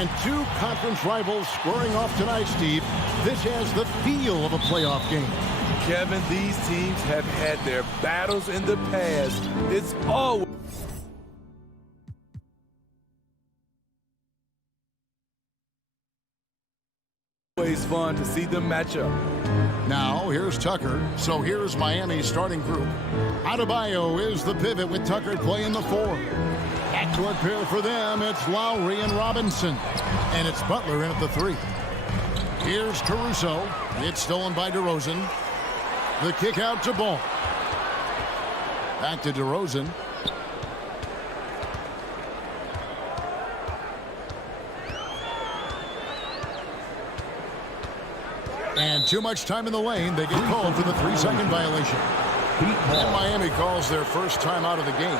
And two conference rivals squaring off tonight, Steve. This has the feel of a playoff game. Kevin, these teams have had their battles in the past. It's always fun to see them match up. Now, here's Tucker. So here's Miami's starting group. Adebayo is the pivot with Tucker playing the 4. Backcourt pair for them. It's Lowry and Robinson. And it's Butler in at the 3. Here's Caruso. It's stolen by DeRozan. The kick out to Ball. Back to DeRozan. And too much time in the lane. They get called for the 3-second violation. And Miami calls their first time out of the game.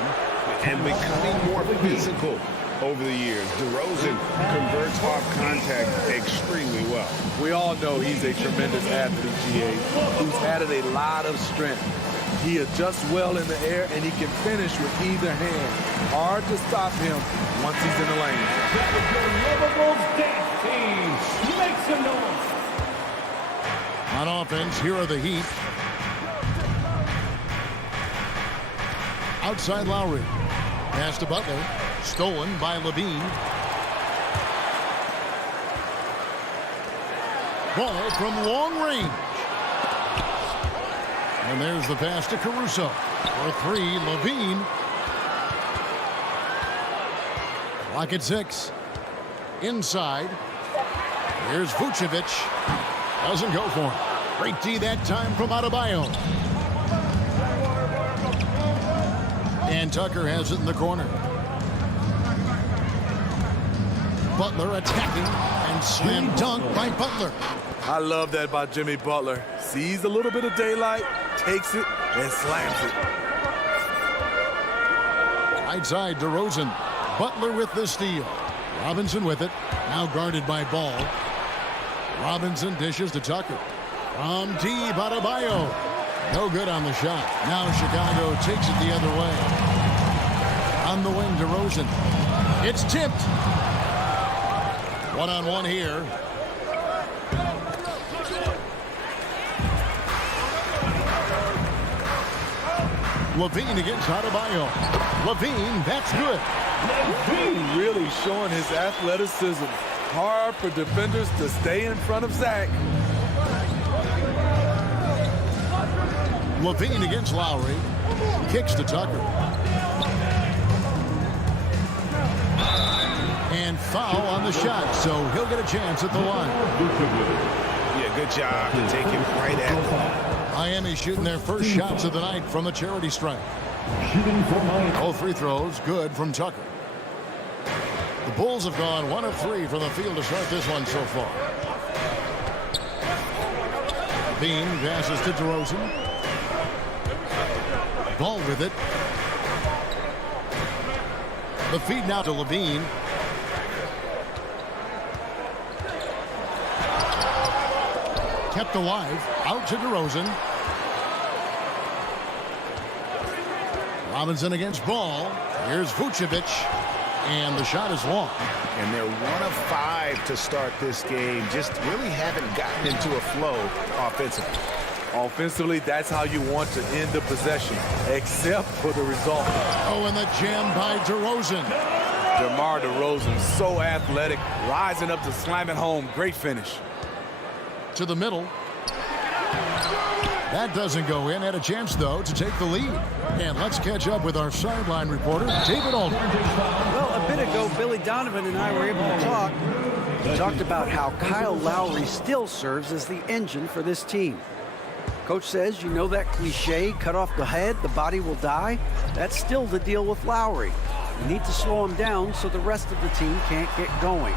And becoming more physical over the years. DeRozan converts off contact extremely well. We all know he's a tremendous athlete, GA, who's added a lot of strength. He adjusts well in the air, and he can finish with either hand. Hard to stop him once he's in the lane. Make some noise. On offense, here are the Heat. Outside Lowry. Pass to Butler. Stolen by Levine. Ball from long range. And there's the pass to Caruso. For 3, Levine. Clock at 6. Inside. Here's Vucevic. Doesn't go for him. Great D that time from Adebayo. And Tucker has it in the corner. Butler attacking and slam dunk by Butler. I love that by Jimmy Butler. Sees a little bit of daylight, takes it, and slams it. Right side, DeRozan. Butler with the steal. Robinson with it. Now guarded by Ball. Robinson dishes to Tucker. From deep, Adebayo. No good on the shot. Now Chicago takes it the other way. On the wing, DeRozan. It's tipped. One-on-one here. Levine against Adebayo. Levine, that's good. Levine really showing his athleticism. Hard for defenders to stay in front of Zach. Levine against Lowry. Kicks to Tucker. And foul on the shot, so he'll get a chance at the line. Yeah, good job to take him right at the line. Miami shooting their first shots of the night from the charity stripe. All free throws good from Tucker. The Bulls have gone 1 of 3 from the field to start this one so far. Bean passes to DeRozan. Ball with it. The feed now to Levine. Kept alive. Out to DeRozan. Robinson against Ball. Here's Vucevic. And the shot is long. And they're 1 of 5 to start this game. Just really haven't gotten into a flow offensively. Offensively, that's how you want to end the possession, except for the result. Oh, and the jam by DeRozan. DeMar DeRozan, so athletic, rising up to slam it home. Great finish. To the middle. That doesn't go in. Had a chance, though, to take the lead. And let's catch up with our sideline reporter, David Aldridge. Well, a bit ago, Billy Donovan and I were able to talk. We talked about how Kyle Lowry still serves as the engine for this team. Coach says, you know that cliche, cut off the head, the body will die? That's still the deal with Lowry. You need to slow him down so the rest of the team can't get going.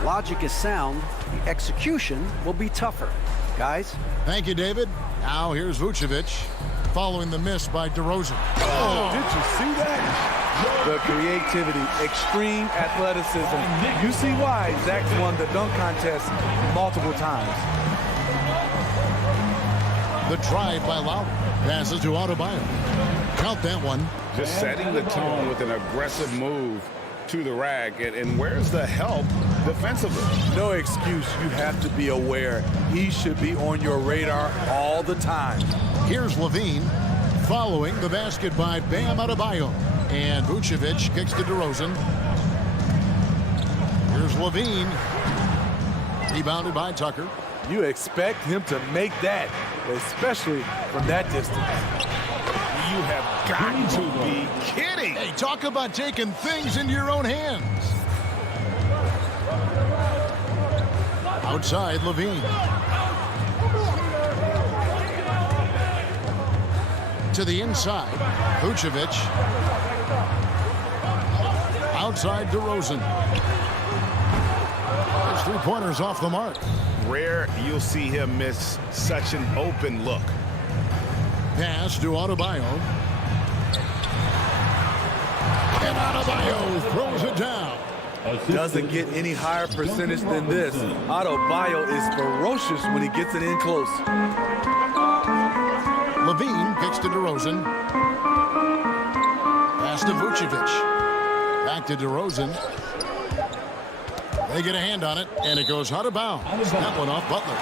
The logic is sound. The execution will be tougher. Guys? Thank you, David. Now here's Vucevic following the miss by DeRozan. Oh, did you see that? The creativity, extreme athleticism. You see why Zach's won the dunk contest multiple times. The drive by Lowry. Passes to Adebayo. Count that one. Just setting the tone with an aggressive move to the rack. And where's the help defensively? No excuse. You have to be aware. He should be on your radar all the time. Here's Levine following the basket by Bam Adebayo. And Vucevic kicks to DeRozan. Here's Levine. Rebounded by Tucker. You expect him to make that, especially from that distance. You have got to be kidding. Hey, talk about taking things into your own hands. Outside, Levine. To the inside, Vucevic. Outside, DeRozan. His three-pointers off the mark. Rare you'll see him miss such an open look. Pass to Adebayo. And Adebayo throws it down. Doesn't get any higher percentage than this. Adebayo is ferocious when he gets it in close. Levine kicks to DeRozan. Pass to Vucevic. Back to DeRozan. They get a hand on it, and it goes out of bounds. That one off Butler.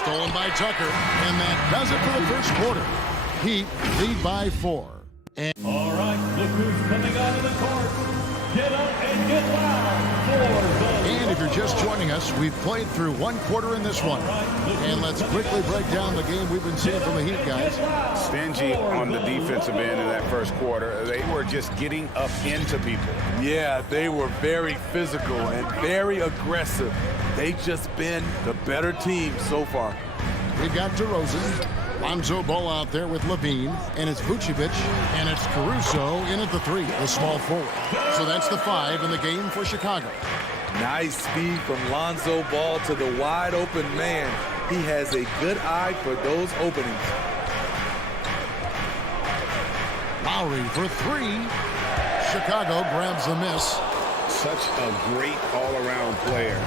Stolen by Tucker, and that does it for the first quarter. Heat lead by 4. And All right, look who's coming out of the court. Get up and get loud for the... And if you're just joining us, we've played through one quarter in this one. And let's quickly break down the game we've been seeing from the Heat, guys. Stingy on the defensive end in that first quarter. They were just getting up into people. Yeah, they were very physical and very aggressive. They've just been the better team so far. We've got DeRozan. Lonzo Ball out there with Levine, and it's Vucevic, and it's Caruso in at the 3, the small forward. So that's the 5 in the game for Chicago. Nice speed from Lonzo Ball to the wide open man. He has a good eye for those openings. Lowry for 3. Chicago grabs the miss. Such a great all-around player.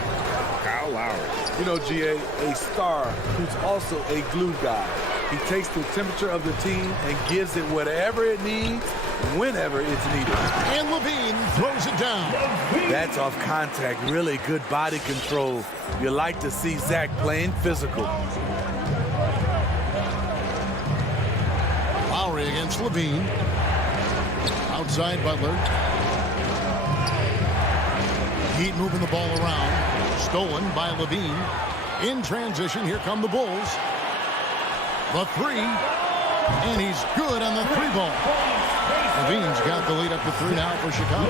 Kyle Lowry. You know, GA, a star who's also a glue guy. He takes the temperature of the team and gives it whatever it needs, whenever it's needed. And Levine throws it down. That's off contact. Really good body control. You like to see Zach playing physical. Lowry against Levine. Outside Butler. Heat moving the ball around. Stolen by Levine. In transition, here come the Bulls. The 3. And he's good on the 3-ball. Levine's got the lead up to 3 now for Chicago.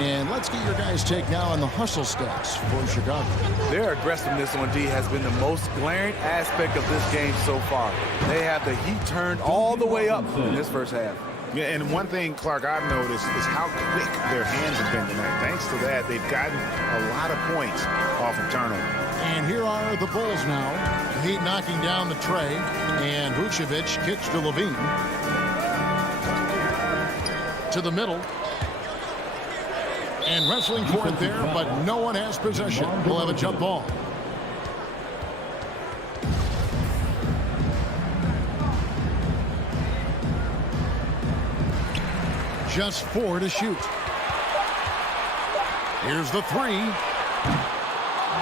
And let's get your guys' take now on the hustle stats for Chicago. Their aggressiveness on D has been the most glaring aspect of this game so far. They have the heat turned all the way up in this first half. Yeah, and one thing, Clark, I've noticed is how quick their hands have been tonight. Thanks to that, they've gotten a lot of points off of turnover. And here are the Bulls now. The Heat knocking down the tray. And Vucevic kicks to Levine. To the middle. And wrestling for it there, but no one has possession. We'll have a jump ball. Just 4 to shoot. Here's the 3.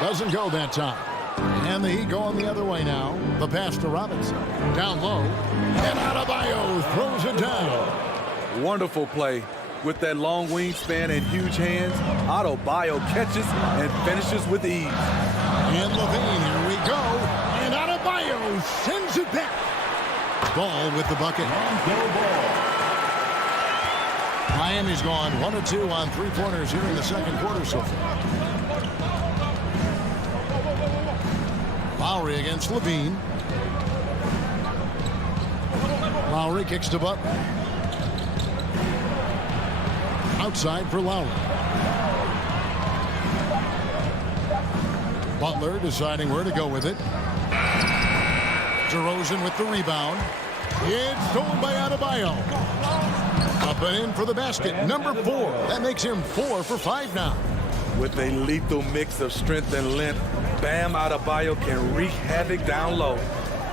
Doesn't go that time. And the Heat going the other way now. The pass to Robinson. Down low. And Adebayo throws it down. Wonderful play. With that long wingspan and huge hands, Adebayo catches and finishes with ease. And Levine, here we go. And Adebayo sends it back. Ball with the bucket. Miami's gone 1 of 2 on 3-pointers here in the second quarter so far. Lowry against Levine. Lowry kicks to Butler. Outside for Lowry. Butler deciding where to go with it. DeRozan with the rebound. It's stolen by Adebayo. Up and in for the basket. Number 4. That makes him 4 for 5 now. With a lethal mix of strength and length, Bam Adebayo can wreak havoc down low.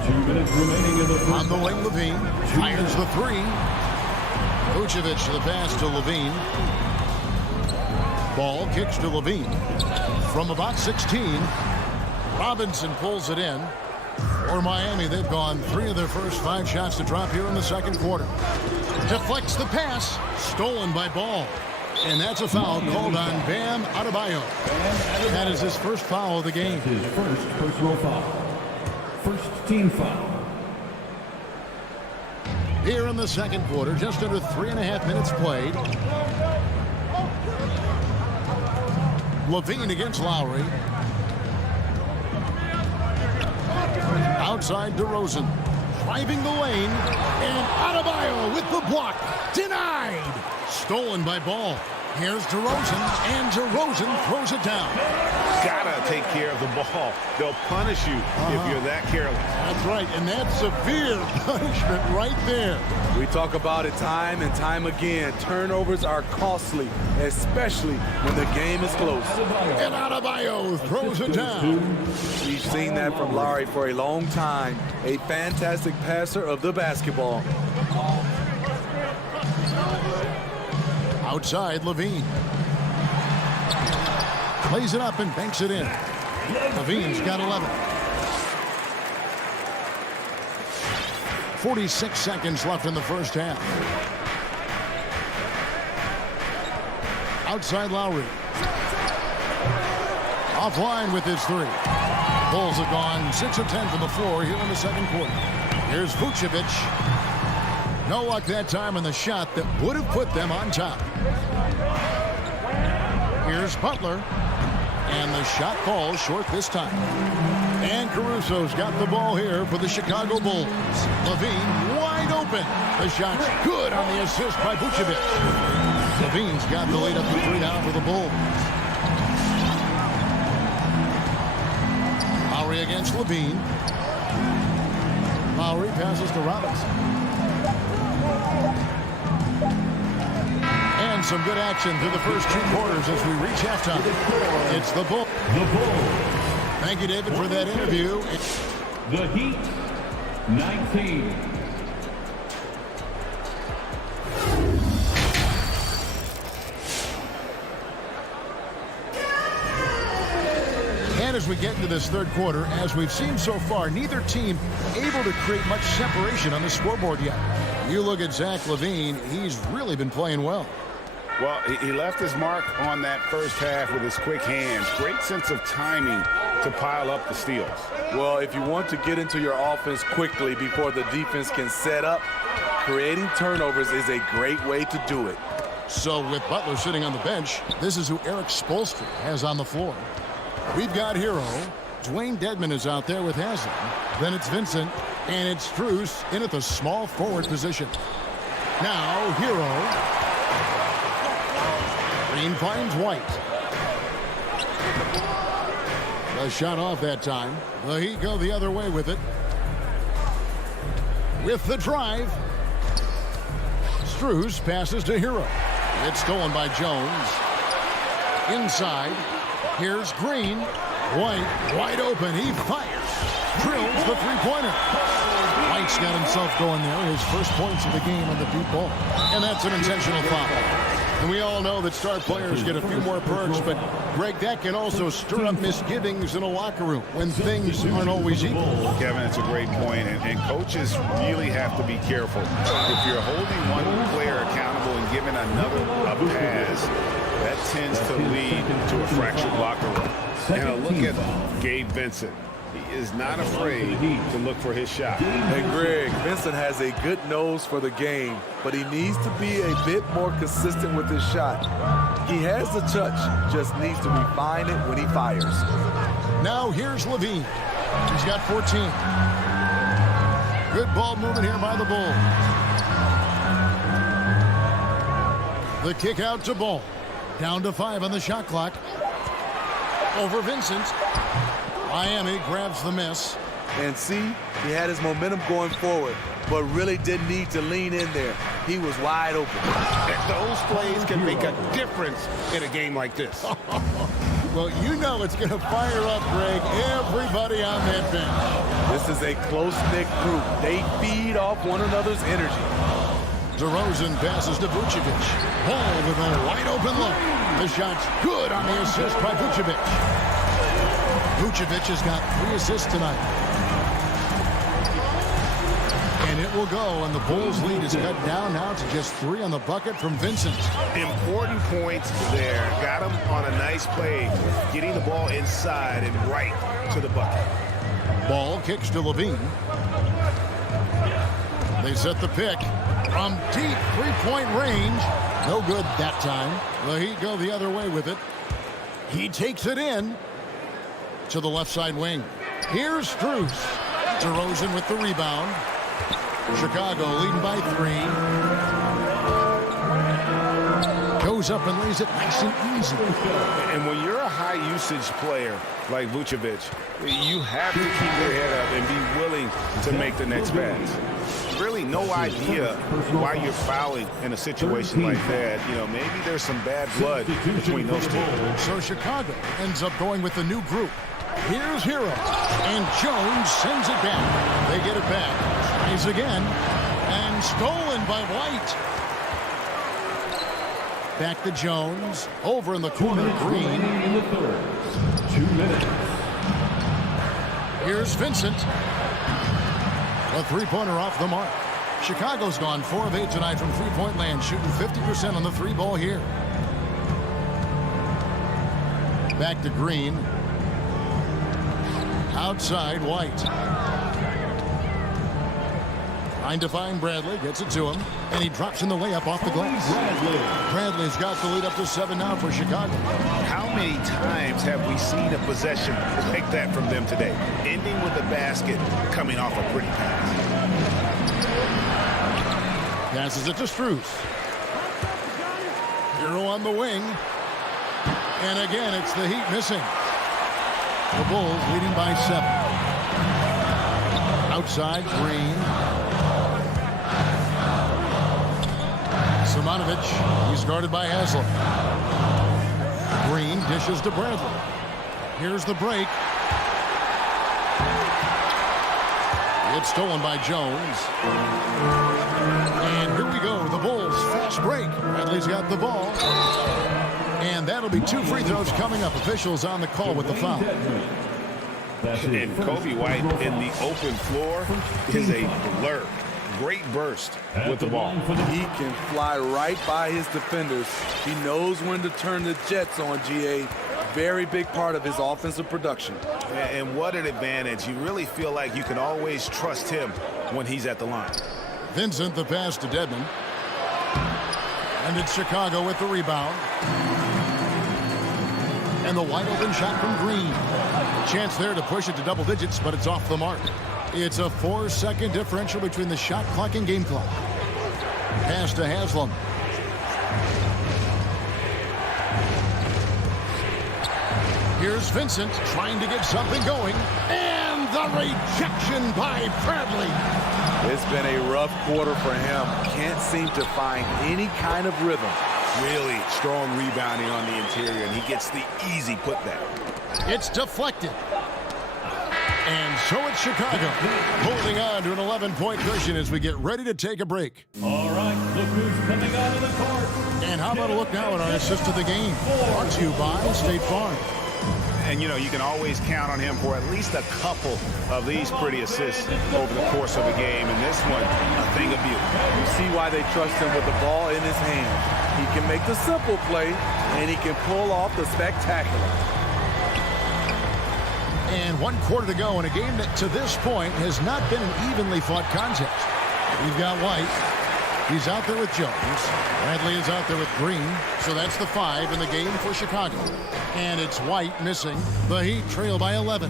2 minutes remaining in the first. On the wing, Levine fires the three. Vucevic the pass to Levine. Ball kicks to Levine. From about 16, Robinson pulls it in. For Miami, they've gone 3 of their first 5 shots to drop here in the second quarter. Deflects the pass. Stolen by Ball. And that's a foul called on Bam Adebayo. That is his first foul of the game. His first personal foul. First team foul. Here in the second quarter, just under 3.5 minutes played. Levine against Lowry. Outside DeRozan. Driving the lane. And Adebayo with the block. Denied. Stolen by Ball. Here's DeRozan. And DeRozan throws it down. Gotta take care of the ball. They'll punish you if you're that careless. That's right. And that's severe punishment right there. We talk about it time and time again. Turnovers are costly, especially when the game is close. And Adebayo throws it down. We've seen that from Lowry for a long time. A fantastic passer of the basketball. Outside, Levine. Plays it up and banks it in. Levine's got 11. 46 seconds left in the first half. Outside Lowry. Offline with his three. Bulls have gone 6 of 10 from the floor here in the second quarter. Here's Vucevic. No luck that time on the shot that would have put them on top. Here's Butler. And the shot falls short this time. And Caruso's got the ball here for the Chicago Bulls. Levine wide open. The shot's good on the assist by Vucevic. Levine's got the lead up to 3 now for the Bulls. Lowry against Levine. Lowry passes to Robinson. And some good action through the first 2 quarters as we reach halftime. It's the Bulls. Thank you, David, for that interview. The Heat, 19. And as we get into this third quarter, as we've seen so far, neither team able to create much separation on the scoreboard yet. You look at Zach LaVine, he's really been playing well. Well, he left his mark on that first half with his quick hands. Great sense of timing to pile up the steals. Well, if you want to get into your offense quickly before the defense can set up, creating turnovers is a great way to do it. So with Butler sitting on the bench, this is who Eric Spoelstra has on the floor. We've got Hero. Dwayne Dedmon is out there with Haslam. Then it's Vincent, and it's Strus in at the small forward position. Now, Hero. Green finds White. The shot off that time. The Heat go the other way with it. With the drive. Strus passes to Hero. It's stolen by Jones. Inside. Here's Green. White wide open. He fires. Drills the three-pointer. White's got himself going there. His first points of the game on the deep ball. And that's an intentional foul. And we all know that star players get a few more perks, but Greg, that can also stir up misgivings in a locker room when things aren't always equal. Kevin, it's a great point, and coaches really have to be careful. If you're holding one player accountable and giving another a pass, that tends to lead to a fractured locker room. And a look at Gabe Vincent. He is not afraid to look for his shot. And Greg, Vincent has a good nose for the game, but he needs to be a bit more consistent with his shot. He has the touch, just needs to refine it when he fires. Now here's Levine. He's got 14. Good ball movement here by the Bulls. The kick out to Ball. Down to 5 on the shot clock. Over Vincent. Miami grabs the miss. And see, he had his momentum going forward, but really didn't need to lean in there. He was wide open. Those plays can make a difference in a game like this. Well, you know it's going to fire up, Greg, everybody on that bench. This is a close-knit group. They feed off one another's energy. DeRozan passes to Vucevic. Ball with a wide open look. The shot's good on the assist by Vucevic. Vucevic has got 3 assists tonight. And it will go, and the Bulls' lead is cut down now to just 3 on the bucket from Vincent. Important points there. Got him on a nice play, getting the ball inside and right to the bucket. Ball kicks to Levine. They set the pick from deep three-point range. No good that time. The Heat go the other way with it. He takes it in to the left side wing. Here's Strus. DeRozan with the rebound. Chicago leading by 3. Goes up and lays it nice and easy. And when you're a high-usage player like Vucevic, you have to keep your head up and be willing to make the next pass. Really no idea why you're fouling in a situation like that. You know, maybe there's some bad blood between those two. So Chicago ends up going with the new group. Here's Hero. And Jones sends it back. They get it back. Tries again. And stolen by White. Back to Jones. Over in the corner, Green. In the third. 2 minutes. Here's Vincent. A three-pointer off the mark. Chicago's gone 4 of 8 tonight from three-point land, shooting 50% on the 3-ball here. Back to Green. Outside, White. Trying to find Bradley, gets it to him, and he drops in the layup off the glass. Bradley's got the lead up to 7 now for Chicago. How many times have we seen a possession like that from them today? Ending with a basket, coming off a pretty pass. Passes it to Strus. Hero on the wing. And again, it's the Heat missing. The Bulls leading by 7. Outside, Green. Simonovic, he's guarded by Haslam. Green dishes to Bradley. Here's the break. It's stolen by Jones. And here we go, the Bulls fast break. Bradley's got the ball. And that'll be 2 free throws coming up. Officials on the call with the foul. And Kobe White in the open floor is a blur. Great burst with the ball. He can fly right by his defenders. He knows when to turn the Jets on, GA. Very big part of his offensive production. And what an advantage. You really feel like you can always trust him when he's at the line. Vincent, the pass to Dedmon. And it's Chicago with the rebound. And the wide open shot from Green. Chance there to push it to double digits, but it's off the mark. It's a 4-second differential between the shot clock and game clock. Pass to Haslam. Here's Vincent trying to get something going. And the rejection by Bradley. It's been a rough quarter for him. Can't seem to find any kind of rhythm. Really strong rebounding on the interior, and he gets the easy putback. It's deflected. And so it's Chicago holding on to an 11-point cushion as we get ready to take a break. All right, look who's coming out of the court. And how about a look now at our assist of the game? Brought to you by State Farm. And, you know, you can always count on him for at least a couple of these pretty assists over the course of a game. And this one, a thing of beauty. You see why they trust him with the ball in his hand. He can make the simple play, and he can pull off the spectacular. And 1 quarter to go in a game that to this point has not been an evenly fought contest. We've got White. He's out there with Jones. Bradley is out there with Green. So that's the 5 in the game for Chicago. And it's White missing. The Heat trail by 11.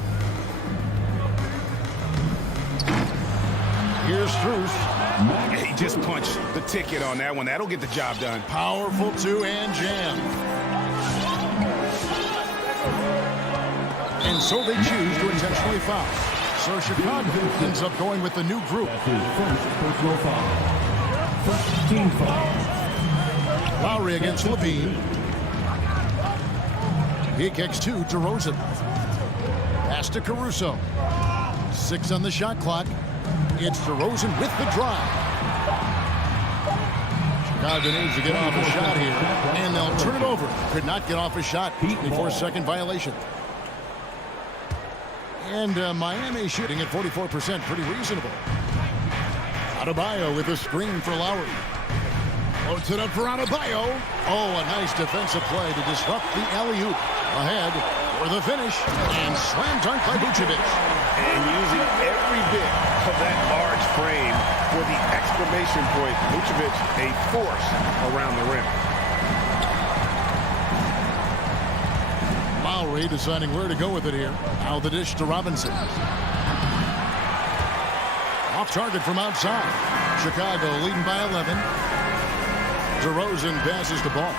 Here's Strus. He just punched the ticket on that one. That'll get the job done. Powerful 2-hand jam. And so they choose to intentionally foul. So Chicago ends up going with the new group. That's his first personal foul. First team foul. Lowry against Levine. He kicks 2 to DeRozan. Pass to Caruso. 6 on the shot clock. It's DeRozan with the drive. Chicago needs to get off a shot here, and they'll turn it over. Could not get off a shot before second violation. And Miami shooting at 44%, pretty reasonable. Adebayo with a screen for Lowry. Loads it up for Adebayo. Oh, a nice defensive play to disrupt the alley-oop. Ahead for the finish, and slam dunk by Vucevic. And using every bit of that large frame for the exclamation point. Vucevic, a force around the rim. Lowry deciding where to go with it here. Now the dish to Robinson. Off target from outside. Chicago leading by 11. DeRozan passes the ball.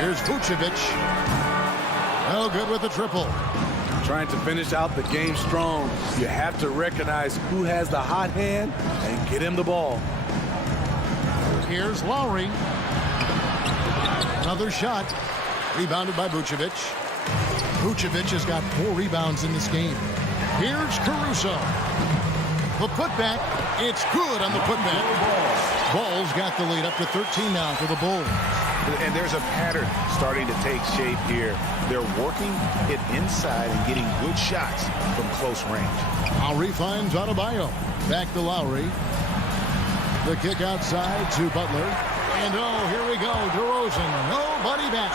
Here's Vucevic. No good with the triple. Trying to finish out the game strong. You have to recognize who has the hot hand and get him the ball. Here's Lowry. Another shot. Rebounded by Vucevic. Vucevic has got 4 rebounds in this game. Here's Caruso. The putback. It's good on the putback. Bulls got the lead up to 13 now for the Bulls. And there's a pattern starting to take shape here. They're working it inside and getting good shots from close range. Lowry finds Adebayo. Back to Lowry. The kick outside to Butler. And oh, here we go. DeRozan. Nobody back.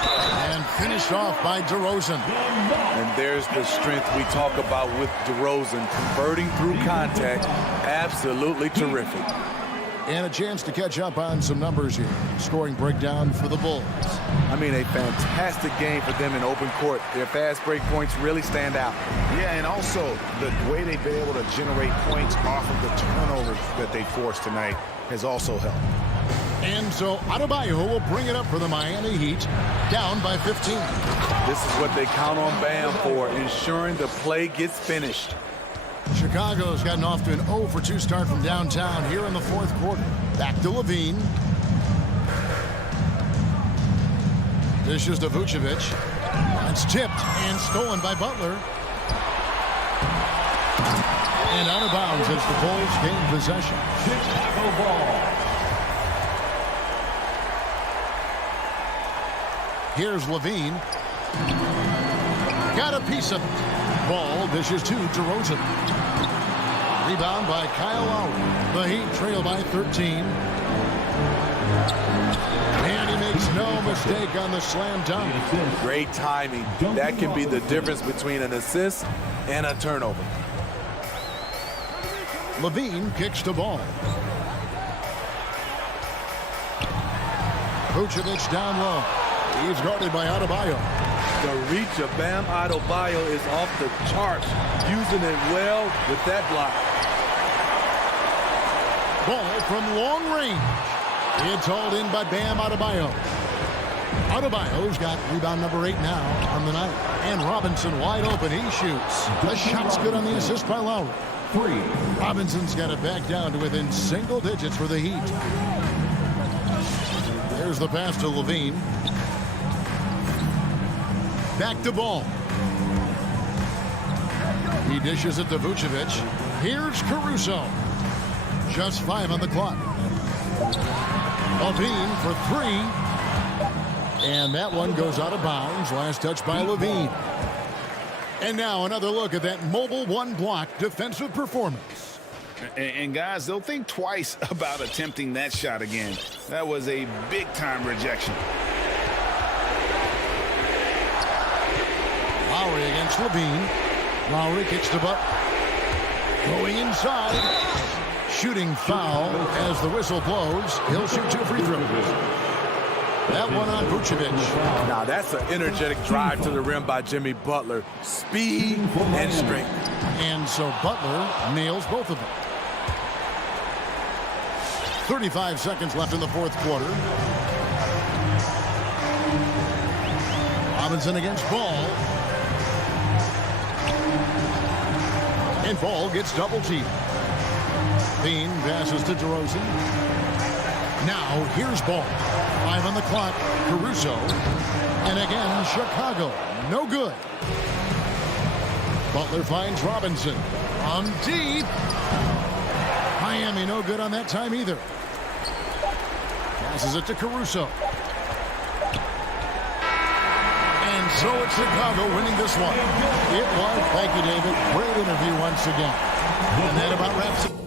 And finished off by DeRozan. And there's the strength we talk about with DeRozan. Converting through contact. Absolutely terrific. And a chance to catch up on some numbers here. Scoring breakdown for the Bulls. I mean, a fantastic game for them in open court. Their fast break points really stand out. Yeah, and also the way they've been able to generate points off of the turnovers that they forced tonight has also helped. And so Adebayo will bring it up for the Miami Heat, down by 15. This is what they count on Bam for, ensuring the play gets finished. Chicago's gotten off to an 0-for-2 start from downtown here in the fourth quarter. Back to Levine. Dishes to Vucevic. It's tipped and stolen by Butler. And out of bounds as the Bulls gain possession. Chicago ball. Here's Levine. Got a piece of it. Ball dishes to DeRozan. Rebound by Kyle Lowry. The Heat trail by 13. And he makes no mistake on the slam dunk. Great timing. That can be the difference between an assist and a turnover. Levine kicks the ball. Vucevic down low. He's guarded by Adebayo. The reach of Bam Adebayo is off the charts, using it well with that block. Ball from long range. It's hauled in by Bam Adebayo. Adebayo's got rebound number 8 now on the night. And Robinson wide open. He shoots. The shot's good on the assist by Lowry. 3. Robinson's got it back down to within single digits for the Heat. There's the pass to Levine. Back to Ball. He dishes it to Vucevic. Here's Caruso. Just 5 on the clock. Levine for 3. And that one goes out of bounds. Last touch by Levine. And now another look at that mobile one-block defensive performance. And guys, they'll think twice about attempting that shot again. That was a big-time rejection. Lowry against Levine. Lowry kicks to Butt. Going inside. Shooting foul as the whistle blows. He'll shoot 2 free throws. That one on Vucevic. Now that's an energetic drive to the rim by Jimmy Butler. Speed and strength. And so Butler nails both of them. 35 seconds left in the fourth quarter. Robinson against Ball. And Ball gets double teamed. Bean passes to DeRozan. Now here's Ball. 5 on the clock. Caruso. And again, Chicago. No good. Butler finds Robinson. On deep. Miami no good on that time either. Passes it to Caruso. And so it's Chicago winning this one. It was. Thank you, David. Great interview once again. And that about wraps it.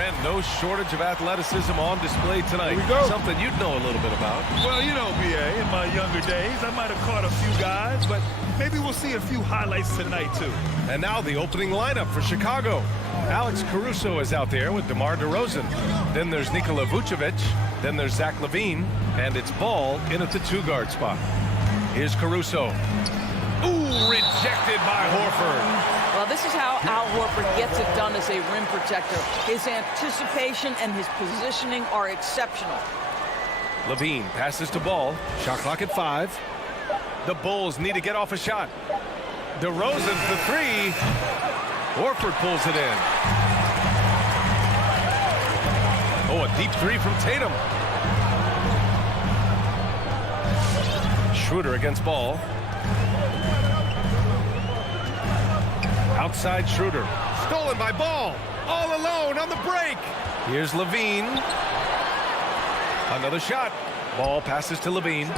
Grant, no shortage of athleticism on display tonight. Here we go. Something you'd know a little bit about. Well, you know, B.A., in my younger days, I might have caught a few guys, but maybe we'll see a few highlights tonight, too. And now the opening lineup for Chicago. Alex Caruso is out there with DeMar DeRozan. Then there's Nikola Vucevic. Then there's Zach LaVine. And it's Ball in at the 2-guard spot. Here's Caruso. Ooh, rejected by Horford. Well, this is how Al Horford gets it done as a rim protector. His anticipation and his positioning are exceptional. LaVine passes to Ball. Shot clock at 5. The Bulls need to get off a shot. DeRozan for 3. Horford pulls it in. Oh, a deep 3 from Tatum. Schroeder against Ball. Outside Schroeder. Stolen by Ball. All alone on the break. Here's LaVine. Another shot. Ball passes to LaVine.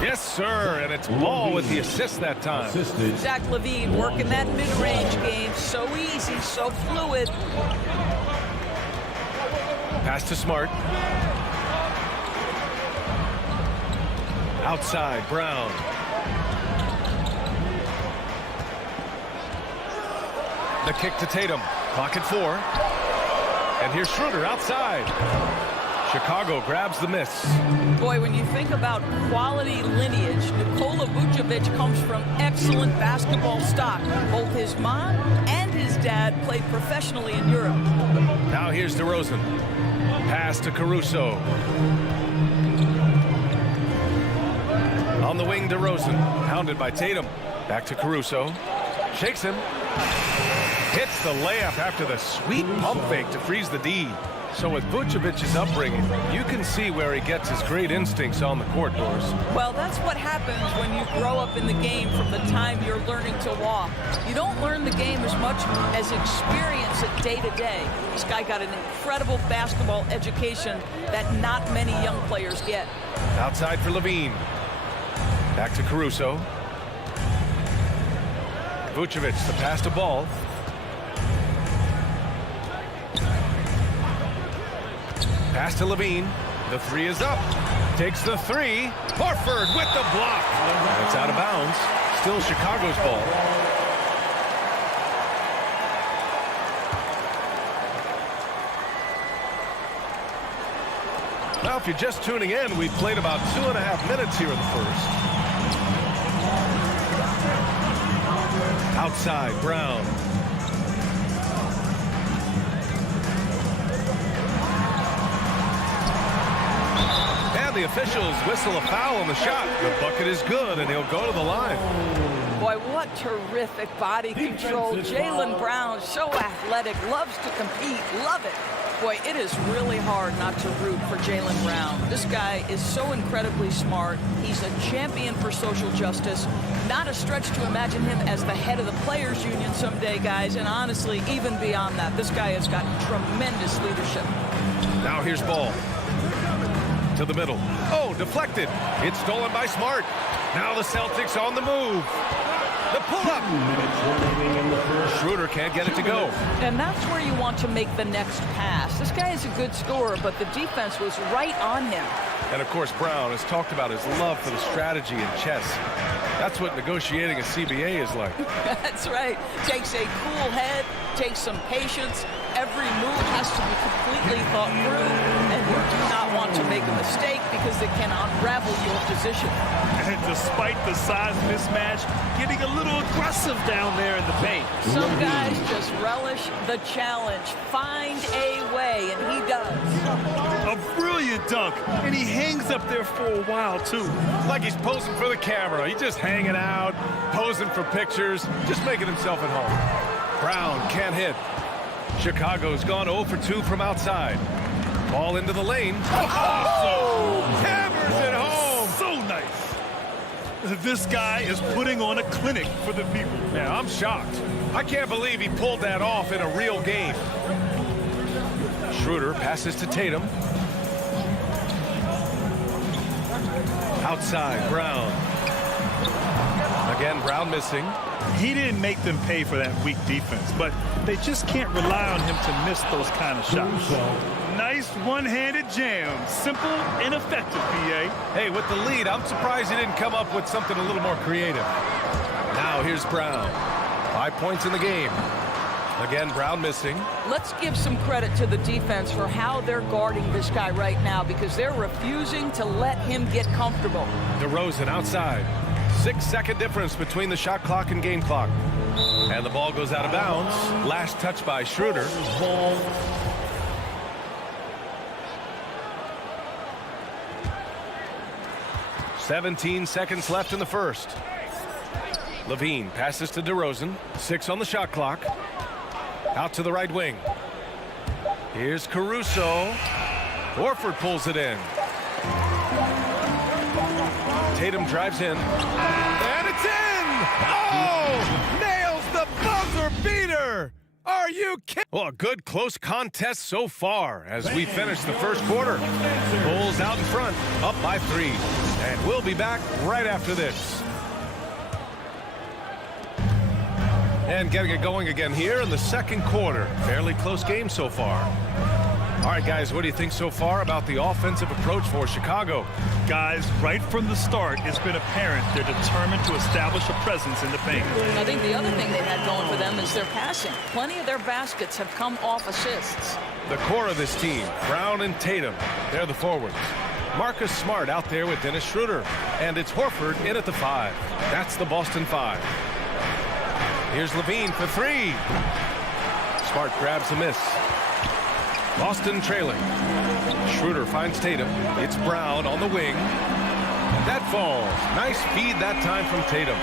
Yes, sir. And it's Ball with the assist that time. Zach LaVine working that mid-range game. So easy, so fluid. Pass to Smart. Outside, Brown. The kick to Tatum. Clock at 4. And here's Schroeder outside. Chicago grabs the miss. Boy, when you think about quality lineage, Nikola Vucevic comes from excellent basketball stock. Both his mom and his dad played professionally in Europe. Now here's DeRozan. Pass to Caruso. On the wing, DeRozan. Hounded by Tatum. Back to Caruso. Shakes him. Hits the layup after the sweet pump fake to freeze the D. So with Vucevic's upbringing, you can see where he gets his great instincts on the court, Doris. Well, that's what happens when you grow up in the game from the time you're learning to walk. You don't learn the game as much as experience it day to day. This guy got an incredible basketball education that not many young players get. Outside for LaVine. Back to Caruso. Vucevic, the pass to Ball. Pass to LaVine. The 3 is up. Takes the 3. Horford with the block. It's out of bounds. Still Chicago's ball. Now, if you're just tuning in, we've played about 2.5 minutes here in the first. Outside, Brown. And the officials whistle a foul on the shot. The bucket is good, and he'll go to the line. Boy, what terrific body control. Jaylen Brown, so athletic, loves to compete, love it. Boy, it is really hard not to root for Jaylen Brown. This guy is so incredibly smart. He's a champion for social justice. Not a stretch to imagine him as the head of the Players Union someday, guys. And honestly, even beyond that, this guy has got tremendous leadership. Now here's Ball. To the middle. Oh, deflected. It's stolen by Smart. Now the Celtics on the move. The pull-up. Schroeder can't get it to go. And that's where you want to make the next pass. This guy is a good scorer, but the defense was right on him. And, of course, Brown has talked about his love for the strategy in chess. That's what negotiating a CBA is like. That's right. Takes a cool head, takes some patience. Every move has to be completely thought through, and you do not want to make a mistake because it can unravel your position. And despite the size mismatch, getting a little aggressive down there in the paint. Some guys just relish the challenge. Find a way, and he does. A brilliant dunk, and he hangs up there for a while, too. Like he's posing for the camera. He's just hanging out, posing for pictures, just making himself at home. Brown can't hit. Chicago's gone 0 for 2 from outside. Ball into the lane. Oh! Hammers it home! So nice. This guy is putting on a clinic for the people. Yeah, I'm shocked. I can't believe he pulled that off in a real game. Schroeder passes to Tatum. Outside, Brown. Again, Brown missing. He didn't make them pay for that weak defense, but they just can't rely on him to miss those kind of shots. Nice one-handed jam. Simple and effective, PA. Hey, with the lead, I'm surprised he didn't come up with something a little more creative. Now here's Brown. 5 points in the game. Again, Brown missing. Let's give some credit to the defense for how they're guarding this guy right now, because they're refusing to let him get comfortable. DeRozan outside. 6-second difference between the shot clock and game clock. And the ball goes out of bounds. Last touch by Schroeder. 17 seconds left in the first. Levine passes to DeRozan. 6 on the shot clock. Out to the right wing. Here's Caruso. Horford pulls it in. Tatum drives in. And it's in! Oh! Nails the buzzer beater! Are you kidding? Well, a good close contest so far as we finish the first quarter. Bulls out in front, up by 3. And we'll be back right after this. And getting it going again here in the second quarter. Fairly close game so far. All right, guys, what do you think so far about the offensive approach for Chicago? Guys, right from the start, it's been apparent they're determined to establish a presence in the paint. I think the other thing they've had going for them is their passing. Plenty of their baskets have come off assists. The core of this team, Brown and Tatum, they're the forwards. Marcus Smart out there with Dennis Schroeder. And it's Horford in at the 5. That's the Boston 5. Here's Levine for 3. Smart grabs the miss. Boston trailing. Schroeder finds Tatum. It's Brown on the wing. That falls. Nice feed that time from Tatum.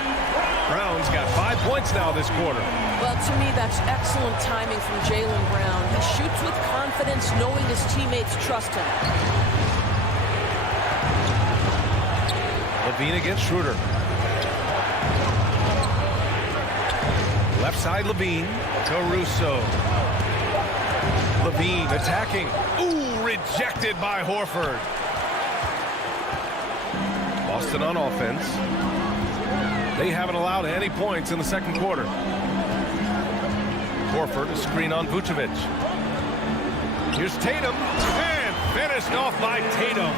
Brown's got 5 points now this quarter. Well, to me, that's excellent timing from Jaylen Brown. He shoots with confidence, knowing his teammates trust him. Levine against Schroeder. Left side Levine. Caruso. Levine attacking. Ooh, rejected by Horford. Boston on offense. They haven't allowed any points in the second quarter. Horford, a screen on Vucevic. Here's Tatum. And finished off by Tatum.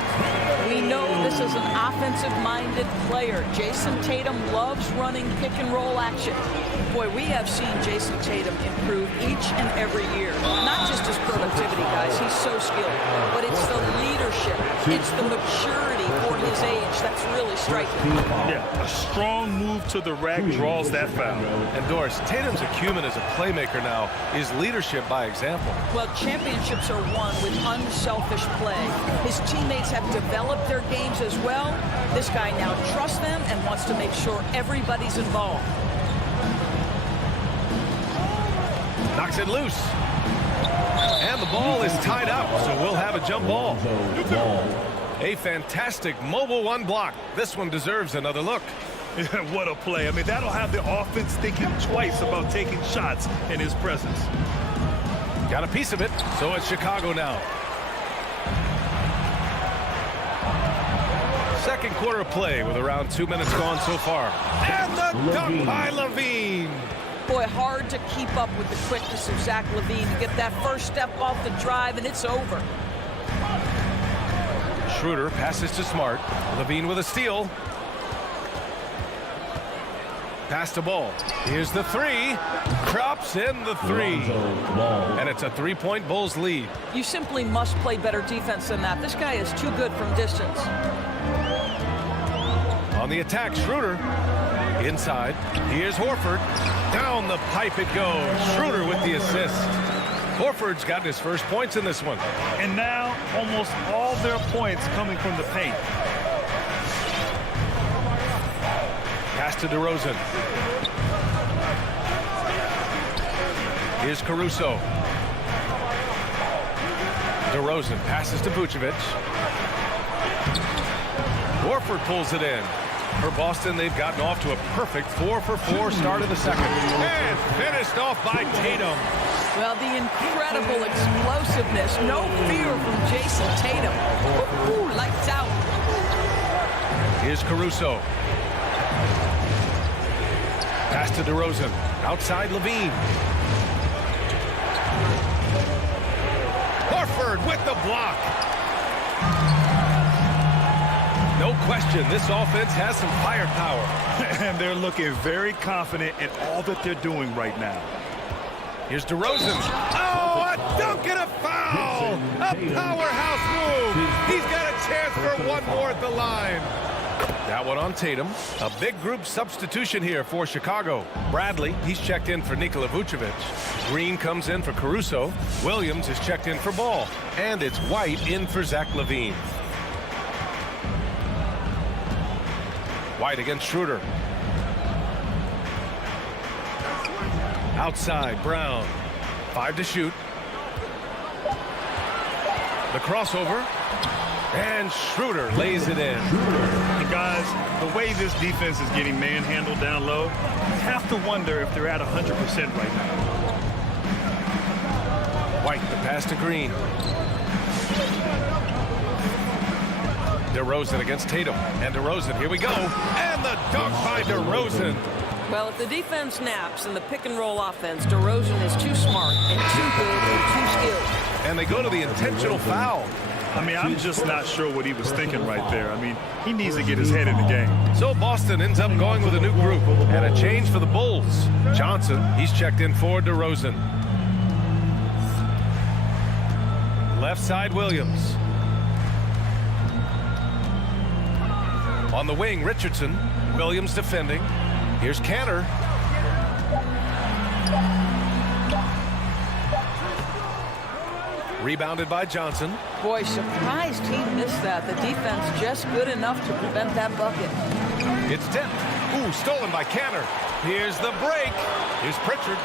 We know this is an offensive-minded player. Jason Tatum loves running pick-and-roll action. Boy, we have seen Jason Tatum improve each and every year. Not just his productivity, guys. He's so skilled. But it's the leadership. It's the maturity for his age that's really striking. Yeah, a strong move to the rack draws that foul. And Doris, Tatum's acumen as a playmaker now is leadership by example. Well, championships are won with unselfish play. His teammates have developed their games as well. This guy now trusts them and wants to make sure everybody's involved. Knocks it loose. And the ball is tied up, so we'll have a jump ball. A fantastic mobile one block. This one deserves another look. What a play. I mean, that'll have the offense thinking twice about taking shots in his presence. Got a piece of it, so it's Chicago now. Second quarter of play with around 2 minutes gone so far. And the dunk by Levine. Boy, hard to keep up with the quickness of Zach LaVine to get that first step off the drive, and it's over. Schroeder passes to Smart. Levine with a steal. Pass the ball. Here's the 3. Drops in the 3. And it's a 3-point Bulls lead. You simply must play better defense than that. This guy is too good from distance. On the attack, Schroeder. Inside. Here's Horford. Down the pipe it goes. Schroeder with the assist. Horford's gotten his first points in this one. And now almost all their points coming from the paint. Pass to DeRozan. Here's Caruso. DeRozan passes to Vucevic. Horford pulls it in. For Boston, they've gotten off to a perfect 4-for-4 start of the second. And finished off by Tatum. Well, the incredible explosiveness. No fear from Jason Tatum. Woo-hoo, lights out. Here's Caruso. Pass Pass to DeRozan. Outside Levine. Horford with the block. No question, this offense has some firepower. And they're looking very confident in all that they're doing right now. Here's DeRozan. Oh, a dunk and a foul! A powerhouse move! He's got a chance for one more at the line. That one on Tatum. A big group substitution here for Chicago. Bradley, he's checked in for Nikola Vucevic. Green comes in for Caruso. Williams is checked in for Ball. And it's White in for Zach LaVine. White against Schroeder. Outside, Brown. 5 to shoot. The crossover. And Schroeder lays it in. And guys, the way this defense is getting manhandled down low, you have to wonder if they're at 100% right now. White, the pass to Green. DeRozan against Tatum. And DeRozan, here we go. And the dunk by DeRozan. Well, if the defense naps and the pick-and-roll offense, DeRozan is too smart and too good and too skilled. And they go to the intentional foul. I mean, I'm just not sure what he was thinking right there. I mean, he needs to get his head in the game. So Boston ends up going with a new group and a change for the Bulls. Johnson, he's checked in for DeRozan. Left side, Williams. On the wing, Richardson. Williams defending. Here's Cantor. Rebounded by Johnson. Boy, surprised he missed that. The defense just good enough to prevent that bucket. It's tipped. Ooh, stolen by Cantor. Here's the break. Here's Pritchard.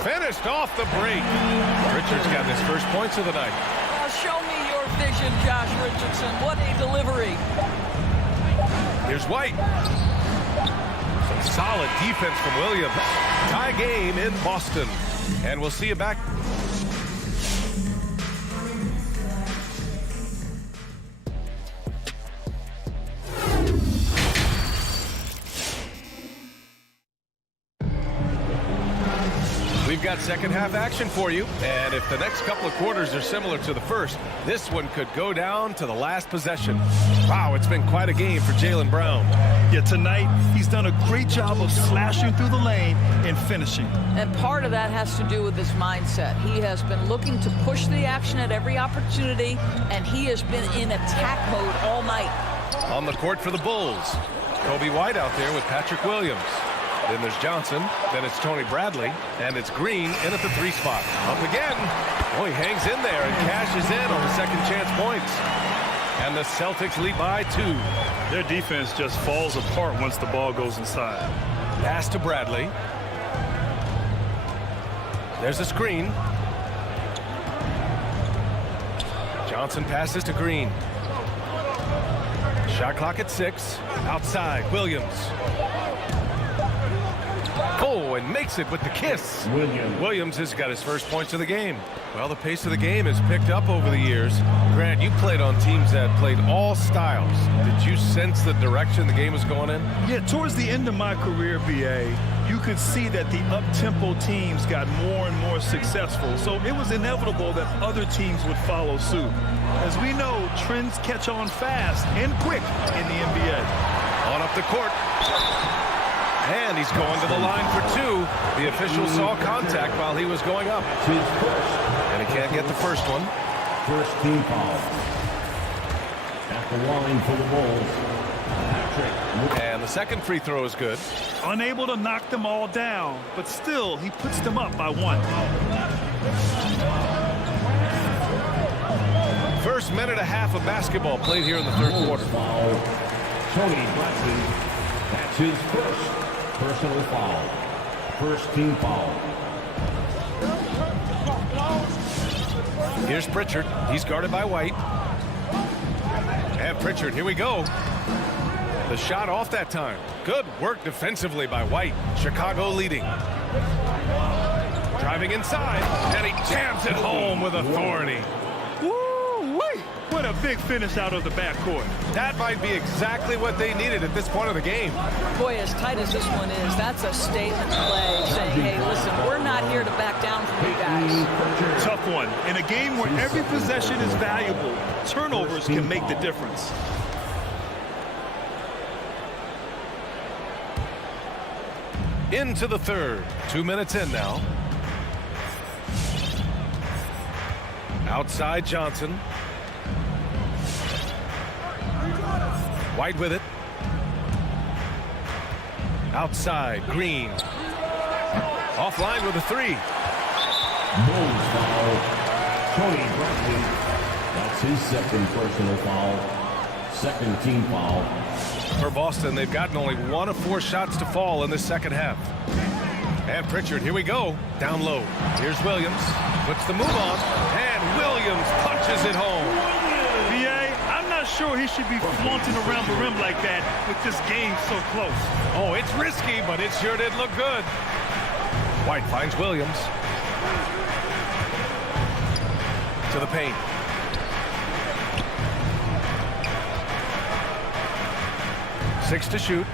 Finished off the break. Pritchard's got his first points of the night. Show me your vision, Josh Richardson. What a delivery. Here's White. Some solid defense from Williams. Tie game in Boston. And we'll see you back. We've got second half action for you, and if the next couple of quarters are similar to the first, this one could go down to the last possession. Wow, it's been quite a game for Jaylen Brown. Yeah, tonight he's done a great job of slashing through the lane and finishing. And part of that has to do with his mindset. He has been looking to push the action at every opportunity, and he has been in attack mode all night. On the court for the Bulls, Kobe White out there with Patrick Williams. Then there's Johnson, then it's Tony Bradley, and it's Green in at the 3 spot. Up again. Oh, he hangs in there and cashes in on the second chance points. And the Celtics lead by 2. Their defense just falls apart once the ball goes inside. Pass to Bradley. There's a screen. Johnson passes to Green. Shot clock at 6. Outside, Williams. Oh, and makes it with the kiss. Williams has got his first points of the game. Well, the pace of the game has picked up over the years. Grant, you played on teams that played all styles. Did you sense the direction the game was going in? Yeah, towards the end of my career, BA, you could see that the up-tempo teams got more and more successful. So it was inevitable that other teams would follow suit. As we know, trends catch on fast and quick in the NBA. On up the court. And he's going to the line for 2. The official saw contact while he was going up. And he can't get the first one. First team foul. At the line for the Bulls, Patrick. And the second free throw is good. Unable to knock them all down, but still, he puts them up by 1. First minute and a half of basketball played here in the third quarter. Tony Bradley, that's his first personal foul. First team foul. Here's Pritchard. He's guarded by White. And Pritchard, here we go. The shot off that time. Good work defensively by White. Chicago leading. Driving inside, and he jams it home with authority. Woo-wee! What a big finish out of the backcourt. That might be exactly what they needed at this point of the game. Boy, as tight as this one is, that's a statement play saying, hey, listen, we're not here to back down from you guys. Tough one. In a game where every possession is valuable, turnovers can make the difference. Into the third. 2 minutes in now. Outside Johnson. White with it. Outside Green. Offline with a three. Bulls foul. Tony Bradley. That's his second personal foul. Second team foul. For Boston, they've gotten only 1 of 4 shots to fall in the second half. And Pritchard, here we go. Down low. Here's Williams. Puts the move on. And Williams punches it home. B.A., I'm not sure he should be flaunting around the rim like that with this game so close. Oh, it's risky, but it sure did look good. White finds Williams. To the paint. Six to shoot.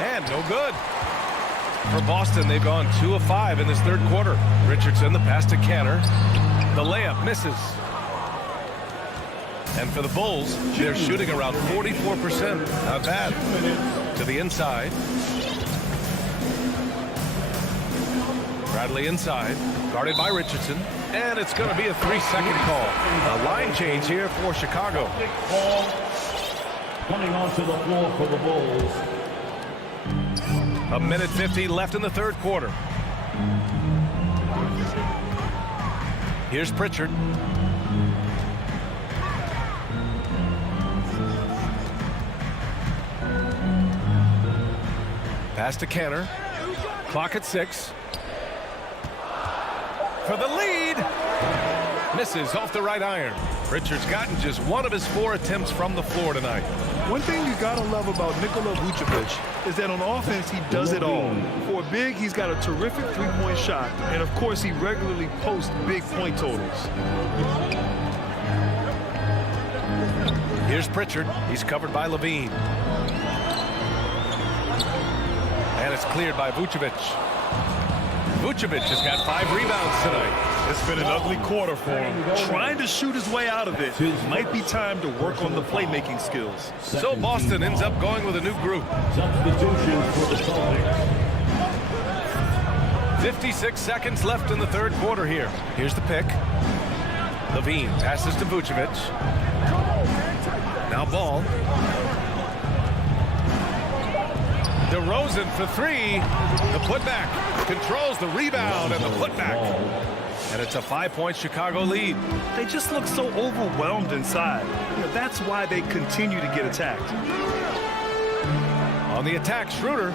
And no good. For Boston, they've gone 2 of 5 in this third quarter. Richardson, the pass to Canner. The layup misses. And for the Bulls, they're shooting around 44%. Not bad. To the inside. Bradley inside. Guarded by Richardson. And it's going to be a 3-second call. A line change here for Chicago. Ball coming onto the floor for the Bulls. 1:50 left in the third quarter. Here's Pritchard. Pass to Canner. Clock at 6. For the lead. Misses off the right iron. Pritchard's gotten just 1 of his 4 attempts from the floor tonight. One thing you gotta love about Nikola Vucevic is that on offense he does it all. For a big, he's got a terrific three-point shot, and of course he regularly posts big point totals. Here's Pritchard. He's covered by Levine. And it's cleared by Vucevic. Vucevic has got 5 rebounds tonight. It's been an ugly quarter for him. Trying to shoot his way out of it. Might be time to work on the playmaking skills. So Boston ends up going with a new group. Substitutions for the Celtics. 56 seconds left in the third quarter here. Here's the pick. Levine passes to Vucevic. Now Ball. DeRozan for 3. The putback. Controls the rebound and the putback. And it's a 5-point Chicago lead. They just look so overwhelmed inside. That's why they continue to get attacked. On the attack, Schroeder.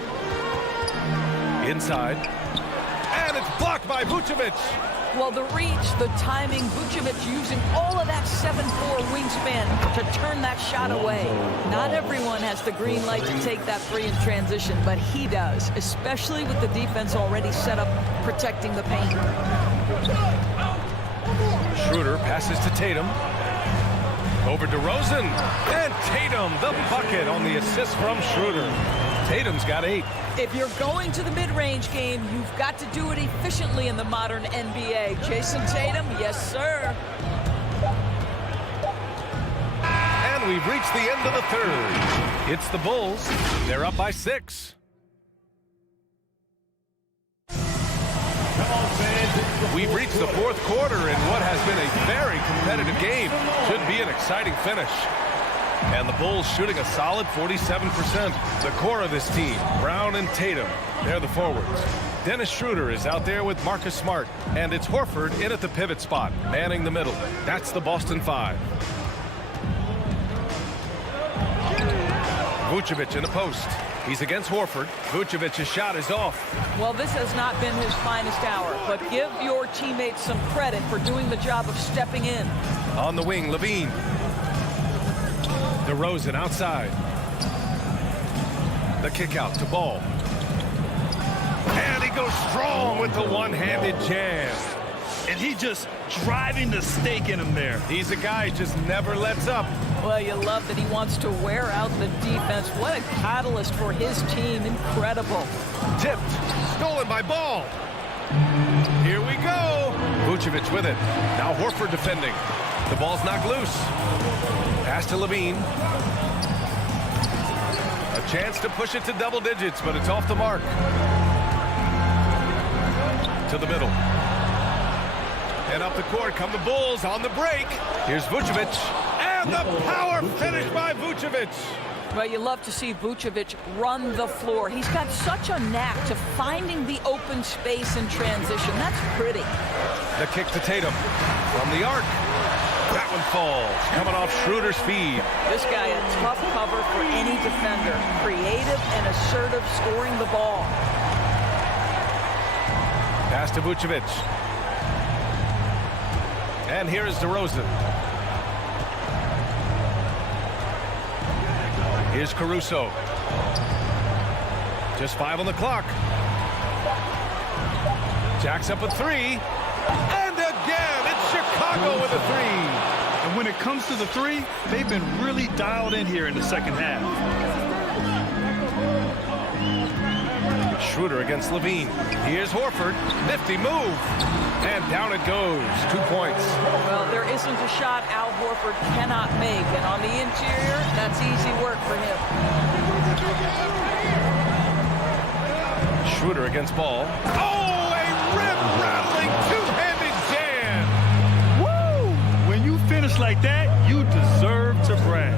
Inside. And it's blocked by Vucevic. Well, the reach, the timing, Vucevic using all of that 7'4" wingspan to turn that shot away. Not everyone has the green light to take that 3 in transition, but he does, especially with the defense already set up protecting the paint. Schroeder passes to Tatum. Over DeRozan. And Tatum, the bucket on the assist from Schroeder. Tatum's got 8. If you're going to the mid-range game, you've got to do it efficiently in the modern NBA. Jason Tatum, yes, sir. And we've reached the end of the third. It's the Bulls. They're up by 6. We've reached the fourth quarter in what has been a very competitive game. Should be an exciting finish. And the Bulls shooting a solid 47%. The core of this team, Brown and Tatum, they're the forwards. Dennis Schroeder is out there with Marcus Smart. And it's Horford in at the pivot spot, manning the middle. That's the Boston 5. Vucevic in the post. He's against Horford. Vucevic's shot is off. Well, this has not been his finest hour, but give your teammates some credit for doing the job of stepping in. On the wing, Levine. DeRozan outside. The kick out to Ball. And he goes strong with the one-handed jam. and he just driving the stake in him there. He's a guy who just never lets up. Well, you love that he wants to wear out the defense. What a catalyst for his team. Incredible. Tipped. Stolen by Ball. Here we go. Vucevic with it. Now Horford defending. The ball's knocked loose. Pass to Levine. A chance to push it to double digits, but it's off the mark. To the middle. And up the court come the Bulls on the break. Here's Vucevic. And the power finish by Vucevic. Well, you love to see Vucevic run the floor. He's got such a knack to finding the open space in transition. That's pretty. The kick to Tatum. From the arc. That one falls. Coming off Schroeder's feed. This guy a tough cover for any defender. Creative and assertive scoring the ball. Pass to Vucevic. And here is DeRozan. Here's Caruso. Just 5 on the clock. Jacks up a 3. And again, it's Chicago with a 3. And when it comes to the 3, they've been really dialed in here in the second half. Schroeder against Levine. Here's Horford. Nifty move. And down it goes. 2 points. Well, there isn't a shot Al Horford cannot make. And on the interior, that's easy work for him. Schroeder against Ball. Oh, a rib-rattling two-handed jam. Woo! When you finish like that, you deserve to brag.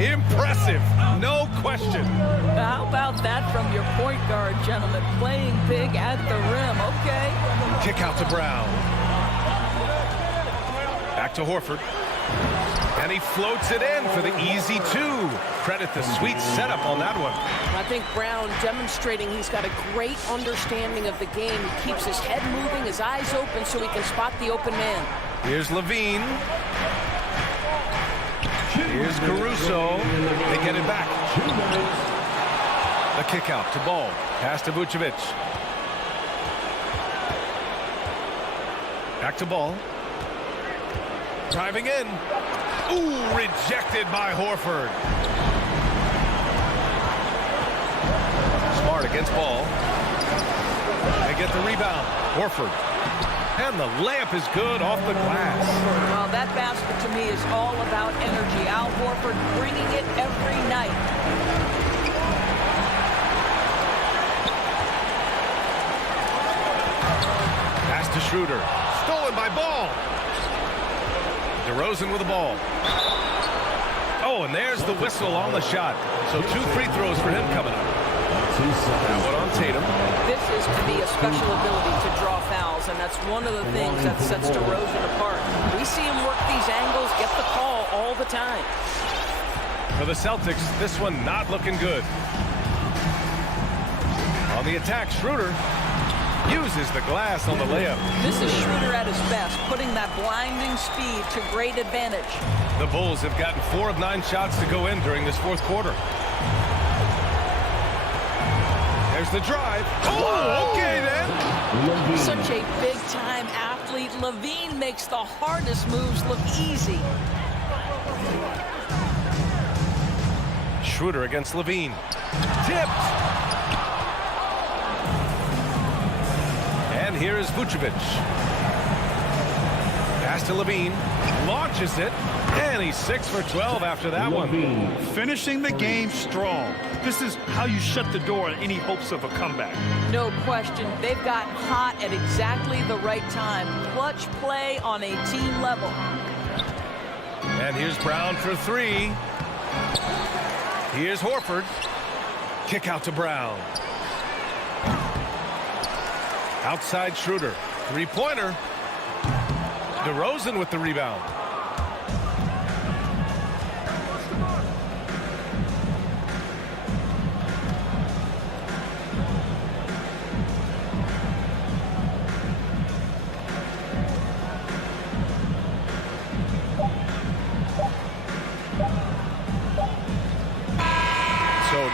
Impressive. No question. How about that from your point guard, gentlemen? Playing big at the rim. Okay. Kick out to Brown. Back to Horford. And he floats it in for the easy 2. Credit the sweet setup on that one. I think Brown demonstrating he's got a great understanding of the game. He keeps his head moving, his eyes open so he can spot the open man. Here's Levine. Here's Caruso. They get it back. The kick out to Ball. Pass to Vucevic. Back to Ball. Driving in. Ooh, rejected by Horford. Smart against Ball. They get the rebound. Horford. And the layup is good off the glass. Well, that basket to me is all about energy. Al Horford bringing it every night. Pass to Schroeder. Stolen by Ball. DeRozan with the ball. Oh, and there's the whistle on the shot. So 2 free throws for him coming up. That one on Tatum. This is to be a special ability to draw fouls, and that's one of the things that sets DeRozan apart. We see him work these angles, get the call all the time. For the Celtics, this one not looking good. On the attack, Schroeder uses the glass on the layup. This is Schroeder at his best, putting that blinding speed to great advantage. The Bulls have gotten 4 of 9 shots to go in during this 4th quarter. There's the drive. Oh, okay then. Such a big-time athlete. Levine makes the hardest moves look easy. Schroeder against Levine. Tipped. And here is Vucevic. Pass to Levine. Launches it. And he's 6 for 12 after that one. Finishing the game strong. This is how you shut the door on any hopes of a comeback. No question. They've gotten hot at exactly the right time. Clutch play on a team level. And here's Brown for 3. Here's Horford. Kick out to Brown. Outside Schroeder. 3-pointer. DeRozan with the rebound.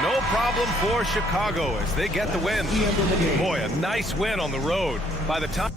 No problem for Chicago as they get the win. Boy, a nice win on the road. By the time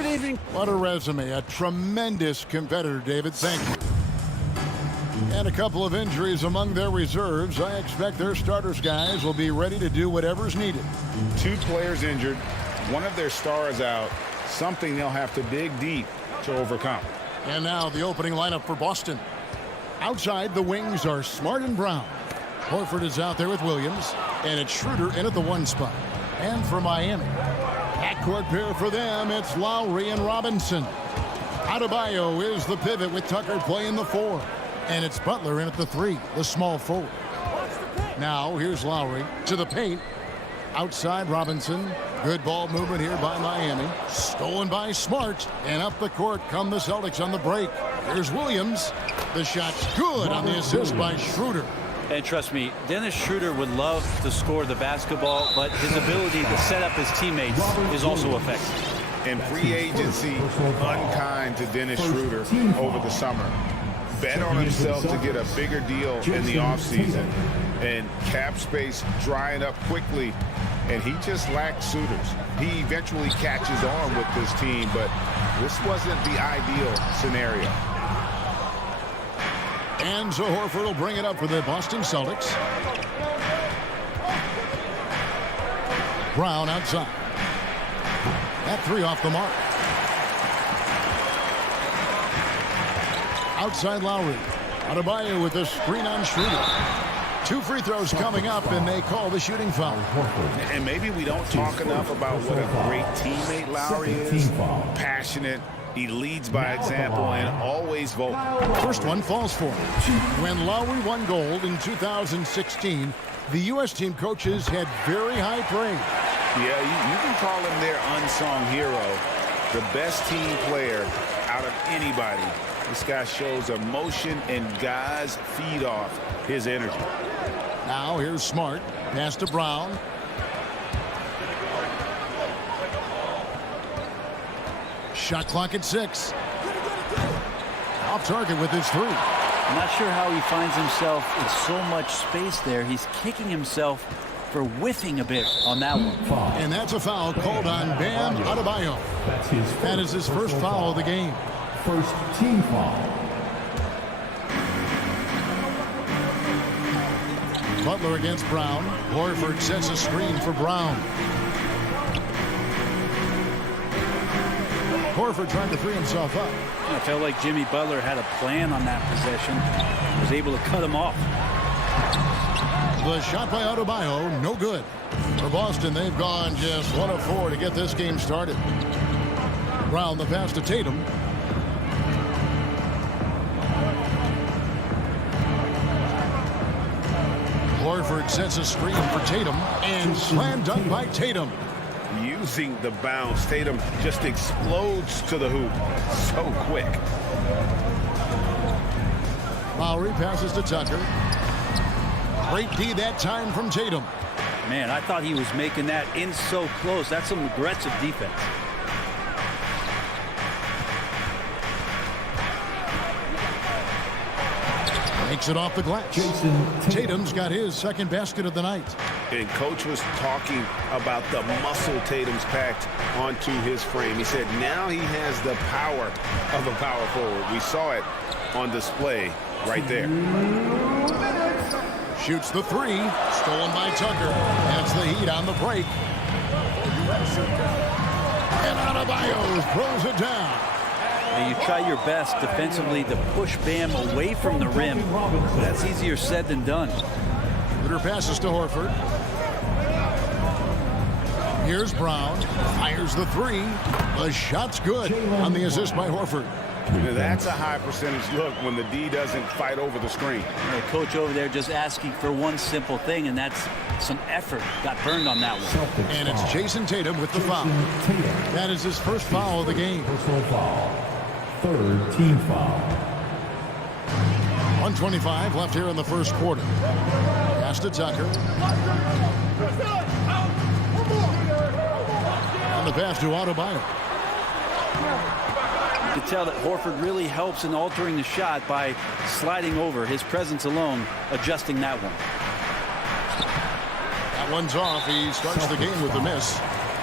Good evening. What a resume. A tremendous competitor, David. Thank you. And a couple of injuries among their reserves. I expect their starters guys will be ready to do whatever's needed. 2 players injured, one of their stars out, something they'll have to dig deep to overcome. And now the opening lineup for Boston. Outside, the wings are Smart and Brown. Horford is out there with Williams, and it's Schroeder in at the 1 spot. And for Miami, backcourt pair for them, it's Lowry and Robinson. Adebayo is the pivot with Tucker playing the 4. And it's Butler in at the 3, the small forward. Now here's Lowry to the paint. Outside Robinson. Good ball movement here by Miami. Stolen by Smart. And up the court come the Celtics on the break. Here's Williams. The shot's good on the assist by Schroeder. And trust me, Dennis Schroeder would love to score the basketball, but his ability to set up his teammates is also effective. And free agency unkind to Dennis Schroeder over the summer. Bet on himself to get a bigger deal in the offseason. And cap space drying up quickly. And he just lacked suitors. He eventually catches on with this team, but this wasn't the ideal scenario. And so Horford will bring it up for the Boston Celtics. Brown outside. That 3 off the mark. Outside Lowry. Adebayo with a screen on Schroeder. 2 free throws coming up, and they call the shooting foul. And maybe we don't talk enough about what a great teammate Lowry is. Passionate. He leads by example and always vocal. First one falls for him. When Lowry won gold in 2016, the U.S. team coaches had very high praise. Yeah, you can call him their unsung hero. The best team player out of anybody. This guy shows emotion, and guys feed off his energy. Now here's Smart. Pass to Brown. Shot clock at 6. Off target with his 3. I'm not sure how he finds himself in so much space there. He's kicking himself for whiffing a bit on that one. And that's a foul called on Bam Adebayo. That is his first foul of the game. First team foul. Butler against Brown. Horford sets a screen for Brown. Horford trying to free himself up. I felt like Jimmy Butler had a plan on that possession. Was able to cut him off. The shot by Adebayo, no good. For Boston, they've gone just 1 of 4 to get this game started. Brown the pass to Tatum. Horford sets a screen for Tatum, and slam dunk by Tatum. Using the bounce, Tatum just explodes to the hoop so quick. Lowry passes to Tucker. Great D that time from Tatum. Man, I thought he was making that in so close. That's some aggressive defense. Makes it off the glass. Tatum's got his second basket of the night. And Coach was talking about the muscle Tatum's packed onto his frame. He said now he has the power of a power forward. We saw it on display right there. Shoots the 3. Stolen by Tucker. That's the Heat on the break. And Adebayo throws it down. You try your best defensively to push Bam away from the rim. That's easier said than done. Ritter passes to Horford. Here's Brown. Fires the 3. The shot's good on the assist by Horford. That's a high percentage look when the D doesn't fight over the screen. The coach over there just asking for one simple thing, and that's some effort. Got burned on that one. And it's Jason Tatum with the foul. That is his first foul of the game. Personal foul. Third team foul. 1:25 left here in the first quarter. Pass to Tucker. And the pass to Adebayo. You can tell that Horford really helps in altering the shot by sliding over. His presence alone adjusting that one. That one's off. He starts the game with the miss.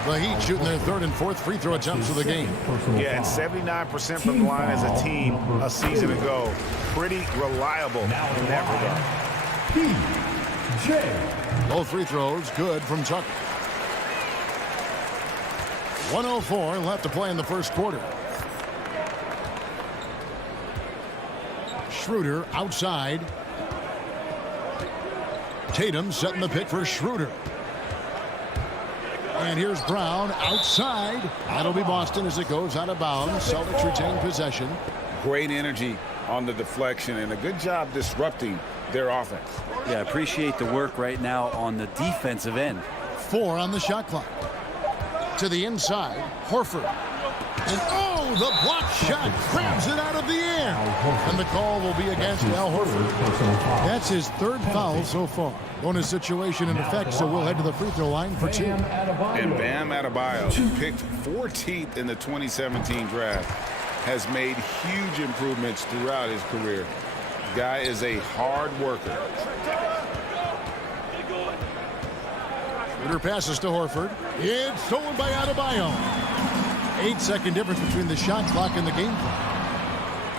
The Heat shooting their third and fourth free throw attempts of the game. Yeah, and 79% from the line as a team a season ago. Pretty reliable in that regard. PJ. Both free throws good from Tucker. 1:04 left to play in the first quarter. Schroeder outside. Tatum setting the pick for Schroeder. And here's Brown outside. That'll be Boston as it goes out of bounds. Celtics retain possession. Great energy on the deflection and a good job disrupting their offense. Yeah, appreciate the work right now on the defensive end. 4 on the shot clock. To the inside, Horford. And oh, the block shot grabs it out of the air. And the call will be against Al Horford. That's his third foul so far. Bonus situation in effect, so we'll head to the free throw line for 2. And Bam Adebayo, picked 14th in the 2017 draft, has made huge improvements throughout his career. Guy is a hard worker. Schroeder passes to Horford. It's stolen by Adebayo. 8-second difference between the shot clock and the game clock.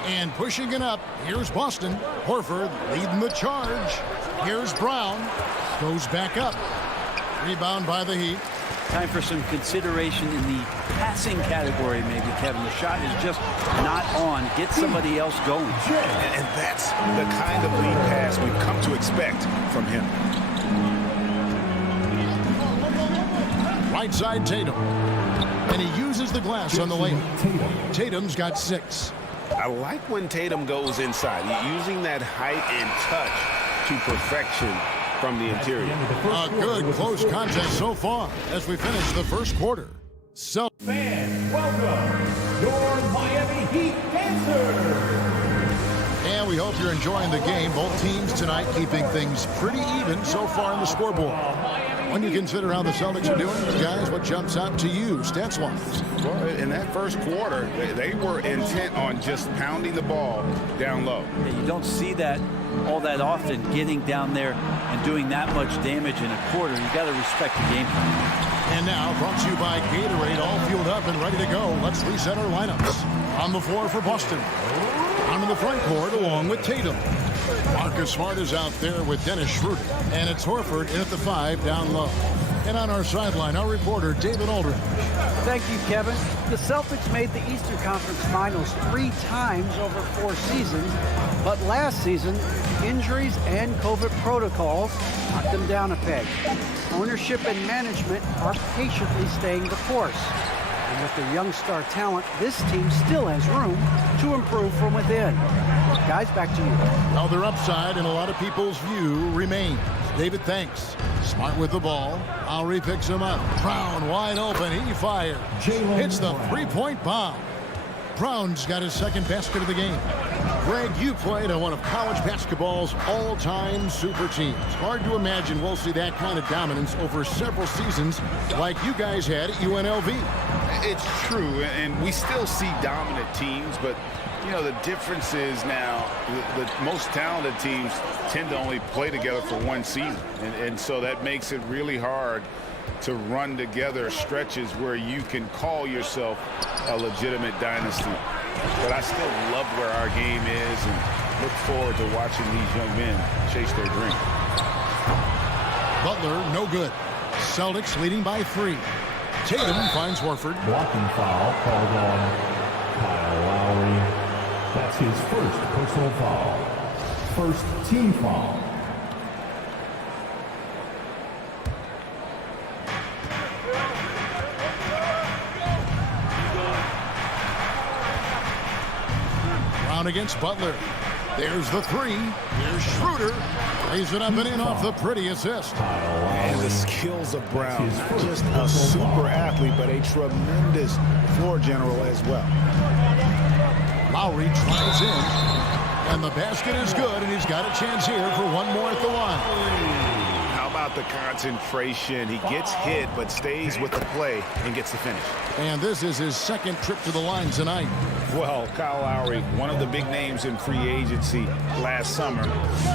And pushing it up, here's Boston. Horford leading the charge. Here's Brown. Goes back up. Rebound by the Heat. Time for some consideration in the passing category, maybe, Kevin. The shot is just not on. Get somebody else going. And that's the kind of lead pass we've come to expect from him. Right side Tatum. And he uses the glass on the lane. Tatum's got 6. I like when Tatum goes inside, using that height and touch to perfection from the interior. A good close contest so far as we finish the first quarter. So Fans, welcome your Miami Heat Panthers. and we hope you're enjoying the game. Both teams tonight keeping things pretty even so far on the scoreboard. When you consider how the Celtics are doing, guys, what jumps out to you stats-wise? Well, in that first quarter, they were intent on just pounding the ball down low. Yeah, you don't see that all that often, getting down there and doing that much damage in a quarter. You got to respect the game plan. And now, brought to you by Gatorade, all fueled up and ready to go. Let's reset our lineups. On the floor for Boston. On the front court along with Tatum. Marcus Smart is out there with Dennis Schroeder. And it's Horford in at the 5 down low. And on our sideline, our reporter, David Aldridge. Thank you, Kevin. The Celtics made the Eastern Conference Finals 3 times over 4 seasons, but last season, injuries and COVID protocols knocked them down a peg. Ownership and management are patiently staying the course. And with their young star talent, this team still has room to improve from within. Guys, back to you. Well, their upside in a lot of people's view remains. David, thanks. Smart with the ball. Lowry picks him up. Brown wide open. He fires. Hits the three-point bomb. Brown's got his second basket of the game. Greg, you played on one of college basketball's all-time super teams. Hard to imagine we'll see that kind of dominance over several seasons like you guys had at UNLV. It's true, and we still see dominant teams, but you know, the difference is now the most talented teams tend to only play together for one season. And so that makes it really hard to run together stretches where you can call yourself a legitimate dynasty. But I still love where our game is and look forward to watching these young men chase their dream. Butler, no good. Celtics leading by 3. Tatum finds Horford. Blocking foul called on Kyle Lowry. That's his first personal foul. First team foul. Brown against Butler. There's the 3. Here's Schroeder. Lays it up and in off the pretty assist. And the skills of Brown, not just a super athlete, but a tremendous floor general as well. Lowry drives in, and the basket is good, and he's got a chance here for one more at the line. How about the concentration? He gets hit, but stays with the play and gets the finish. And this is his second trip to the line tonight. Well, Kyle Lowry, one of the big names in free agency last summer,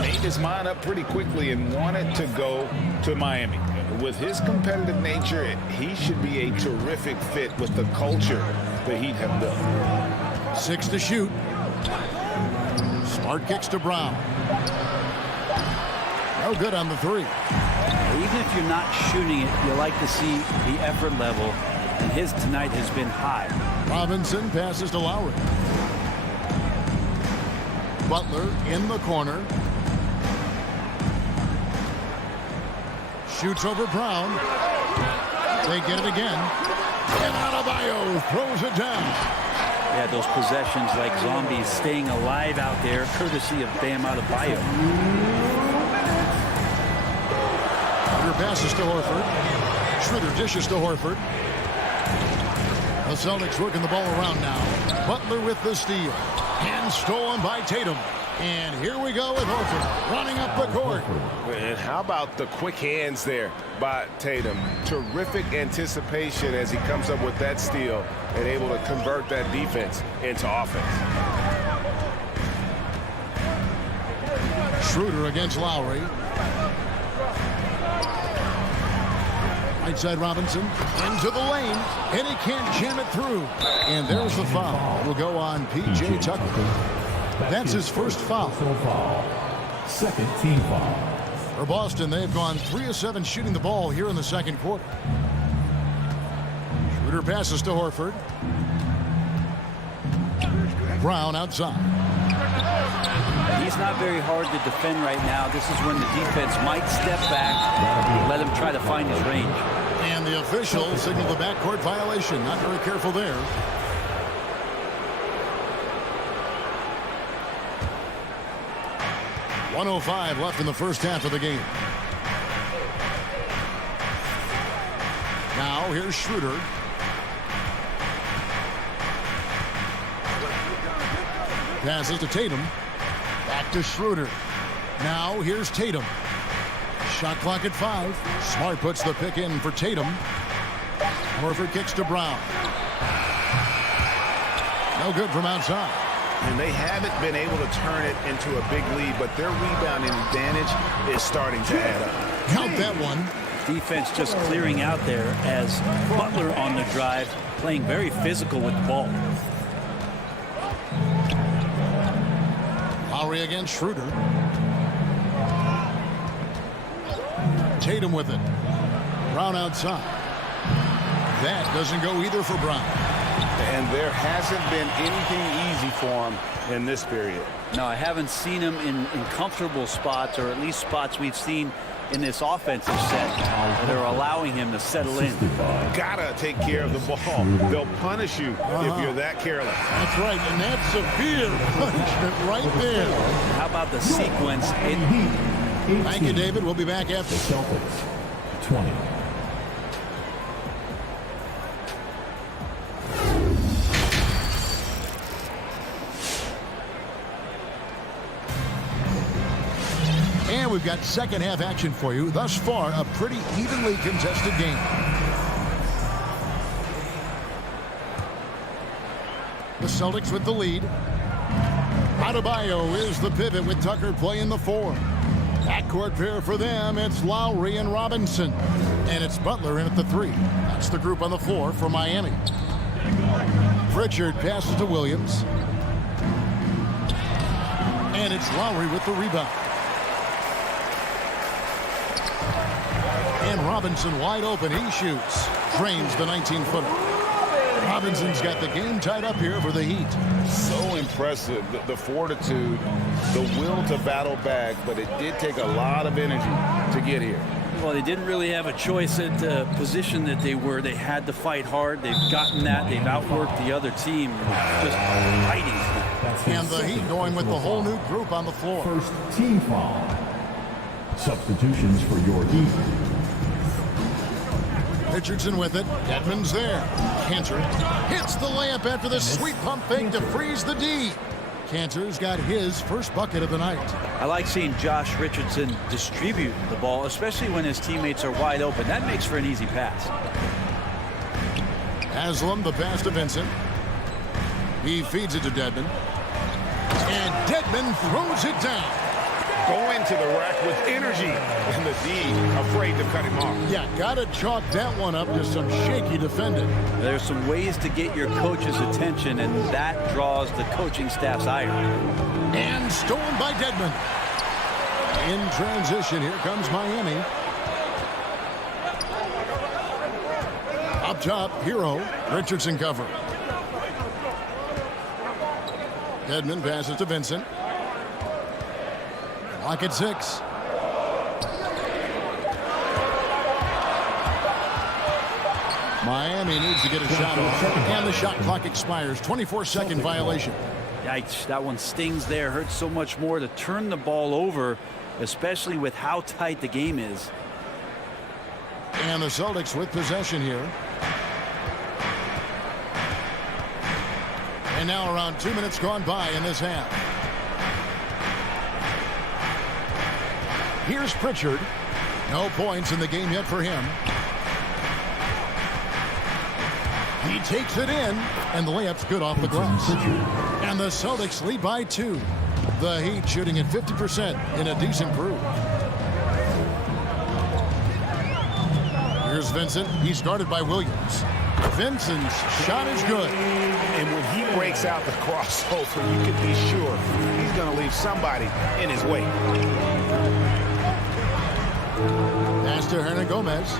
made his mind up pretty quickly and wanted to go to Miami. With his competitive nature, he should be a terrific fit with the culture the Heat have built. 6 to shoot. Smart kicks to Brown. No good on the 3. Even if you're not shooting it, you like to see the effort level, and his tonight has been high. Robinson passes to Lowry. Butler in the corner. Shoots over Brown. They get it again. And Adebayo throws it down. Yeah, those possessions like zombies staying alive out there, courtesy of Bam Adebayo. Schroeder passes to Horford. Schroeder dishes to Horford. The Celtics working the ball around now. Butler with the steal. And stolen by Tatum. And here we go with Horford running up the court. And how about the quick hands there by Tatum? Terrific anticipation as he comes up with that steal and able to convert that defense into offense. Schroeder against Lowry. Right side Robinson into the lane, and he can't jam it through. And there's the foul. It'll go on P.J. Tucker. That's his first foul. Second team foul. For Boston, they've gone 3 of 7 shooting the ball here in the second quarter. Schroeder passes to Horford. Brown outside. He's not very hard to defend right now. This is when the defense might step back, let him try to find his range. And the official signaled the backcourt violation. Not very careful there. .105 left in the first half of the game. Now here's Schroeder. Passes to Tatum. Back to Schroeder. Now here's Tatum. Shot clock at 5. Smart puts the pick in for Tatum. Horford kicks to Brown. No good from outside. And they haven't been able to turn it into a big lead, but their rebounding advantage is starting to add up. Count that one. Defense just clearing out there as Butler on the drive, playing very physical with the ball. Lowry against Schroeder. Tatum with it. Brown outside. That doesn't go either for Brown. And there hasn't been anything easy for him in this period. No, I haven't seen him in comfortable spots, or at least spots we've seen in this offensive set that are allowing him to settle in. Gotta take care of the ball. They'll punish you if you're that careless. That's right, and that's severe punishment right there. How about the sequence? Thank you, David. We'll be back after. The Celtics, 20. And we've got second half action for you. Thus far, a pretty evenly contested game. The Celtics with the lead. Adebayo is the pivot with Tucker playing the 4. Backcourt pair for them, it's Lowry and Robinson. And it's Butler in at the 3. That's the group on the floor for Miami. Pritchard passes to Williams. And it's Lowry with the rebound. And Robinson wide open. He shoots. Drains the 19-footer. Robinson's got the game tied up here for the Heat. So impressive. The fortitude, the will to battle back, but it did take a lot of energy to get here. Well, they didn't really have a choice at the position that they were. They had to fight hard. They've gotten that. They've outworked the other team. Just fighting. And the Heat going with the whole new group on the floor. First team foul. Substitutions for your Heat. Richardson with it. Edmonds there. Cantor hits the layup after the sweet pump fake to freeze the D. Cantor's got his first bucket of the night. I like seeing Josh Richardson distribute the ball, especially when his teammates are wide open. That makes for an easy pass. Haslam, the pass to Vincent. He feeds it to Dedmon. And Dedmon throws it down. going to the rack with energy, and the D afraid to cut him off. Yeah, got to chalk that one up to some shaky defending. There's some ways to get your coach's attention, and that draws the coaching staff's ire. And stolen by Dedmon. In transition, here comes Miami. Up top, Hero. Richardson cover. Dedmon passes to Vincent. Clock at 6. Miami needs to get a shot off, and the shot clock expires. 24-second violation. Yikes, that one stings there. Hurts so much more to turn the ball over, especially with how tight the game is. And the Celtics with possession here. And now around 2 minutes gone by in this half. Here's Pritchard. No points in the game yet for him. He takes it in, and the layup's good off the glass. And the Celtics lead by 2. The Heat shooting at 50% in a decent groove. Here's Vincent. He's guarded by Williams. Vincent's shot is good. And when he breaks out the crossover, you can be sure he's going to leave somebody in his way. Pass to Hernan Gomez.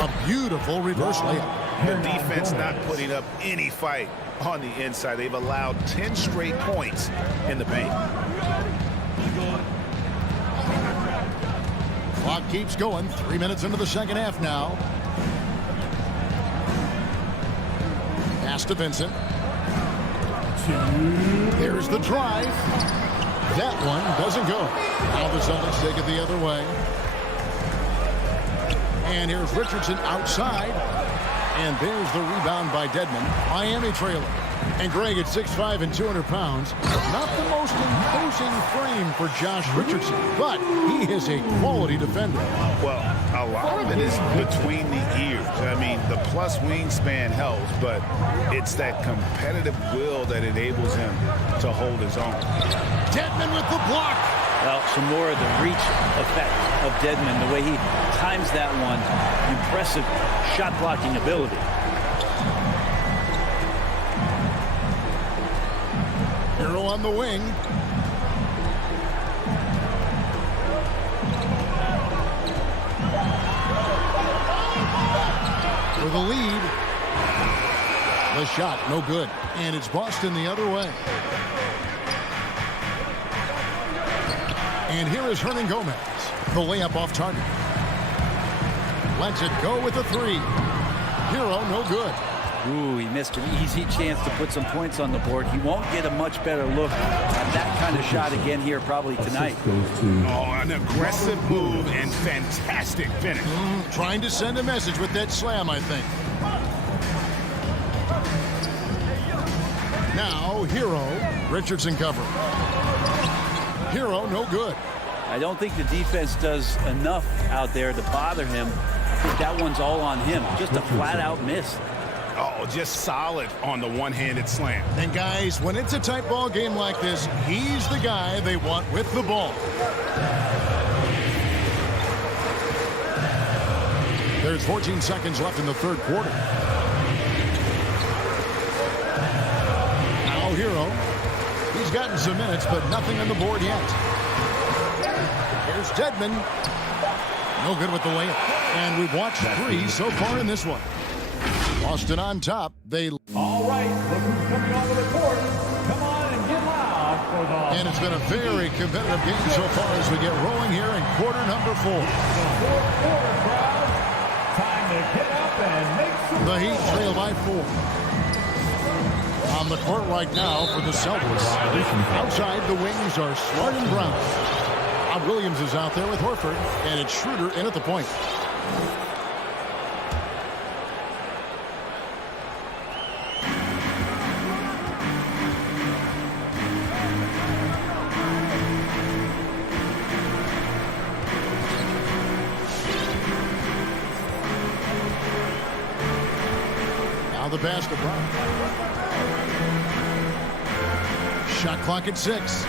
A beautiful reverse layup. The defense not putting up any fight on the inside. They've allowed 10 straight points in the paint. Clock keeps going. 3 minutes into the second half now. Pass to Vincent. There's the drive. That one doesn't go. Now the Celtics take it the other way. And here's Richardson outside. And there's the rebound by Dedmon. Miami trailing. And Greg at 6'5" and 200 pounds. Not the most imposing frame for Josh Richardson, but he is a quality defender. Well, a lot of it is between the ears. I mean, the plus wingspan helps, but it's that competitive will that enables him to hold his own. Dedmon with the block. Well, some more of the reach effect of Dedmon, the way he times that one. Impressive shot blocking ability. Hero on the wing. For the lead. The shot, no good. And it's Boston the other way. And here is Hernan Gomez. The layup off target. Lets it go with the 3. Hero, no good. Ooh, he missed an easy chance to put some points on the board. He won't get a much better look at that kind of shot again here probably tonight. Oh, an aggressive move and fantastic finish. Trying to send a message with that slam, I think. Now, Hero. Richardson cover. Hero, no good. I don't think the defense does enough out there to bother him. I think that one's all on him. Just a flat-out miss. Oh, just solid on the one-handed slam. And guys, when it's a tight ball game like this, he's the guy they want with the ball. There's 14 seconds left in the third quarter. Now Hero. He's gotten some minutes, but nothing on the board yet. Here's Dedmon. No good with the layup. And we've watched 3 so far in this one. Boston on top. They. All right, look who's coming onto the court. Come on and get loud for the. And it's been a very competitive game so far as we get rolling here in quarter number 4. The fourth quarter, crowd. Time to get up and make some. The Heat trail by 4. On the court right now for the Celtics. Outside, the wings are Smart and Brown. Williams is out there with Horford, and it's Schroeder in at the point. Now the pass to Brown. Shot clock at 6.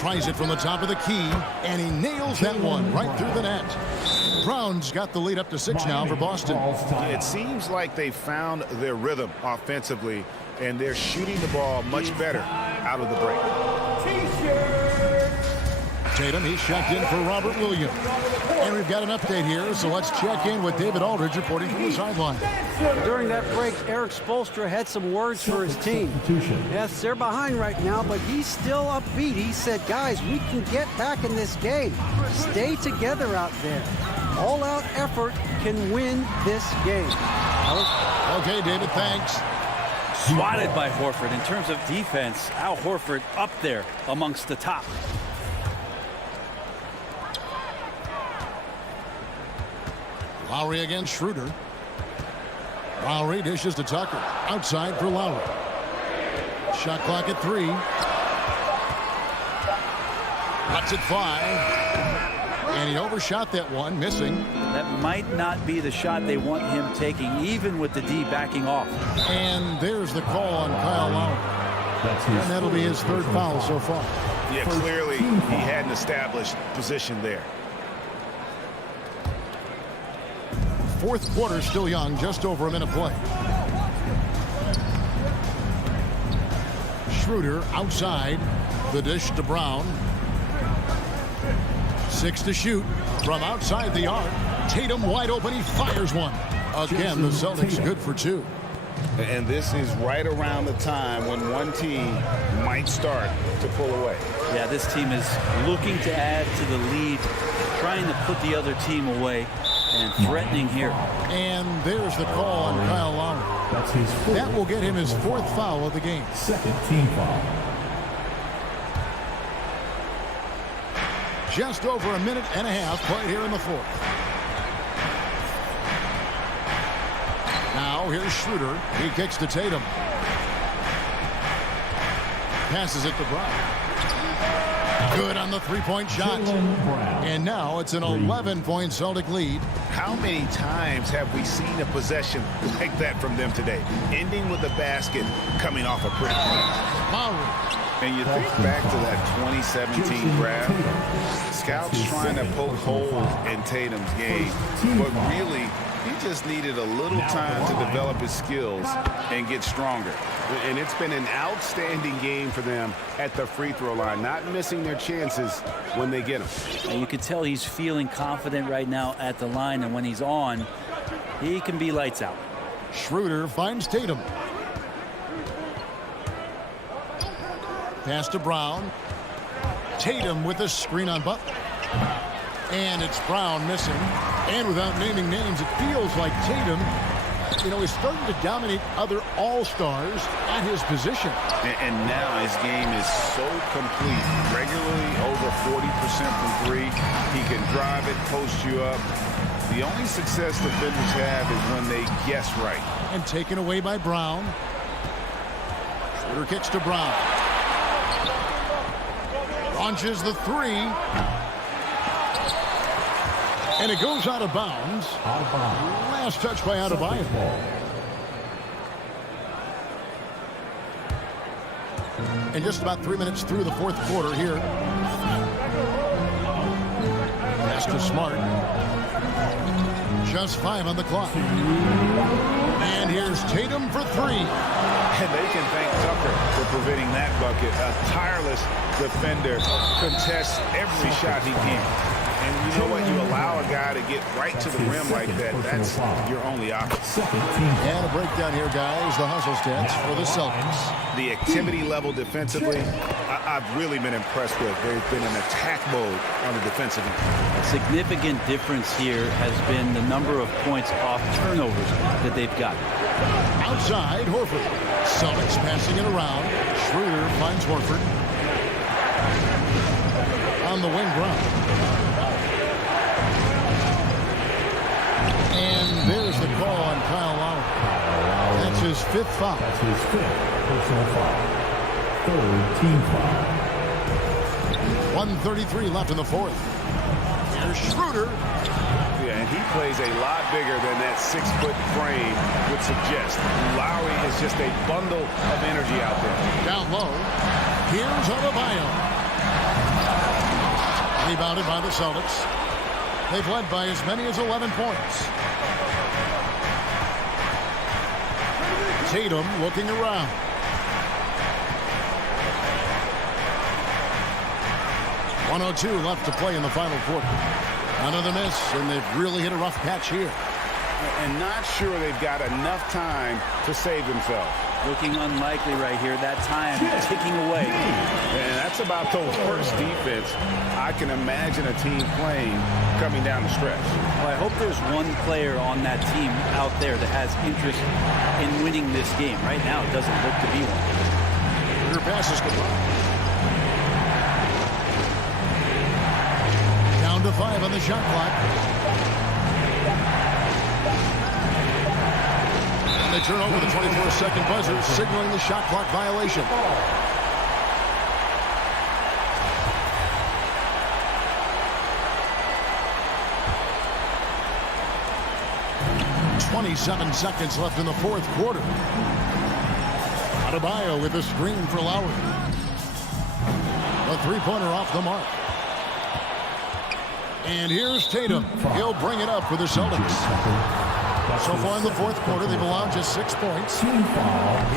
Tries it from the top of the key, and he nails that one right through the net. Brown's got the lead up to 6 now for Boston. It seems like they found their rhythm offensively, and they're shooting the ball much better out of the break. Tatum, he's checked in for Robert Williams. And we've got an update here, so let's check in with David Aldridge reporting from the sideline. During that break, Eric Spoelstra had some words for his team. Yes, they're behind right now, but he's still upbeat. He said, guys, we can get back in this game. Stay together out there. All-out effort can win this game. Okay, David, thanks. Swatted by Horford. In terms of defense, Al Horford up there amongst the top. Lowry against Schroeder. Lowry dishes to Tucker. Outside for Lowry. Shot clock at 3. Cuts at 5. And he overshot that one, missing. That might not be the shot they want him taking, even with the D backing off. And there's the call on Kyle Lowry. And that'll be his 3rd foul so far. Yeah, clearly he had an established position there. 4th quarter still young, just over a minute play. Schroeder outside. The dish to Brown. 6 to shoot from outside the arc. Tatum wide open. He fires one. Again, the Celtics good for 2. And this is right around the time when one team might start to pull away. Yeah, this team is looking to add to the lead, trying to put the other team away, and threatening here. And there's the call on Kyle Lowry. That will get him his 4th foul of the game. 2nd team foul. Just over a minute and a half played here in the 4th. Now here's Schroeder. He kicks to Tatum. Passes it to Brown. Good on the 3-point shot. And now it's an 11-point Celtic lead. How many times have we seen a possession like that from them today? Ending with a basket coming off a pretty play. Lowry. And you think back to that 2017 grab, scouts trying to poke holes in Tatum's game, but really he just needed a little time to develop his skills and get stronger. And it's been an outstanding game for them at the free throw line, not missing their chances when they get them. And you can tell he's feeling confident right now at the line, and when he's on, he can be lights out. Schroeder finds Tatum. Pass to Brown. Tatum with a screen on Butler. And it's Brown missing. And without naming names, it feels like Tatum, is starting to dominate other all-stars at his position. And now his game is so complete. Regularly over 40% from 3. He can drive it, post you up. The only success defenders have is when they guess right. And taken away by Brown. Schroeder kicks to Brown. Launches the 3. And it goes out of bounds. Last touch by Adebayo. And just about 3 minutes through the 4th quarter here. Pass to Smart. Just 5 on the clock. And here's Tatum for 3. And they can thank Tucker for preventing that bucket. A tireless defender contests every shot he can. And you know what? You allow a guy to get right to the rim like that. That's your only option. And a breakdown here, guys. The hustle stats for the Celtics. The activity level defensively, I've really been impressed with. They've been in attack mode on the defensive end. A significant difference here has been the number of points off turnovers that they've got. Outside, Horford. Celtics passing it around. Schroeder finds Horford. On the wing, Brown. And there's the call on Kyle Lowry. That's his 5th foul. That's his 5th personal foul. 3rd team foul. 1:33 left in the 4th. Here's Schroeder. Yeah, and he plays a lot bigger than that 6-foot frame would suggest. Lowry is just a bundle of energy out there. Down low. Here's Adebayo. Rebounded by the Celtics. They've led by as many as 11 points. Tatum looking around. .102 left to play in the final quarter. Another miss, and they've really hit a rough patch here. And not sure they've got enough time to save themselves. Looking unlikely right here. That time ticking away. And that's about those first defense I can imagine a team playing coming down the stretch. Well, I hope there's one player on that team out there that has interest in winning this game. Right now, it doesn't look to be one. Your pass is good. Down to 5 on the shot clock. And they turn over the 24-second buzzer, signaling the shot clock violation. 27 seconds left in the fourth quarter. Adebayo with a screen for Lowry. A three-pointer off the mark. And here's Tatum. He'll bring it up for the Celtics. So far in the fourth quarter, they've allowed just 6 points. He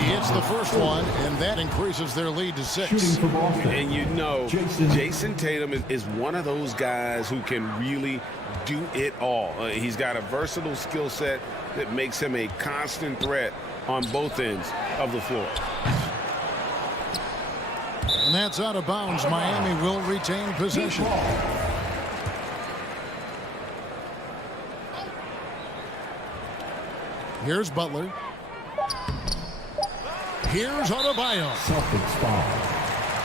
hits the first one, and that increases their lead to 6. And you know, Jason Tatum is one of those guys who can really do it all. He's got a versatile skill set that makes him a constant threat on both ends of the floor. And that's out of bounds. Miami will retain possession. Here's Butler. Here's Adebayo. Celtics foul.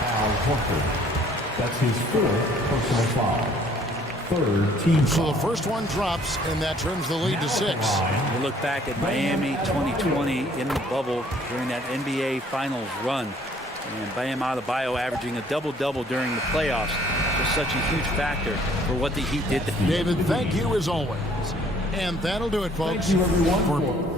Al Horford. That's his fourth personal foul. Third team So foul. the first one drops, and that trims the lead to 6. We look back at Miami 2020 in the bubble during that NBA Finals run. And Bam Adebayo averaging a double-double during the playoffs was such a huge factor for what the Heat did. David, thank you as always. And that'll do it, folks. Thank you, everyone.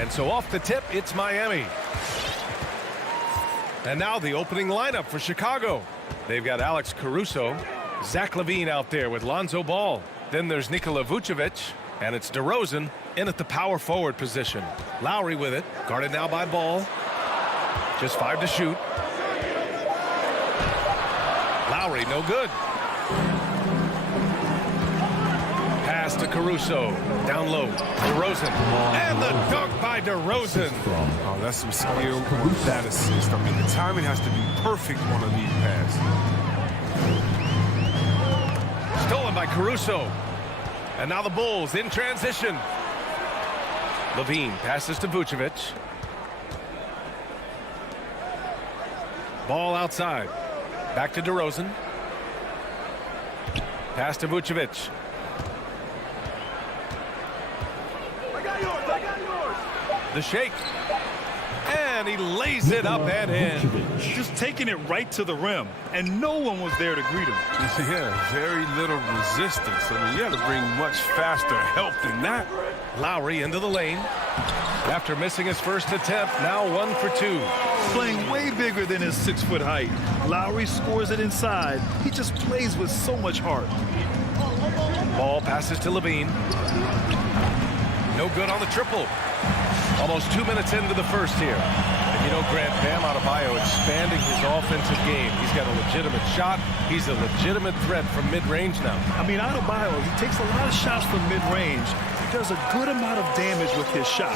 And so off the tip, it's Miami. And now the opening lineup for Chicago. They've got Alex Caruso, Zach LaVine out there with Lonzo Ball. Then there's Nikola Vucevic, and it's DeRozan in at the power forward position. Lowry with it, guarded now by Ball. Just 5 to shoot. Lowry, no good. Pass to Caruso, down low, DeRozan, and the dunk by DeRozan. Oh, that's some skill with that assist. I mean, the timing has to be perfect on a lead pass. Stolen by Caruso. And now the Bulls in transition. LaVine passes to Vucevic. Ball outside. Back to DeRozan. Pass to Vucevic. The shake. And he lays it up and in. Just taking it right to the rim, and no one was there to greet him. Yeah, very little resistance. I mean, you had to bring much faster help than that. Lowry into the lane. After missing his first attempt, now 1 for 2. Playing way bigger than his 6-foot height. Lowry scores it inside. He just plays with so much heart. Ball passes to LaVine. No good on the triple. Almost 2 minutes into the first here. And you know, Grant, Bam Adebayo expanding his offensive game. He's got a legitimate shot. He's a legitimate threat from mid-range now. I mean, Adebayo, he takes a lot of shots from mid-range. He does a good amount of damage with his shot.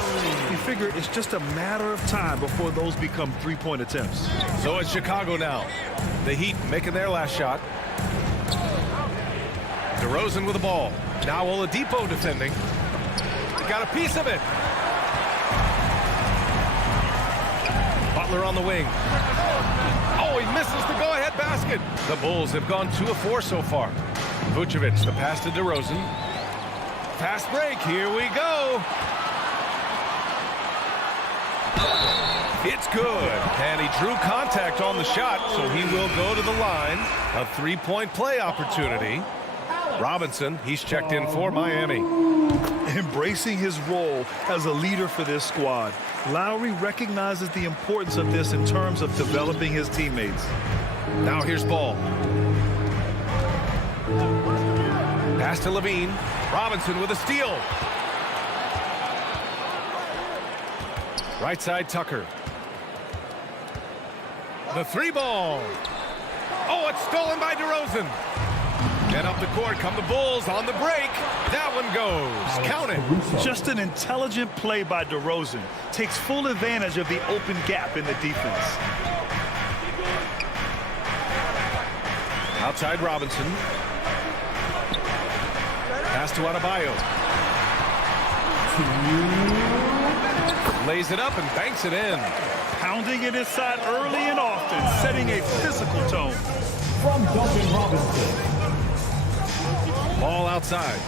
You figure it's just a matter of time before those become three-point attempts. So it's Chicago now. The Heat making their last shot. DeRozan with the ball. Now Oladipo defending. He got a piece of it. Butler on the wing. Oh, he misses the go-ahead basket. The Bulls have gone 2 of 4 so far. Vucevic, the pass to DeRozan. Fast break, here we go. It's good. And he drew contact on the shot, so he will go to the line. A 3-point play opportunity. Robinson, he's checked in for Miami. Embracing his role as a leader for this squad. Lowry recognizes the importance of this in terms of developing his teammates. Now here's Ball. Pass to LaVine. Robinson with a steal. Right side, Tucker. The 3-ball. Oh, it's stolen by DeRozan. And up the court come the Bulls on the break. That one goes. Count it. Just an intelligent play by DeRozan. Takes full advantage of the open gap in the defense. Outside Robinson. Pass to Adebayo. Lays it up and banks it in. Pounding it inside early and often, setting a physical tone. From Duncan Robinson. Ball outside.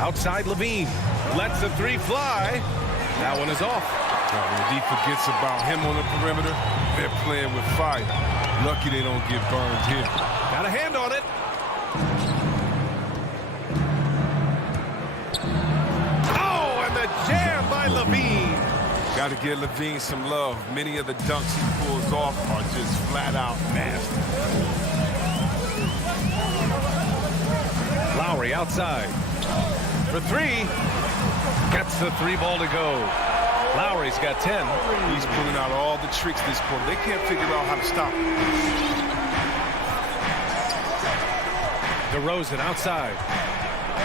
Outside LaVine. Lets the 3 fly. That one is off. When the D forgets about him on the perimeter, they're playing with fire. Lucky they don't get burned here. Got a hand on it. Oh, and the jam by LaVine. Got to give LaVine some love. Many of the dunks he pulls off are just flat out nasty. Lowry outside. For 3. Gets the 3-ball to go. Lowry's got 10. He's pulling out all the tricks this quarter. They can't figure out how to stop him. DeRozan outside.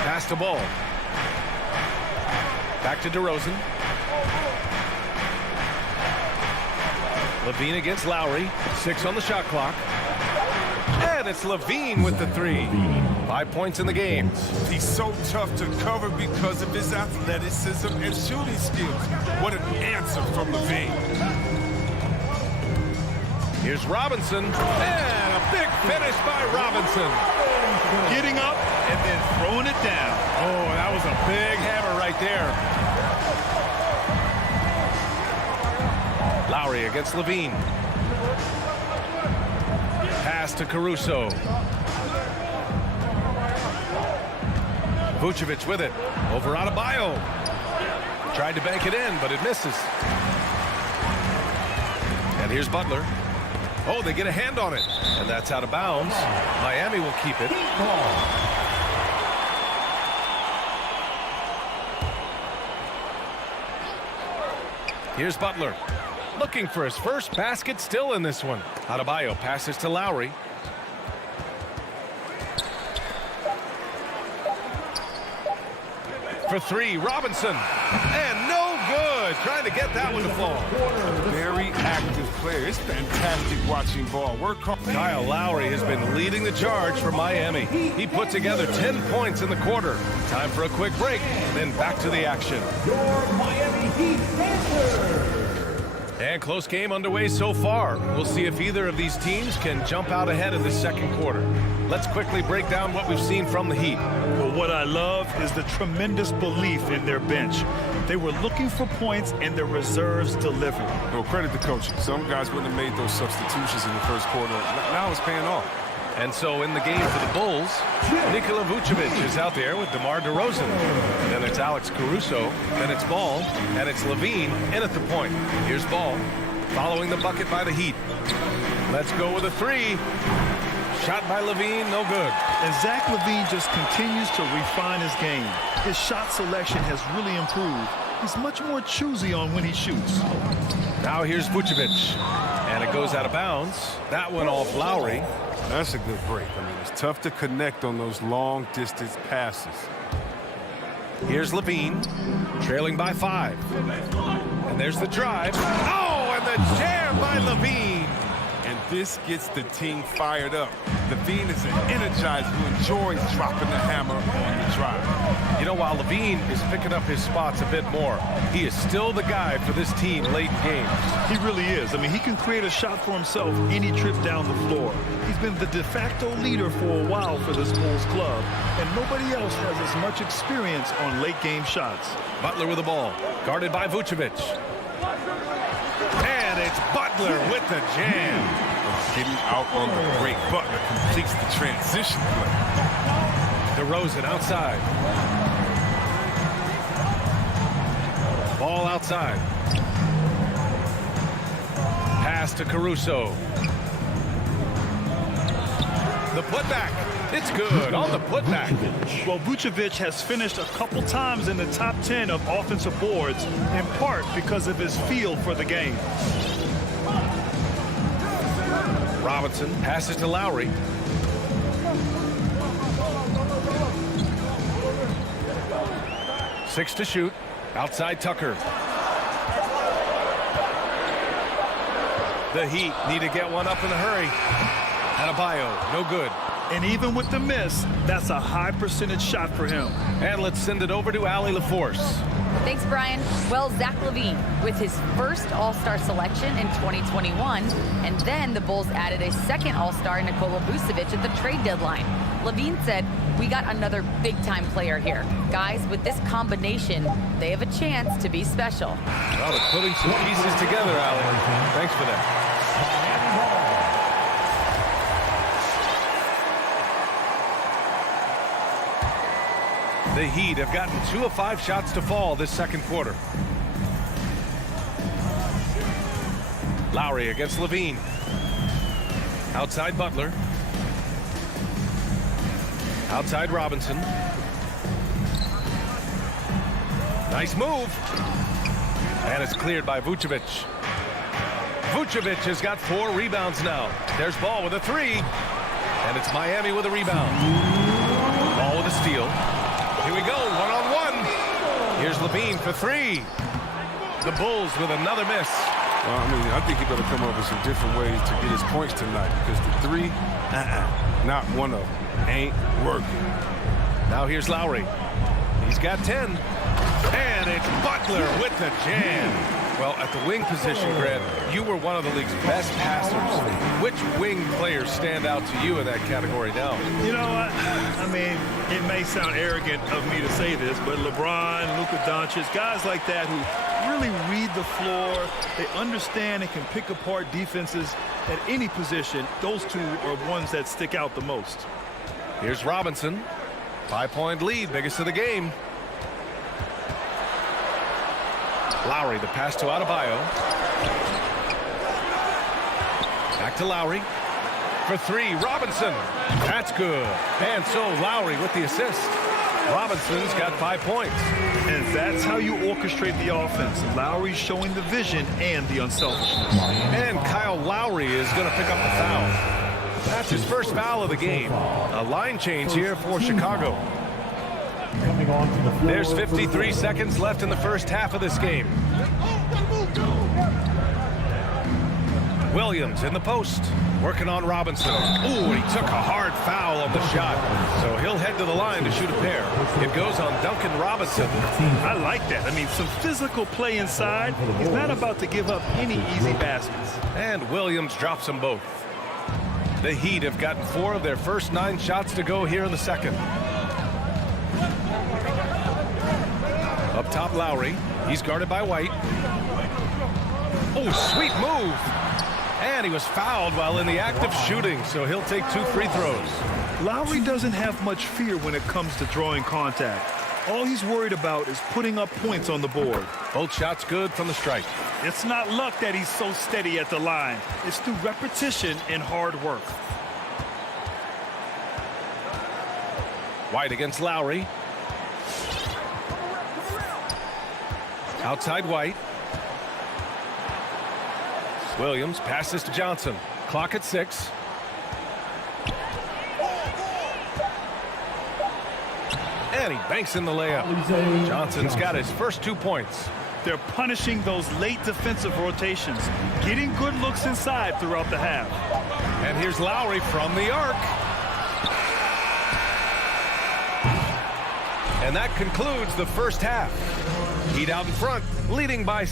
Pass the ball. Back to DeRozan. LaVine against Lowry. 6 on the shot clock. And it's LaVine with the 3. 5 points in the game. He's so tough to cover because of his athleticism and shooting skills. What an answer from LaVine. Here's Robinson. And a big finish by Robinson. Getting up and then throwing it down. Oh, that was a big hammer right there. Lowry against LaVine. Pass to Caruso. Vucevic with it. Over Adebayo. Tried to bank it in, but it misses. And here's Butler. Oh, they get a hand on it. And that's out of bounds. Miami will keep it. Here's Butler. Looking for his first basket still in this one. Adebayo passes to Lowry. For three, Robinson. And no good. Trying to get that one to fall. A very active player. It's fantastic watching ball. Work hard. Kyle Lowry has been leading the charge for Miami. He put together 10 points in the quarter. Time for a quick break, then back to the action. Your Miami Heat answer. And close game underway so far. We'll see if either of these teams can jump out ahead in this second quarter. Let's quickly break down what we've seen from the Heat. Well, what I love is the tremendous belief in their bench. They were looking for points, and their reserves delivered. Well, credit the coaching. Some guys wouldn't have made those substitutions in the first quarter. Now it's paying off. And so in the game for the Bulls, Nikola Vucevic is out there with DeMar DeRozan. Then it's Alex Caruso. Then it's Ball. And it's Levine in at the point. Here's Ball following the bucket by the Heat. Let's go with a three. Shot by Levine, no good. And Zach LaVine just continues to refine his game. His shot selection has really improved. He's much more choosy on when he shoots. Now here's Vucevic. And it goes out of bounds. That one off Lowry. That's a good break. I mean, it's tough to connect on those long-distance passes. Here's Levine, trailing by 5. And there's the drive. Oh, and the jam by Levine. And this gets the team fired up. Levine is an energizer who enjoys dropping the hammer on the drive. You know, while Levine is picking up his spots a bit more, he is still the guy for this team late in games. He really is. I mean, he can create a shot for himself any trip down the floor. He's been the de facto leader for a while for this Bulls club, and nobody else has as much experience on late-game shots. Butler with the ball, guarded by Vucevic. And it's Butler with the jam. Getting out on the break. Butler completes the transition play. DeRozan outside. Ball outside. Pass to Caruso. The putback. It's good on the putback. Well, Vucevic has finished a couple times in the top 10 of offensive boards, in part because of his feel for the game. Robinson passes to Lowry. Six to shoot. Outside Tucker. The Heat need to get one up in a hurry. Adebayo, no good. And even with the miss, that's a high percentage shot for him. And let's send it over to Allie LaForce. Thanks, Brian. Well, Zach LaVine with his first All-Star selection in 2021, and then the Bulls added a second All-Star, Nikola Vucevic, at the trade deadline. LaVine said, "We got another big-time player here. Guys, with this combination, they have a chance to be special." Well, they're putting some pieces together, Allie. Thanks for that. The Heat have gotten 2 of 5 shots to fall this second quarter. Lowry against Levine. Outside Butler. Outside Robinson. Nice move. And it's cleared by Vucevic. Vucevic has got 4 rebounds now. There's Ball with a 3. And it's Miami with a rebound. Ball with a steal. Here we go, one-on-one. Here's Levine for 3. The Bulls with another miss. Well, I mean, I think he better come up with some different ways to get his points tonight, because the 3, not one of them, ain't working. Now here's Lowry. He's got 10. And it's Butler with the jam. Well, at the wing position, Grant, you were one of the league's best passers. Which wing players stand out to you in that category now? You know what? I mean, it may sound arrogant of me to say this, but LeBron, Luka Doncic, guys like that who really read the floor, they understand and can pick apart defenses at any position. Those two are ones that stick out the most. Here's Robinson. 5-point lead, biggest of the game. Lowry, the pass to Adebayo. Back to Lowry. For three, Robinson. That's good. And so Lowry with the assist. Robinson's got 5 points. And that's how you orchestrate the offense. Lowry showing the vision and the unselfishness. And Kyle Lowry is going to pick up the foul. That's his first foul of the game. A line change here for Chicago. There's 53 seconds left in the first half of this game. Williams in the post, working on Robinson. Ooh, he took a hard foul on the shot. So he'll head to the line to shoot a pair. It goes on Duncan Robinson. I like that. I mean, some physical play inside. He's not about to give up any easy baskets. And Williams drops them both. The Heat have gotten 4 of their first 9 shots to go here in the second. Up top, Lowry. He's guarded by White. Oh, sweet move. And he was fouled while in the act of shooting, so he'll take 2 free throws. Lowry doesn't have much fear when it comes to drawing contact. All he's worried about is putting up points on the board. Both shots good from the strike. It's not luck that he's so steady at the line. It's through repetition and hard work. White against Lowry. Outside White. Williams passes to Johnson. Clock at 6. And he banks in the layup. Johnson's got his first 2 points. They're punishing those late defensive rotations, getting good looks inside throughout the half. And here's Lowry from the arc. And that concludes the first half. Heat out in front, leading by...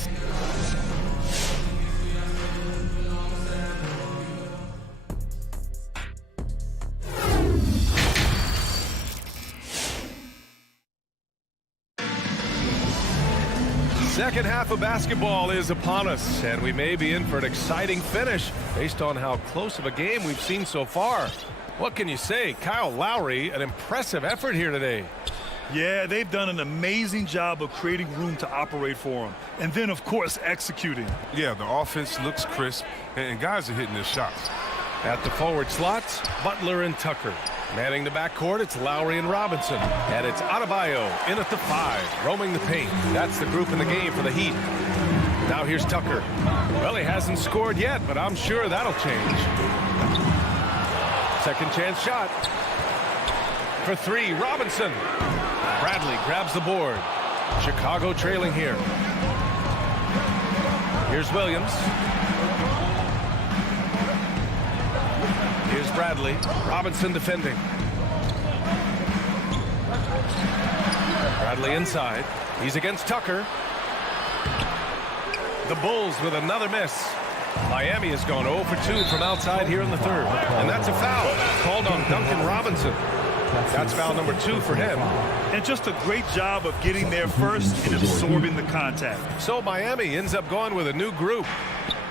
Second half of basketball is upon us, and we may be in for an exciting finish based on how close of a game we've seen so far. What can you say? Kyle Lowry, an impressive effort here today. Yeah, they've done an amazing job of creating room to operate for him. And then, of course, executing. Yeah, the offense looks crisp, and guys are hitting their shots. At the forward slots, Butler and Tucker. Manning the backcourt, it's Lowry and Robinson. And it's Adebayo in at the 5, roaming the paint. That's the group in the game for the Heat. Now here's Tucker. Well, he hasn't scored yet, but I'm sure that'll change. Second chance shot. For 3, Robinson. Bradley grabs the board. Chicago trailing here. Here's Williams. Here's Bradley. Robinson defending. Bradley inside. He's against Tucker. The Bulls with another miss. Miami has gone 0 for 2 from outside here in the third. And that's a foul called on Duncan Robinson. That's foul number 2 for him. And just a great job of getting there first and absorbing the contact. So Miami ends up going with a new group.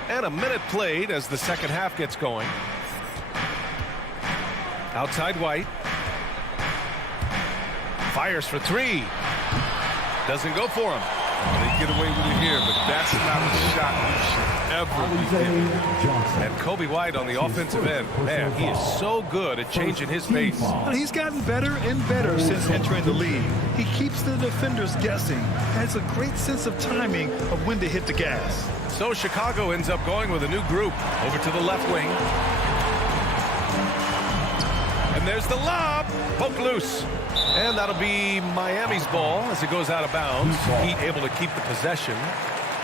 And a minute played as the second half gets going. Outside White. Fires for 3. Doesn't go for him. They get away with it here, but that's not a shot you should ever be hitting. And Kobe White on the offensive end. Man, he is so good at changing his pace. He's gotten better and better since entering the league. He keeps the defenders guessing. Has a great sense of timing of when to hit the gas. So Chicago ends up going with a new group over to the left wing. And there's the lob. Poke loose. And that'll be Miami's ball as it goes out of bounds. Heat able to keep the possession.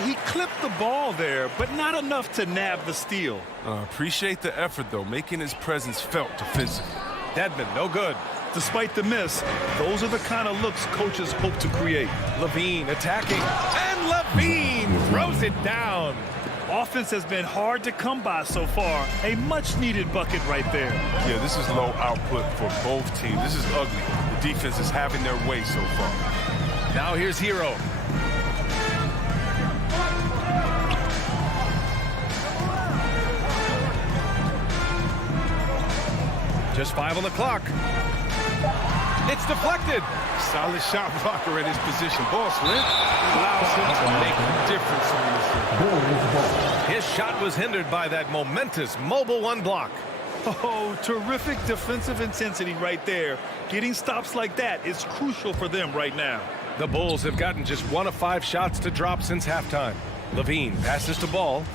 He clipped the ball there, but not enough to nab the steal. Appreciate the effort, though, making his presence felt defensively. Dedmon, no good. Despite the miss, those are the kind of looks coaches hope to create. Levine attacking. And Levine throws it down. Offense has been hard to come by so far. A much-needed bucket right there. Yeah, this is low output for both teams. This is ugly. The defense is having their way so far. Now here's Hero. Just 5 on the clock. It's deflected. Solid shot blocker at his position. Ball slip allows him to make a difference on this. His shot was hindered by that momentous mobile one block. Oh, terrific defensive intensity right there. Getting stops like that is crucial for them right now. The Bulls have gotten just 1 of 5 shots to drop since halftime. Levine passes to Ball.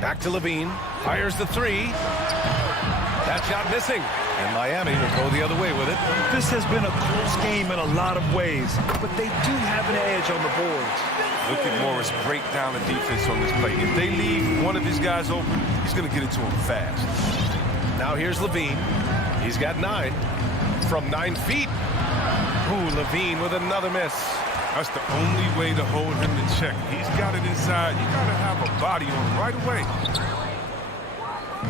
Back to Levine. Fires the 3. That shot missing. And Miami will go the other way with it. This has been a close game in a lot of ways, but they do have an edge on the boards. Look at Morris break down the defense on this play. If they leave one of his guys open, he's going to get it to him fast. Now here's Levine. He's got 9. From 9 feet. Ooh, Levine with another miss. That's the only way to hold him in check. He's got it inside. You got to have a body on him right away.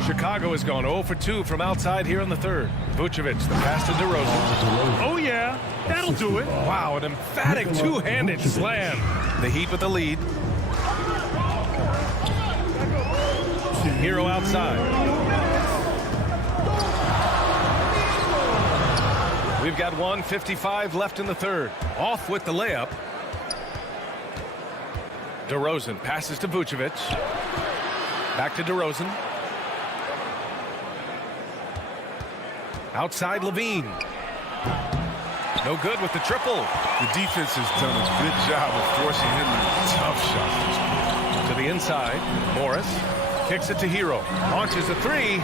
Chicago has gone 0 for 2 from outside here in the third. Vucevic, the pass to DeRozan. Oh, yeah. That'll do it. Wow, an emphatic two-handed slam. The Heat with the lead. Hero outside. We've got 1:55 left in the third. Off with the layup. DeRozan passes to Vucevic. Back to DeRozan. Outside Levine. No good with the triple. The defense has done a good job of forcing him into tough shots. To the inside, Morris kicks it to Hero. Launches a 3.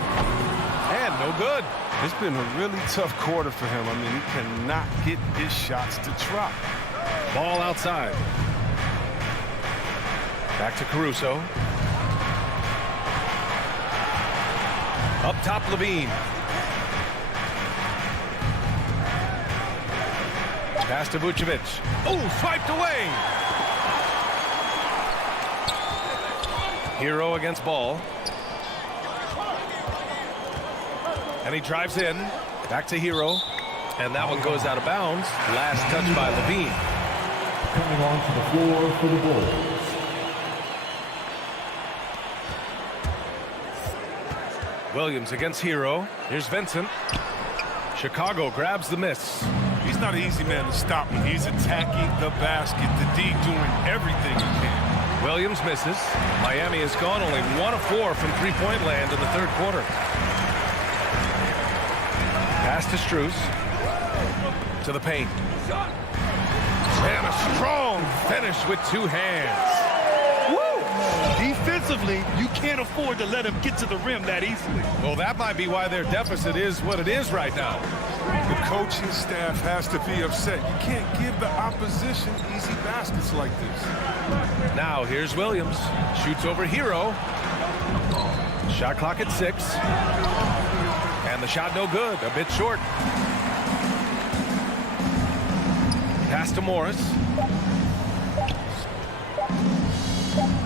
And no good. It's been a really tough quarter for him. I mean, he cannot get his shots to drop. Ball outside. Back to Caruso. Up top, Levine. Pass to Vucevic. Oh, swiped away. Hero against Ball. And he drives in. Back to Hero. And that one goes out of bounds. Last touch by Levine. Coming onto the floor for the Bulls. Williams against Hero. Here's Vincent. Chicago grabs the miss. He's not an easy man to stop when he's attacking the basket. The D doing everything he can. Williams misses. Miami has gone only 1 of 4 from three-point land in the third quarter. Pass to Strus. To the paint. And a strong finish with 2 hands. Defensively, you can't afford to let him get to the rim that easily. Well, that might be why their deficit is what it is right now. The coaching staff has to be upset. You can't give the opposition easy baskets like this. Now, here's Williams. Shoots over Hero. Shot clock at 6. And the shot no good. A bit short. Pass to Morris.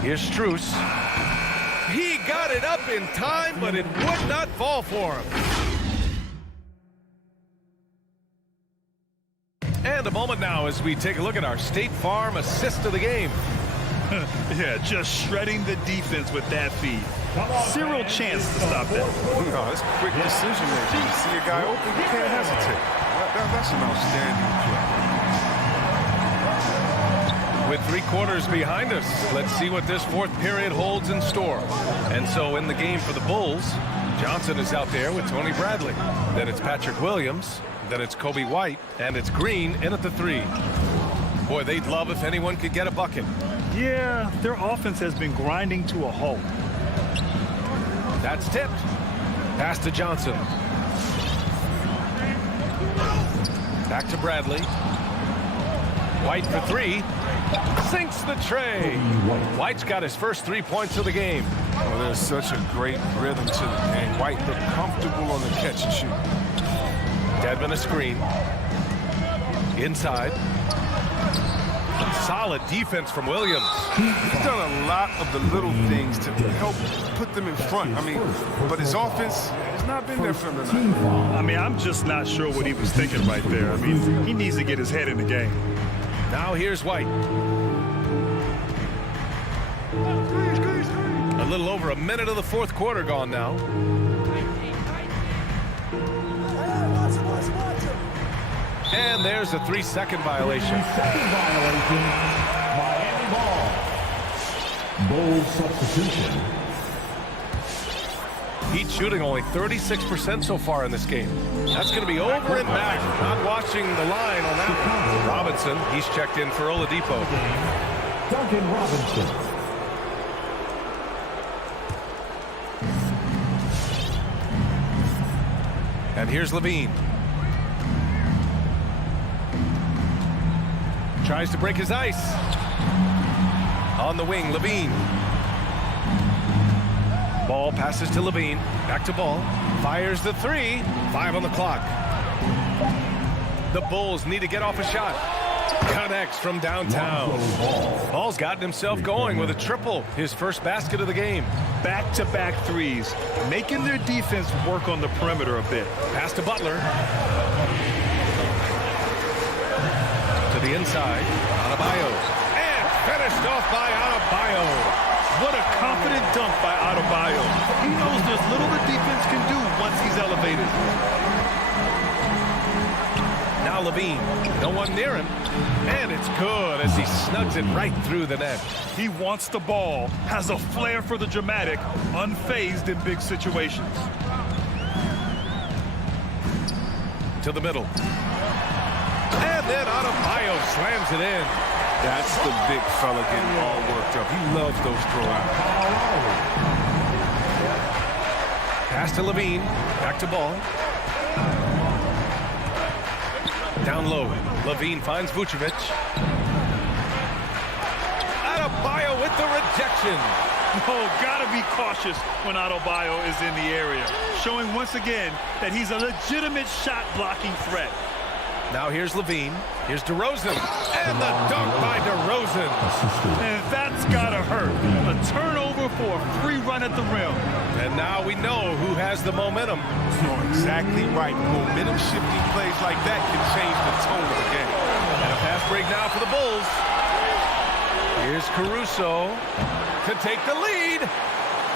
Here's Strus. He got it up in time, but it would not fall for him. And a moment now as we take a look at our State Farm assist of the game. Yeah, just shredding the defense with that feed. Zero chance to stop that. No, it's quick decision making. You see a guy open, you can't hesitate. That's an outstanding play. With 3 quarters behind us, let's see what this fourth period holds in store. And so in the game for the Bulls, Johnson is out there with Tony Bradley. Then it's Patrick Williams. Then it's Kobe White. And it's Green in at the 3. Boy, they'd love if anyone could get a bucket. Yeah, their offense has been grinding to a halt. That's tipped. Pass to Johnson. Back to Bradley. White for 3. Sinks the tray. White's got his first 3 points of the game. Oh, there's such a great rhythm to the game. White looked comfortable on the catch and shoot. Dedmon a screen. Inside. Solid defense from Williams. He's done a lot of the little things to help put them in front. I mean, but his offense has not been there for him tonight. I mean, I'm just not sure what he was thinking right there. I mean, he needs to get his head in the game. Now here's White. A little over a minute of the fourth quarter gone now. And there's a 3-second violation. 3-second violation. Miami ball. Bulls substitution. Heat shooting only 36% so far in this game. That's going to be over and back. Not watching the line on that one. Robinson, he's checked in for Oladipo. Duncan Robinson. And here's Levine. Tries to break his ice. On the wing, Levine. Ball passes to Levine. Back to Ball. Fires the 3. 5 on the clock. The Bulls need to get off a shot. Connects from downtown. Ball's gotten himself going with a triple. His first basket of the game. Back-to-back threes, making their defense work on the perimeter a bit. Pass to Butler. To the inside. Adebayo. And finished off by Adebayo. What a confident dunk by Adebayo. He knows there's little the defense can do once he's elevated. Now Levine. No one near him. And it's good as he snugs it right through the net. He wants the ball, has a flair for the dramatic, unfazed in big situations. To the middle. And then Adebayo slams it in. That's the big fella getting all worked up. He loves those throwouts. Pass to Levine. Back to Ball. Down low. Levine finds Vucevic. Adebayo with the rejection. Oh, gotta be cautious when Adebayo is in the area. Showing once again that he's a legitimate shot-blocking threat. Now here's Levine. Here's DeRozan. And the dunk by DeRozan. And that's gotta hurt. A turnover for a free run at the rim. And now we know who has the momentum. You're exactly right. Momentum shifting plays like that can change the tone of the game. And a fast break now for the Bulls. Here's Caruso to take the lead.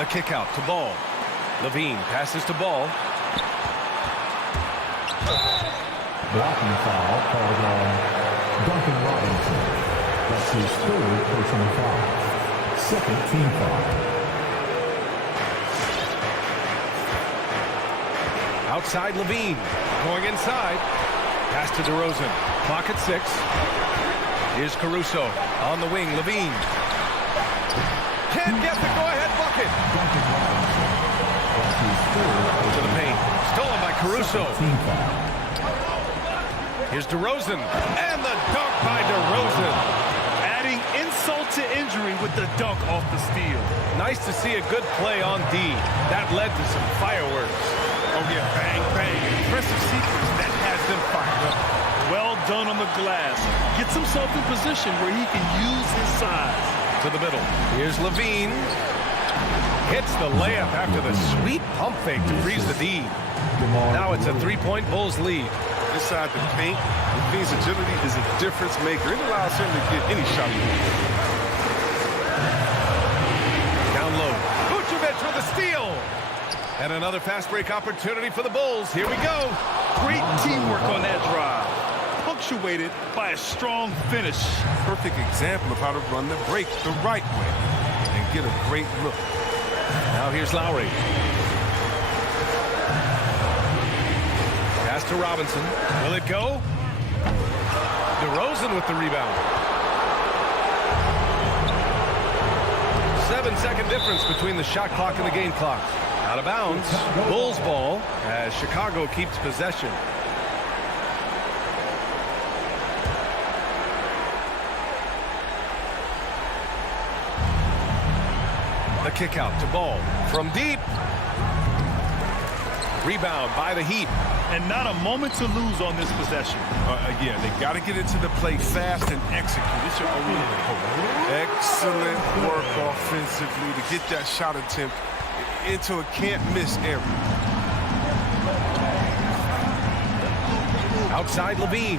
The kick out to Ball. Levine passes to Ball. Blocking foul called on Duncan Robinson. That's his 3rd personal foul. 2nd team foul. Outside Levine. Going inside. Pass to DeRozan. Clock at 6. Here's Caruso on the wing. Levine. Can't get the go-ahead bucket. To the paint. Stolen by Caruso. Here's DeRozan. And the dunk by DeRozan. Adding insult to injury with the dunk off the steal. Nice to see a good play on D. That led to some fireworks. Oh, yeah, bang, bang. Impressive sequence that has them fired up. Well done on the glass. Gets himself in position where he can use his size. To the middle. Here's Levine. Hits the layup after the sweet pump fake to freeze the D. Now it's a 3-point Bulls lead. Inside the paint, Levine's agility is a difference maker. It allows him to get any shot he wants. Down low. Vucevic with a steal. And another fast break opportunity for the Bulls. Here we go. Great teamwork on that drive. Punctuated by a strong finish. Perfect example of how to run the break the right way and get a great look. Now here's Lowry. Pass to Robinson. Will it go? DeRozan with the rebound. 7-second difference between the shot clock and the game clock. Out of bounds. Bulls ball as Chicago keeps possession. The kick out to Ball from deep. Rebound by the Heat. And not a moment to lose on this possession. Yeah, they got to get into the play fast and execute. It's your excellent work offensively to get that shot attempt into a can't-miss area. Outside Levine.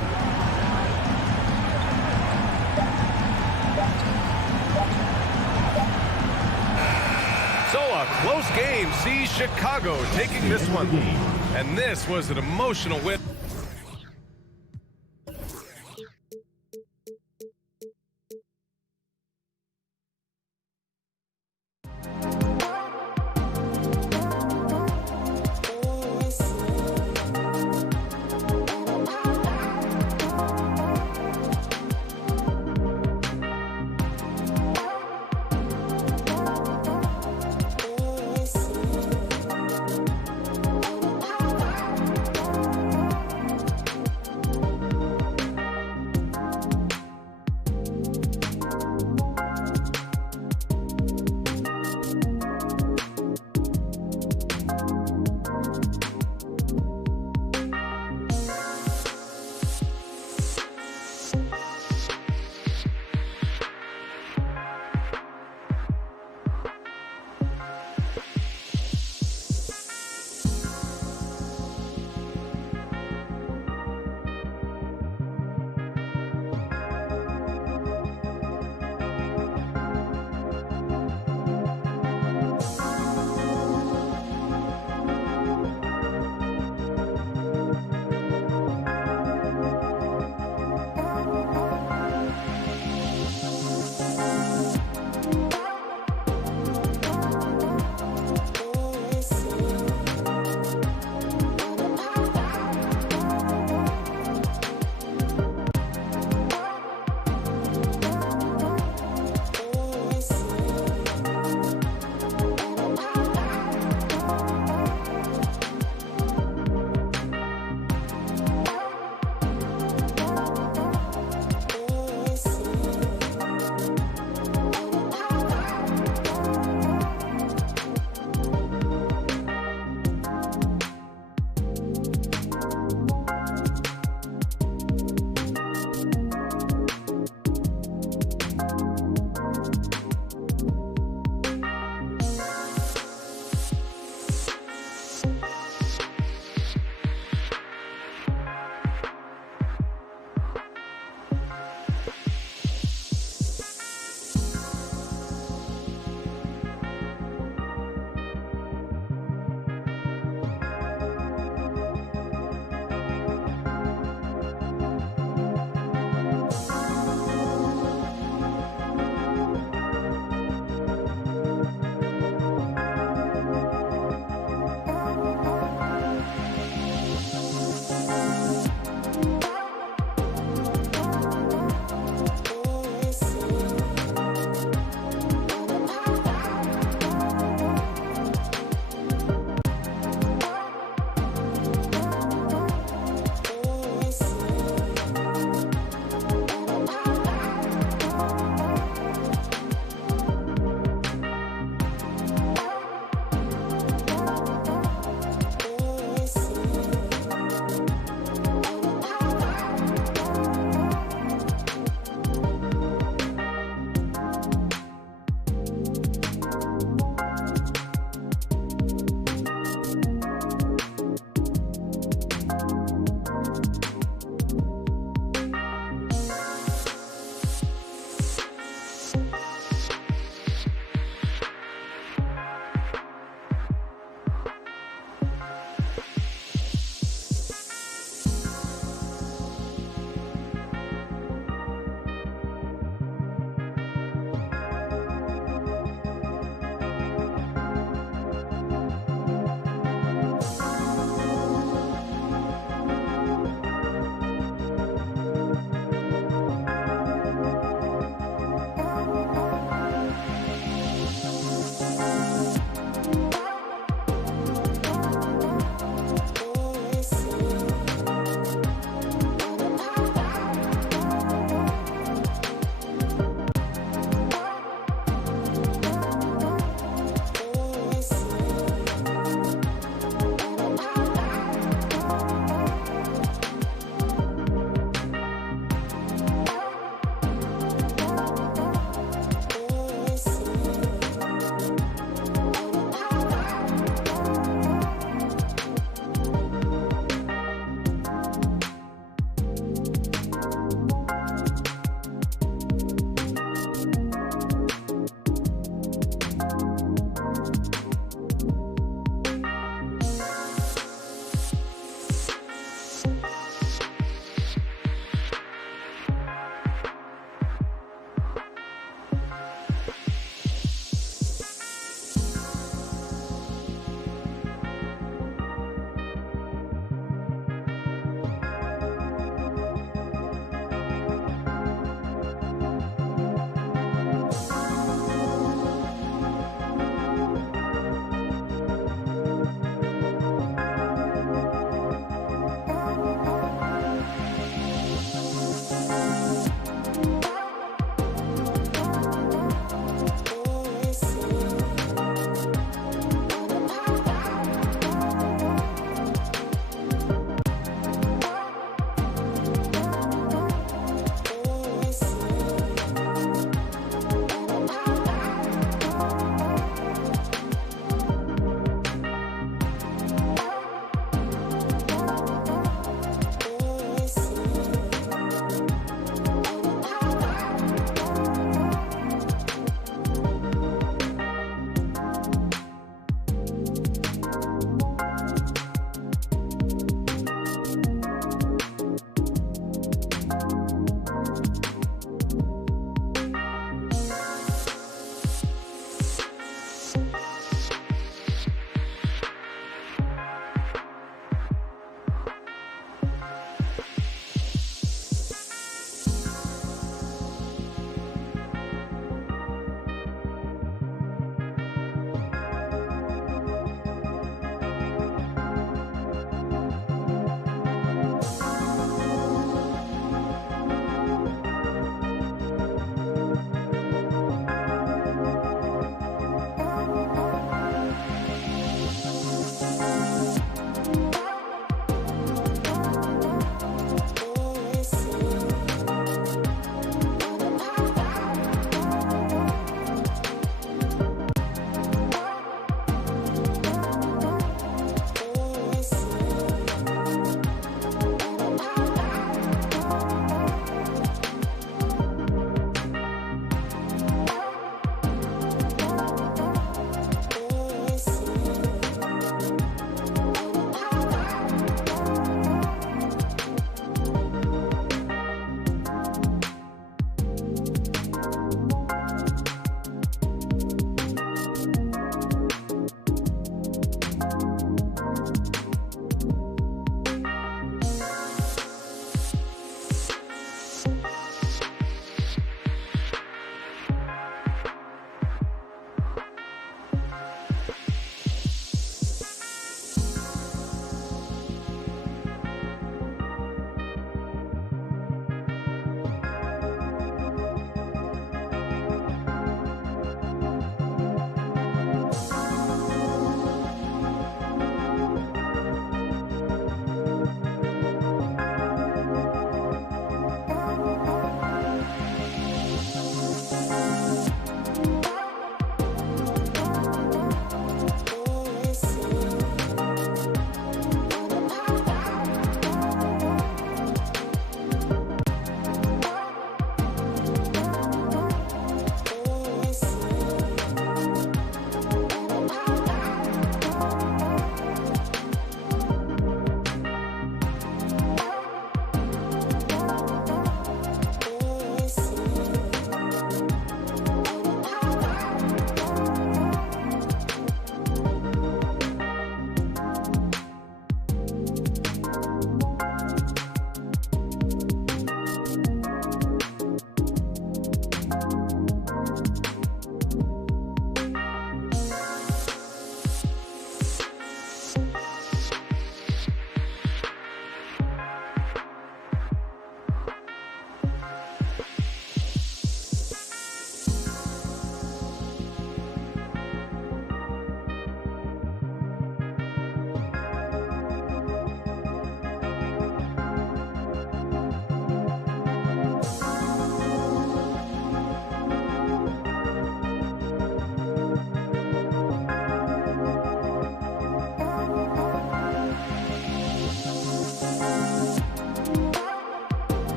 So a close game sees Chicago taking this one. And this was an emotional win.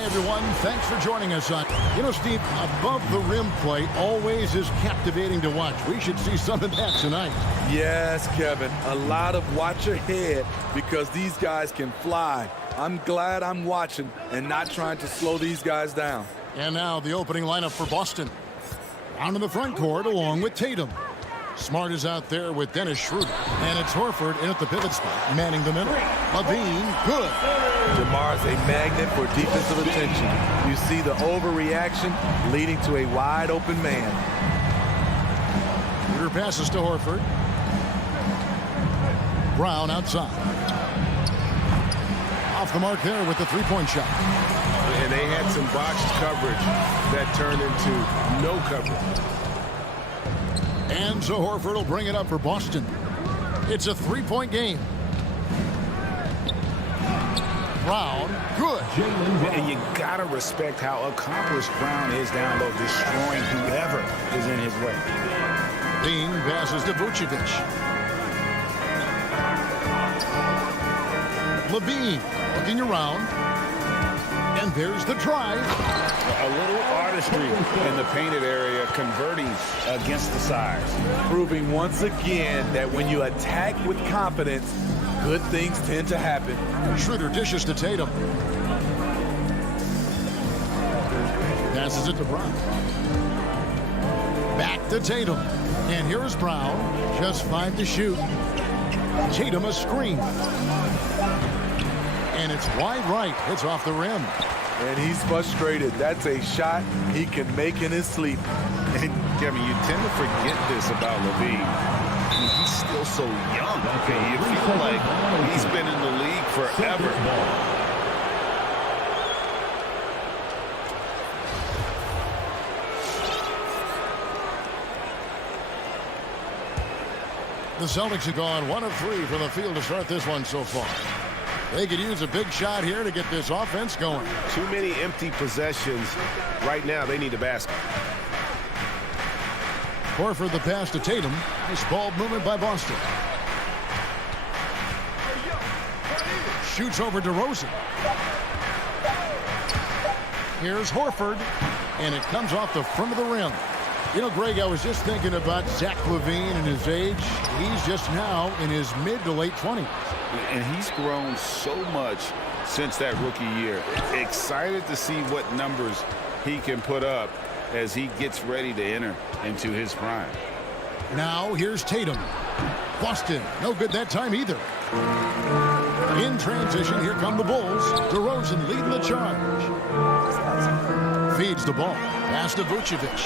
Hi, everyone. Thanks for joining us on. You know, Steve, above the rim play always is captivating to watch. We should see some of that tonight. Yes, Kevin. A lot of watch ahead because these guys can fly. I'm glad I'm watching and not trying to slow these guys down. And now the opening lineup for Boston. Down in the front court along with Tatum. Smart is out there with Dennis Schroeder. And it's Horford in at the pivot spot, manning the middle. Levine, good. DeMar's a magnet for defensive attention. You see the overreaction leading to a wide open man. Schroeder passes to Horford. Brown outside. Off the mark there with the three-point shot. And they had some boxed coverage that turned into no coverage. And so Horford will bring it up for Boston. It's a three-point game. Brown, good. And you gotta respect how accomplished Brown is down low, destroying whoever is in his way. Dean passes to Vucevic. Levine looking around. And there's the drive. A little artistry in the painted area, converting against the size. Proving once again that when you attack with confidence, good things tend to happen. Schroeder dishes to Tatum. Passes it to Brown. Back to Tatum. And here's Brown. Just 5 to shoot. Tatum a screen. And it's wide right. It's off the rim. And he's frustrated. That's a shot he can make in his sleep. And Kevin, you tend to forget this about Levine. I mean, he's still so young. Okay, you feel like he's been in the league forever. The Celtics have gone 1 of 3 from the field to start this one so far. They could use a big shot here to get this offense going. Too many empty possessions. Right now, they need a basket. Horford the pass to Tatum. Nice ball movement by Boston. Shoots over to Rosen. Here's Horford. And it comes off the front of the rim. You know, Greg, I was just thinking about Zach LaVine and his age. He's just now in his mid to late 20s. And he's grown so much since that rookie year. Excited to see what numbers he can put up as he gets ready to enter into his prime. Now here's Tatum. Boston, no good that time either. In transition, here come the Bulls. DeRozan leading the charge. Feeds the ball. Pass to Vucevic.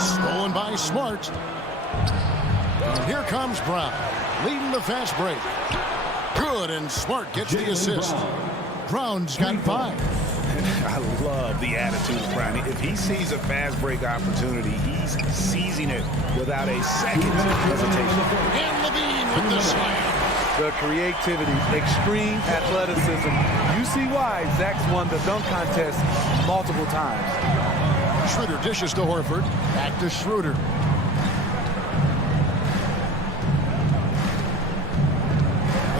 Stolen by Smart. And here comes Brown, leading the fast break. Good, and Smart gets the assist. Brown's got 5. I love the attitude of Brown. If he sees a fast break opportunity, he's seizing it without a second's hesitation. And Levine with the slam. The creativity, extreme athleticism. You see why Zach's won the dunk contest multiple times. Schroeder dishes to Horford. Back to Schroeder.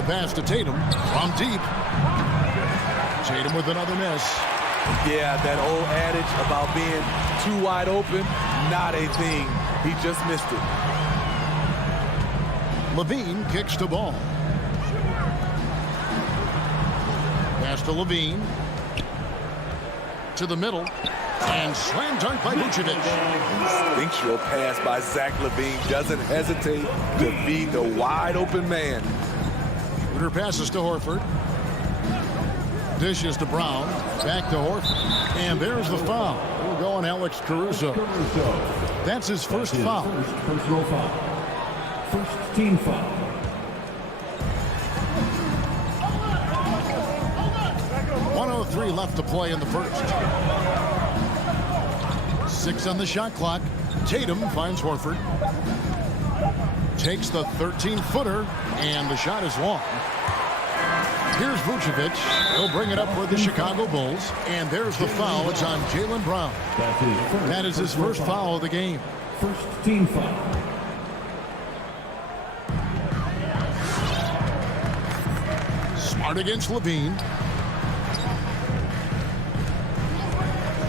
Pass to Tatum from deep. Tatum with another miss. Yeah, that old adage about being too wide open, not a thing. He just missed it. Levine kicks the ball. Pass to Levine. To the middle. And slam dunk by Vucevic. Instinctual pass by Zach LaVine. Doesn't hesitate to be the wide open man. Schroeder passes to Horford. Dishes to Brown. Back to Horford. And there's the foul. We'll go on Alex Caruso. That's his first foul. First personal foul. First team foul. .103 left to play in the first. 6 on the shot clock. Tatum finds Horford. Takes the 13-footer, and the shot is long. Here's Vucevic. He'll bring it up for the Chicago Bulls. And there's the foul. It's on Jaylen Brown. That is his first foul of the game. First team foul. Smart against Levine.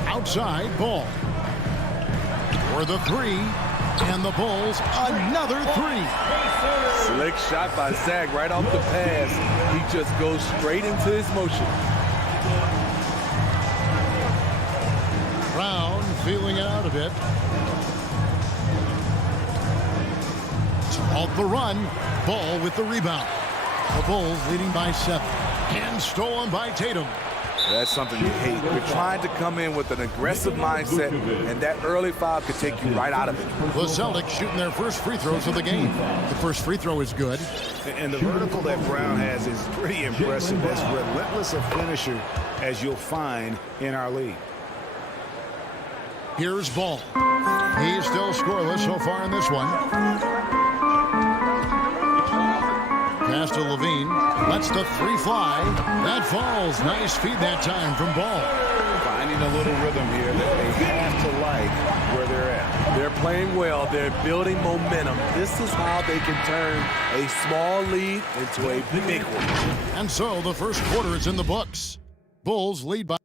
Outside, Ball. For the three. And the Bulls, another three. Slick shot by Zach right off the pass. He just goes straight into his motion. Brown feeling it out a bit. To halt the run. Ball with the rebound. The Bulls leading by 7. And stolen by Tatum. That's something you hate. You're trying to come in with an aggressive mindset, and that early foul could take you right out of it. The Celtics shooting their first free throws of the game. The first free throw is good. And the vertical that Brown has is pretty impressive. As relentless a finisher as you'll find in our league. Here's Ball. He's still scoreless so far in this one. Pass to Levine. Lets the three fly. That falls. Nice feed that time from Ball. Finding a little rhythm here that they have to like where they're at. They're playing well. They're building momentum. This is how they can turn a small lead into a big one. And so the first quarter is in the books. Bulls lead by...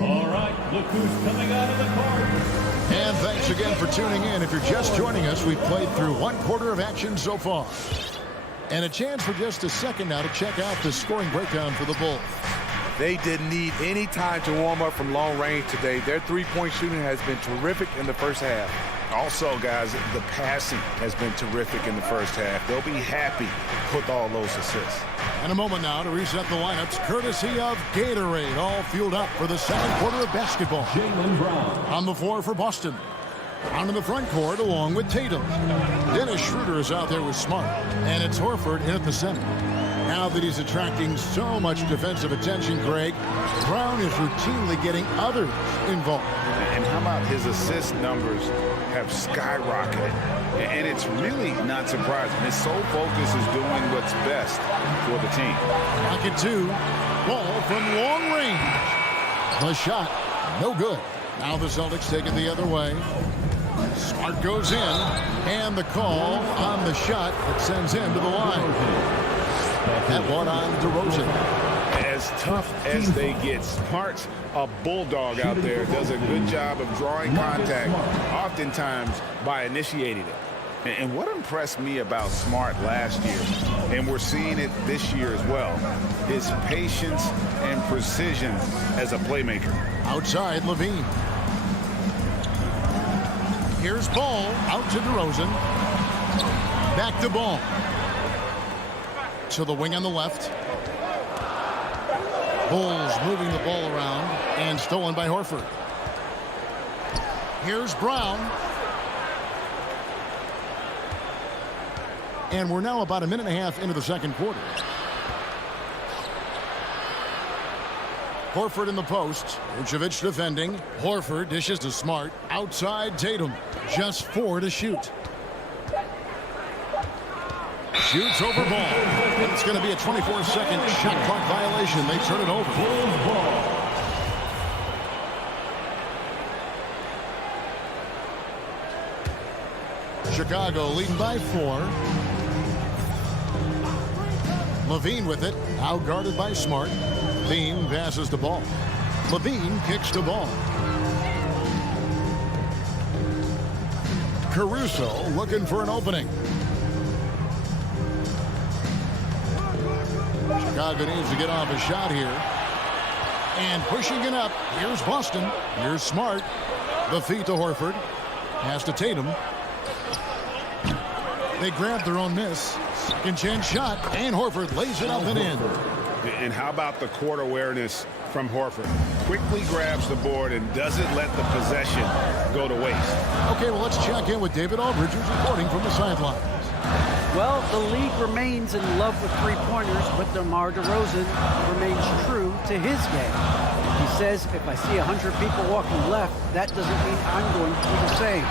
All right, look who's coming out of the court. And thanks again for tuning in. If you're just joining us, we've played through one quarter of action so far. And a chance for just a second now to check out the scoring breakdown for the Bulls. They didn't need any time to warm up from long range today. Their three-point shooting has been terrific in the first half. Also, guys, the passing has been terrific in the first half. They'll be happy with all those assists. And a moment now to reset the lineups, courtesy of Gatorade, all fueled up for the second quarter of basketball. Jaylen Brown. On the floor for Boston. On in the front court along with Tatum. Dennis Schroeder is out there with Smart. And it's Horford in at the center. Now that he's attracting so much defensive attention, Greg, Brown is routinely getting others involved. And how about his assist numbers have skyrocketed? And it's really not surprising. His sole focus is doing what's best for the team. Pocket 2. Ball from long range. The shot, no good. Now the Celtics take it the other way. Smart goes in. And the call on the shot that sends him to the line. That one on DeRozan. As tough as they get, Smart's a bulldog out there. Does a good job of drawing contact, oftentimes by initiating it. And what impressed me about Smart last year, and we're seeing it this year as well, is patience and precision as a playmaker. Outside, Levine. Here's Ball. Out to DeRozan. Back to Ball. To the wing on the left. Bulls moving the ball around and stolen by Horford. Here's Brown. And we're now about a minute and a half into the second quarter. Horford in the post. Vucevic defending. Horford dishes to Smart. Outside Tatum. Just 4 to shoot. Shoots over Ball. And it's going to be a 24-second shot clock violation. They turn it over. Chicago leading by 4. Levine with it. Out guarded by Smart. Levine passes the ball. Levine kicks the ball. Caruso looking for an opening. Chicago needs to get off a shot here. And pushing it up. Here's Boston. Here's Smart. The feet to Horford. Pass to Tatum. They grab their own miss. Second chance shot. And Horford lays it up and in. And how about the court awareness from Horford? Quickly grabs the board and doesn't let the possession go to waste. Okay, well, let's check in with David Aldridge, who's reporting from the sidelines. Well, the league remains in love with three-pointers, but DeMar DeRozan remains true to his game. He says, if I see 100 people walking left, that doesn't mean I'm going to do the same.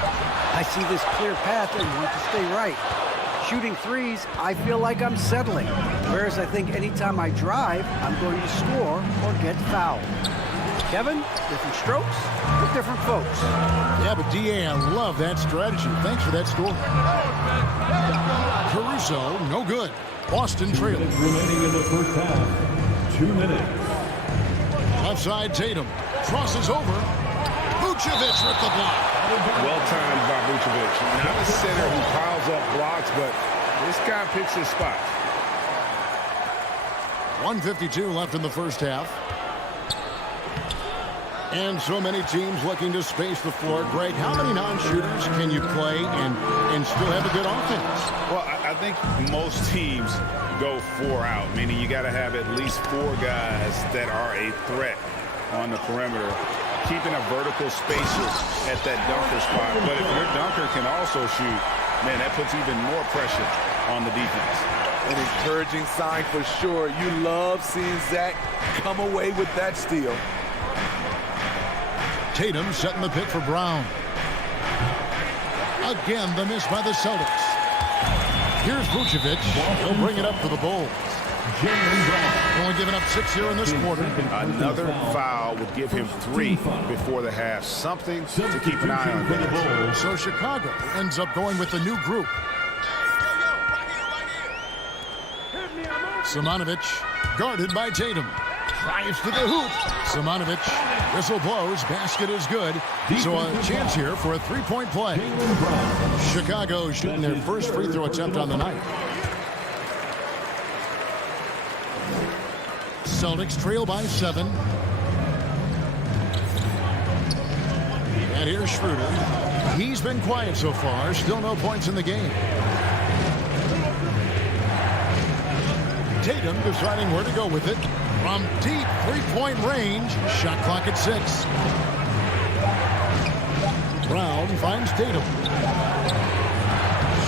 I see this clear path and want to stay right. Shooting threes, I feel like I'm settling. Whereas I think anytime I drive, I'm going to score or get fouled. Kevin, different strokes for different folks. Yeah, but D.A., I love that strategy. Thanks for that story. Caruso, no good. Boston trails. Remaining in the first half. 2 minutes. Left side, Tatum. Crosses over. Vucevic with the block. Well timed by Vucevic. Not a center who piles up blocks, but this guy picks his spots. 1:52 left in the first half. And so many teams looking to space the floor. Greg, how many non-shooters can you play and still have a good offense? Well, I think most teams go 4 out, meaning you got to have at least 4 guys that are a threat on the perimeter, keeping a vertical spacer at that dunker spot. But if your dunker can also shoot, man, that puts even more pressure on the defense. An encouraging sign for sure. You love seeing Zach come away with that steal. Tatum setting the pick for Brown. Again, the miss by the Celtics. Here's Vucevic. He'll bring it up for the Bulls. Only giving up 6 here in this quarter. Another foul would give him 3 before the half. Something to keep an eye on, guys. So Chicago ends up going with the new group. Simonovic guarded by Tatum. Drives to the hoop. Simonovic, whistle blows, basket is good. So a chance here for a 3-point play. Chicago shooting their first free throw attempt on the night. Celtics trail by 7. And here's Schroeder. He's been quiet so far. Still no points in the game. Tatum deciding where to go with it. From deep 3-point range. Shot clock at 6. Brown finds Tatum.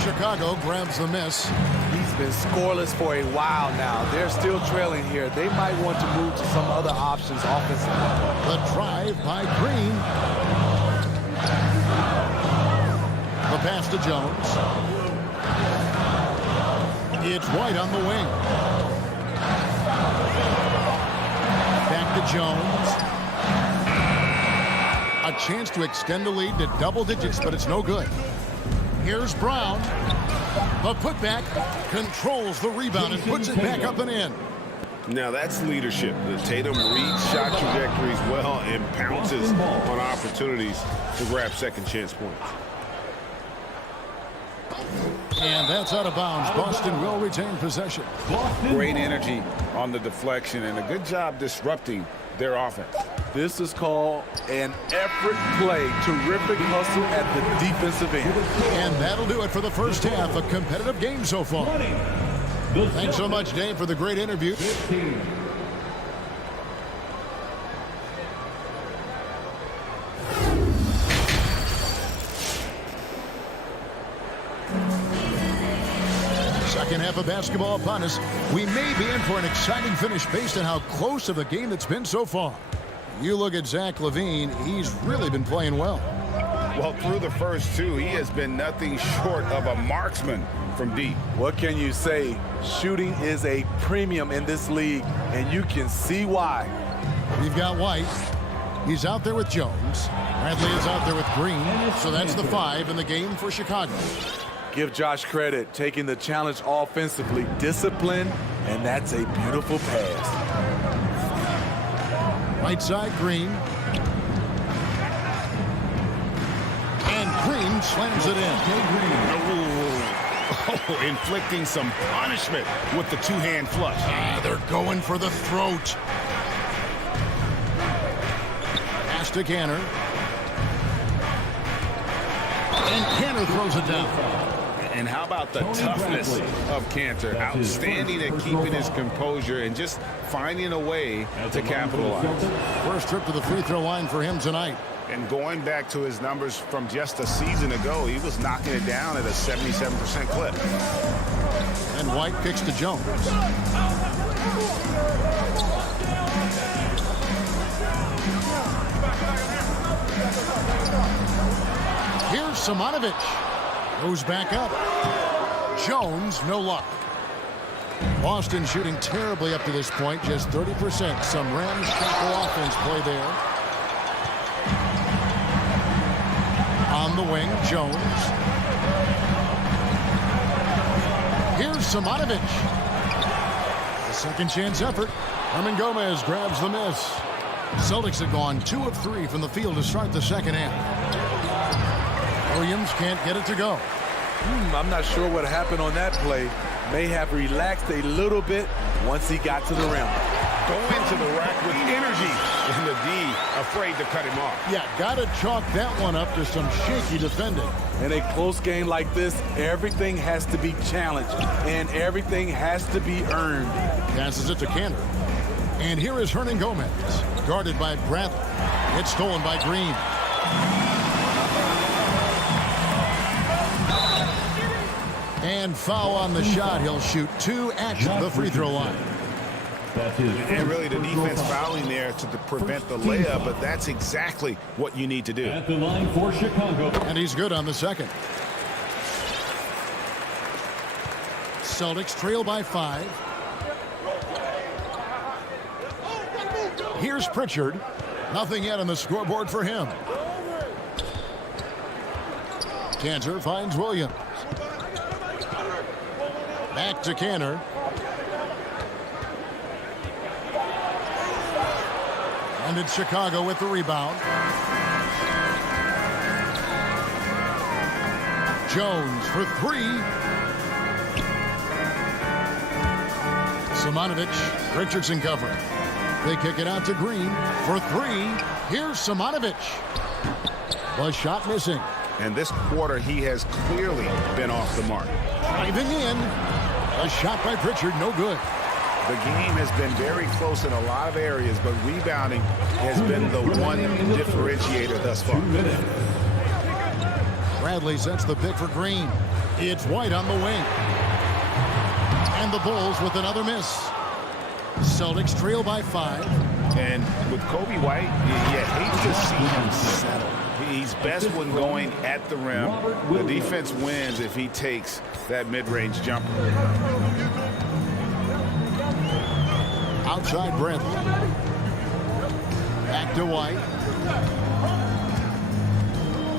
Chicago grabs the miss. He's been scoreless for a while now. They're still trailing here. They might want to move to some other options offensively. The drive by Green. The pass to Jones. It's White on the wing. Back to Jones. A chance to extend the lead to double digits, but it's no good. Here's Brown. The putback controls the rebound and puts it back up and in. Now that's leadership. The Tatum reads shot trajectories well and pounces on opportunities to grab second chance points. And that's out of bounds. Boston will retain possession. Great energy on the deflection and a good job disrupting their offense. This is called an effort play. Terrific hustle at the defensive end. And that'll do it for the first half. A competitive game so far. Thanks so much, Dave, for the great interview. Second half of basketball upon us. We may be in for an exciting finish based on how close of a game it's been so far. You look at Zach LaVine, he's really been playing well. Well, through the first 2, he has been nothing short of a marksman from deep. What can you say? Shooting is a premium in this league, and you can see why. We've got White. He's out there with Jones. Bradley is out there with Green. So that's the 5 in the game for Chicago. Give Josh credit, taking the challenge offensively, discipline, and that's a beautiful pass. Right side, Green. And Green slams it in. Oh, inflicting some punishment with the 2-hand flush. They're going for the throat. Pass to Canner. And Canner throws it down. And how about the toughness of Cantor? Outstanding at keeping his composure and just finding a way to capitalize. First trip to the free throw line for him tonight. And going back to his numbers from just a season ago, he was knocking it down at a 77% clip. And White kicks to Jones. Here's Simonovic. Goes back up. Jones, no luck. Boston shooting terribly up to this point, just 30%. Some ramshackle offense play there. On the wing, Jones. Here's Simonovic. Second chance effort. Herman Gomez grabs the miss. Celtics have gone 2 of 3 from the field to start the second half. Williams can't get it to go. I'm not sure what happened on that play. May have relaxed a little bit once he got to the rim. Going to the rack with energy, and the D afraid to cut him off. Yeah, got to chalk that one up to some shaky defending. In a close game like this, everything has to be challenged, and everything has to be earned. Passes it to Cantor. And here is Hernan Gomez, guarded by Bradley. It's stolen by Green. And foul on the shot. He'll shoot 2 at the free throw line. And really the defense fouling there to prevent the layup, but that's exactly what you need to do. At the line for Chicago. And he's good on the second. Celtics trail by 5. Here's Pritchard. Nothing yet on the scoreboard for him. Cantor finds Williams. Back to Cantor. And it's Chicago with the rebound. Jones for 3. Simonovic, Richardson covering. They kick it out to Green for 3. Here's Simonovic. The shot missing. And this quarter, he has clearly been off the mark. Driving in. A shot by Pritchard, no good. The game has been very close in a lot of areas, but rebounding has been the one differentiator thus far. Bradley sets the pick for Green. It's White on the wing. And the Bulls with another miss. Celtics trail by 5. And with Kobe White, you hate to see him settle. He's best when going at the rim. The defense wins if he takes that mid-range jumper. Outside Bradley. Back to White.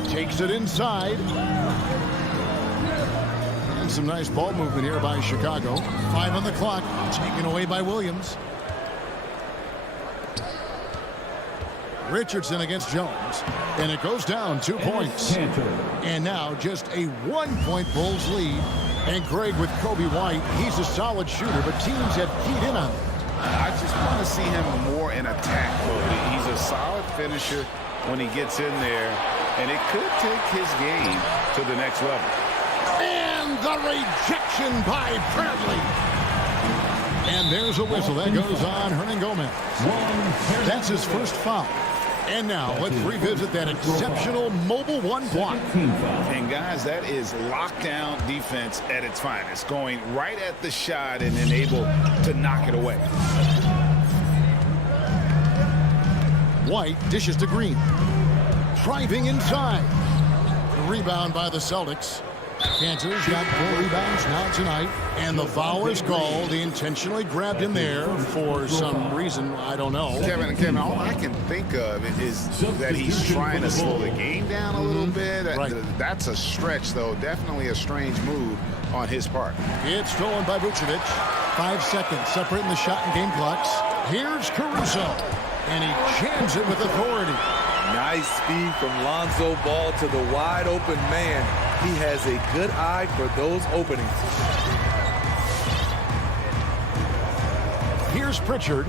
Takes it inside. And some nice ball movement here by Chicago. 5 on the clock. Taken away by Williams. Richardson against Jones. And it goes down 2 points. And now just a 1-point Bulls lead. And Greg with Kobe White, he's a solid shooter, but teams have keyed in on him. I just want to see him more in attack mode. He's a solid finisher when he gets in there, and it could take his game to the next level. And the rejection by Bradley. And there's a whistle. That goes on Hernan Gomez. That's his first foul. And now let's revisit that exceptional mobile 1 block. And guys, that is lockdown defense at its finest. Going right at the shot and then able to knock it away. White dishes to Green. Driving inside. Rebound by the Celtics. Cantor's got 4 rebounds now tonight. And the foul is called. He intentionally grabbed him there for some reason. I don't know. Kevin, all I can think of is that he's trying to slow the game down a little bit. Right. That's a stretch, though. Definitely a strange move on his part. It's stolen by Vucevic. 5 seconds separating the shot and game clocks. Here's Caruso. And he jams it with authority. Nice speed from Lonzo Ball to the wide open man. He has a good eye for those openings. Here's Pritchard.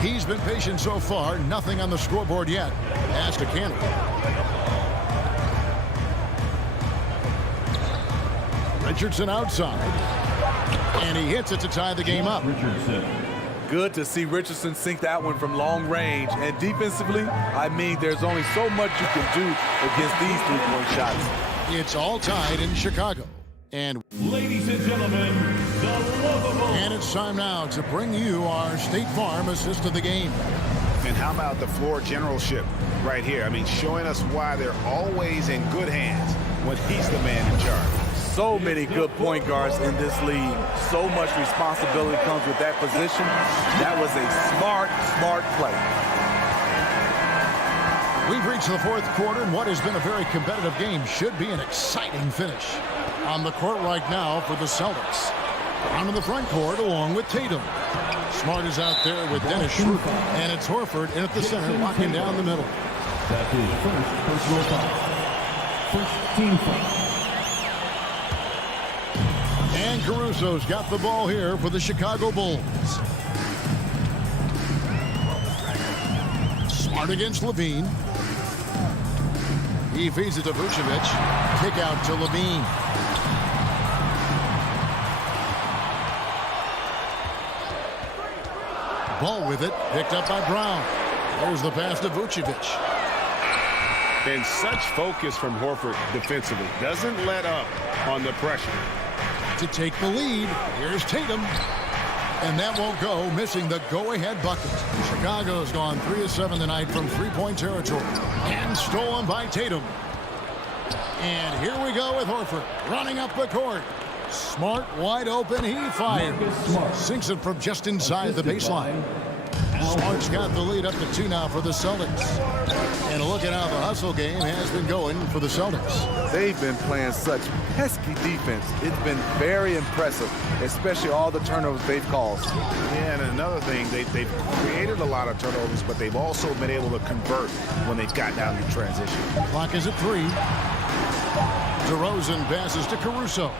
He's been patient so far. Nothing on the scoreboard yet. Pass to Cantor. Richardson outside. And he hits it to tie the game up. Good to see Richardson sink that one from long range. And defensively, I mean, there's only so much you can do against these three-point shots. It's all tied in Chicago. And ladies and gentlemen, the lovable. And it's time now to bring you our State Farm assist of the game. And how about the floor generalship right here? I mean, showing us why they're always in good hands when he's the man in charge. So many good point guards in this league. So much responsibility comes with that position. That was a smart play. We've reached the 4th quarter, and what has been a very competitive game should be an exciting finish. On the court right now for the Celtics, Down to the front court along with Tatum. Smart is out there with Dennis Schroeder. And it's Horford in at the center, locking down the middle. That's his first personal foul. First team foul. And Caruso's got the ball here for the Chicago Bulls. Smart against Levine. He feeds it to Vucevic. Kick out to Levine. Ball with it. Picked up by Brown. There's the pass to Vucevic. And such focus from Horford defensively. Doesn't let up on the pressure. To take the lead, here's Tatum. And that won't go, missing the go-ahead bucket. Chicago's gone 3 of 7 tonight from three-point territory. And stolen by Tatum. And here we go with Horford running up the court. Smart wide open, he fires. Sinks it from just inside the baseline. Smart's got the lead up to 2 now for the Celtics. And look at how the hustle game has been going for the Celtics. They've been playing such pesky defense. It's been very impressive, especially all the turnovers they've caused. Yeah, and another thing, they've created a lot of turnovers, but they've also been able to convert when they've gotten out in transition. Clock is at 3. DeRozan passes to Caruso.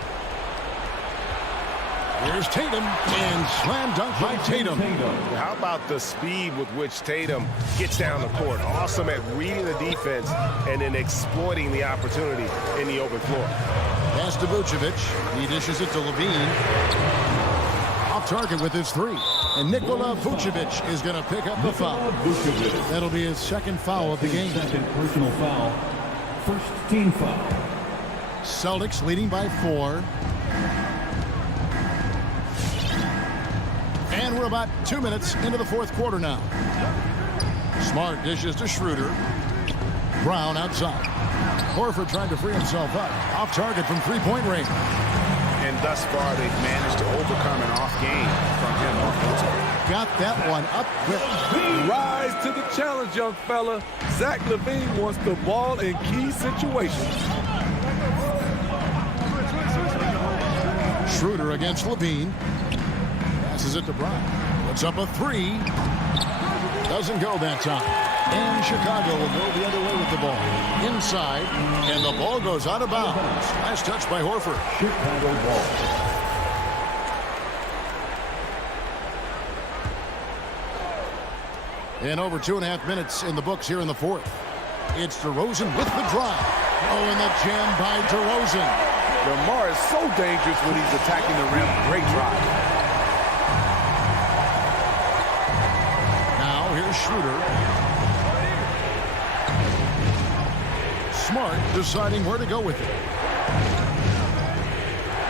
Here's Tatum, and slam dunk by Tatum. How about the speed with which Tatum gets down the court? Awesome at reading the defense and then exploiting the opportunity in the open floor. Pass to Vucevic. He dishes it to Levine. Off target with his 3. And Nikola Vucevic is going to pick up the foul. That'll be his second foul of the game. Second personal foul. First team foul. Celtics leading by 4. And we're about 2 minutes into the fourth quarter now. Smart dishes to Schroeder. Brown outside. Horford trying to free himself up. Off target from three-point range. And thus far, they've managed to overcome an off game from him offensively. Got that one up quick. Rise to the challenge, young fella. Zach LaVine wants the ball in key situations. Schroeder against Levine. Passes it to Brown. Puts up a 3. Doesn't go that time. And Chicago will go the other way with the ball. Inside. And the ball goes out of bounds. Last touch by Horford. Chicago ball. And over 2.5 minutes in the books here in the fourth. It's DeRozan with the drive. Oh, and the jam by DeRozan. Lamar is so dangerous when he's attacking the rim. Great drive. Now here's Schroeder. Smart deciding where to go with it.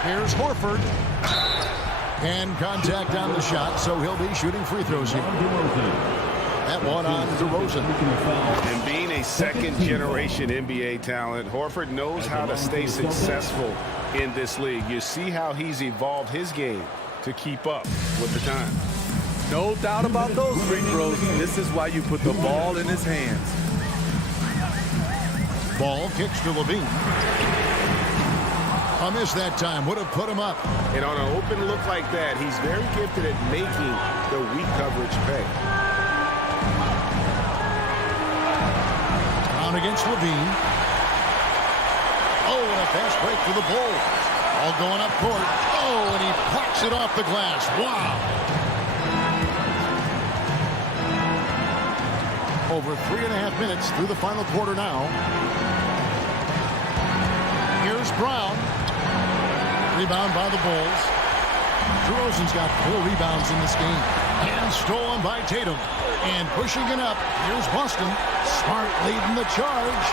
Here's Horford. And contact on the shot, so he'll be shooting free throws here. That one on DeRozan. And being a second-generation NBA talent, Horford knows how to stay successful in this league. You see how he's evolved his game to keep up with the time. No doubt about those free throws. This is why you put the ball in his hands. Ball kicks to Levine. A miss that time would have put him up. And on an open look like that, he's very gifted at making the weak coverage pay. Down against Levine. Oh, and a fast break for the Bulls. All going up court. Oh, and he plucks it off the glass. Wow. Over 3.5 minutes through the final quarter now. Here's Brown. Rebound by the Bulls. DeRozan's got 4 rebounds in this game. And stolen by Tatum. And pushing it up. Here's Boston. Smart leading the charge.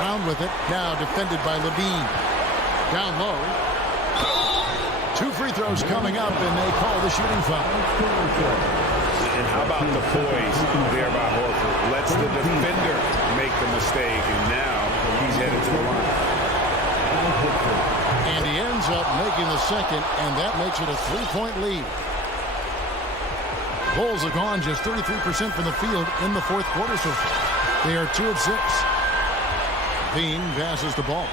Brown with it. Now defended by Levine. Down low. 2 free throws coming up, and they call the shooting foul. And how about the poise there by Horford? Lets the defender make the mistake, and now he's headed to the line. And he ends up making the second, and that makes it a 3-point lead. Bulls have gone just 33% from the field in the fourth quarter so far. They are 2 of 6. Bean passes the ball.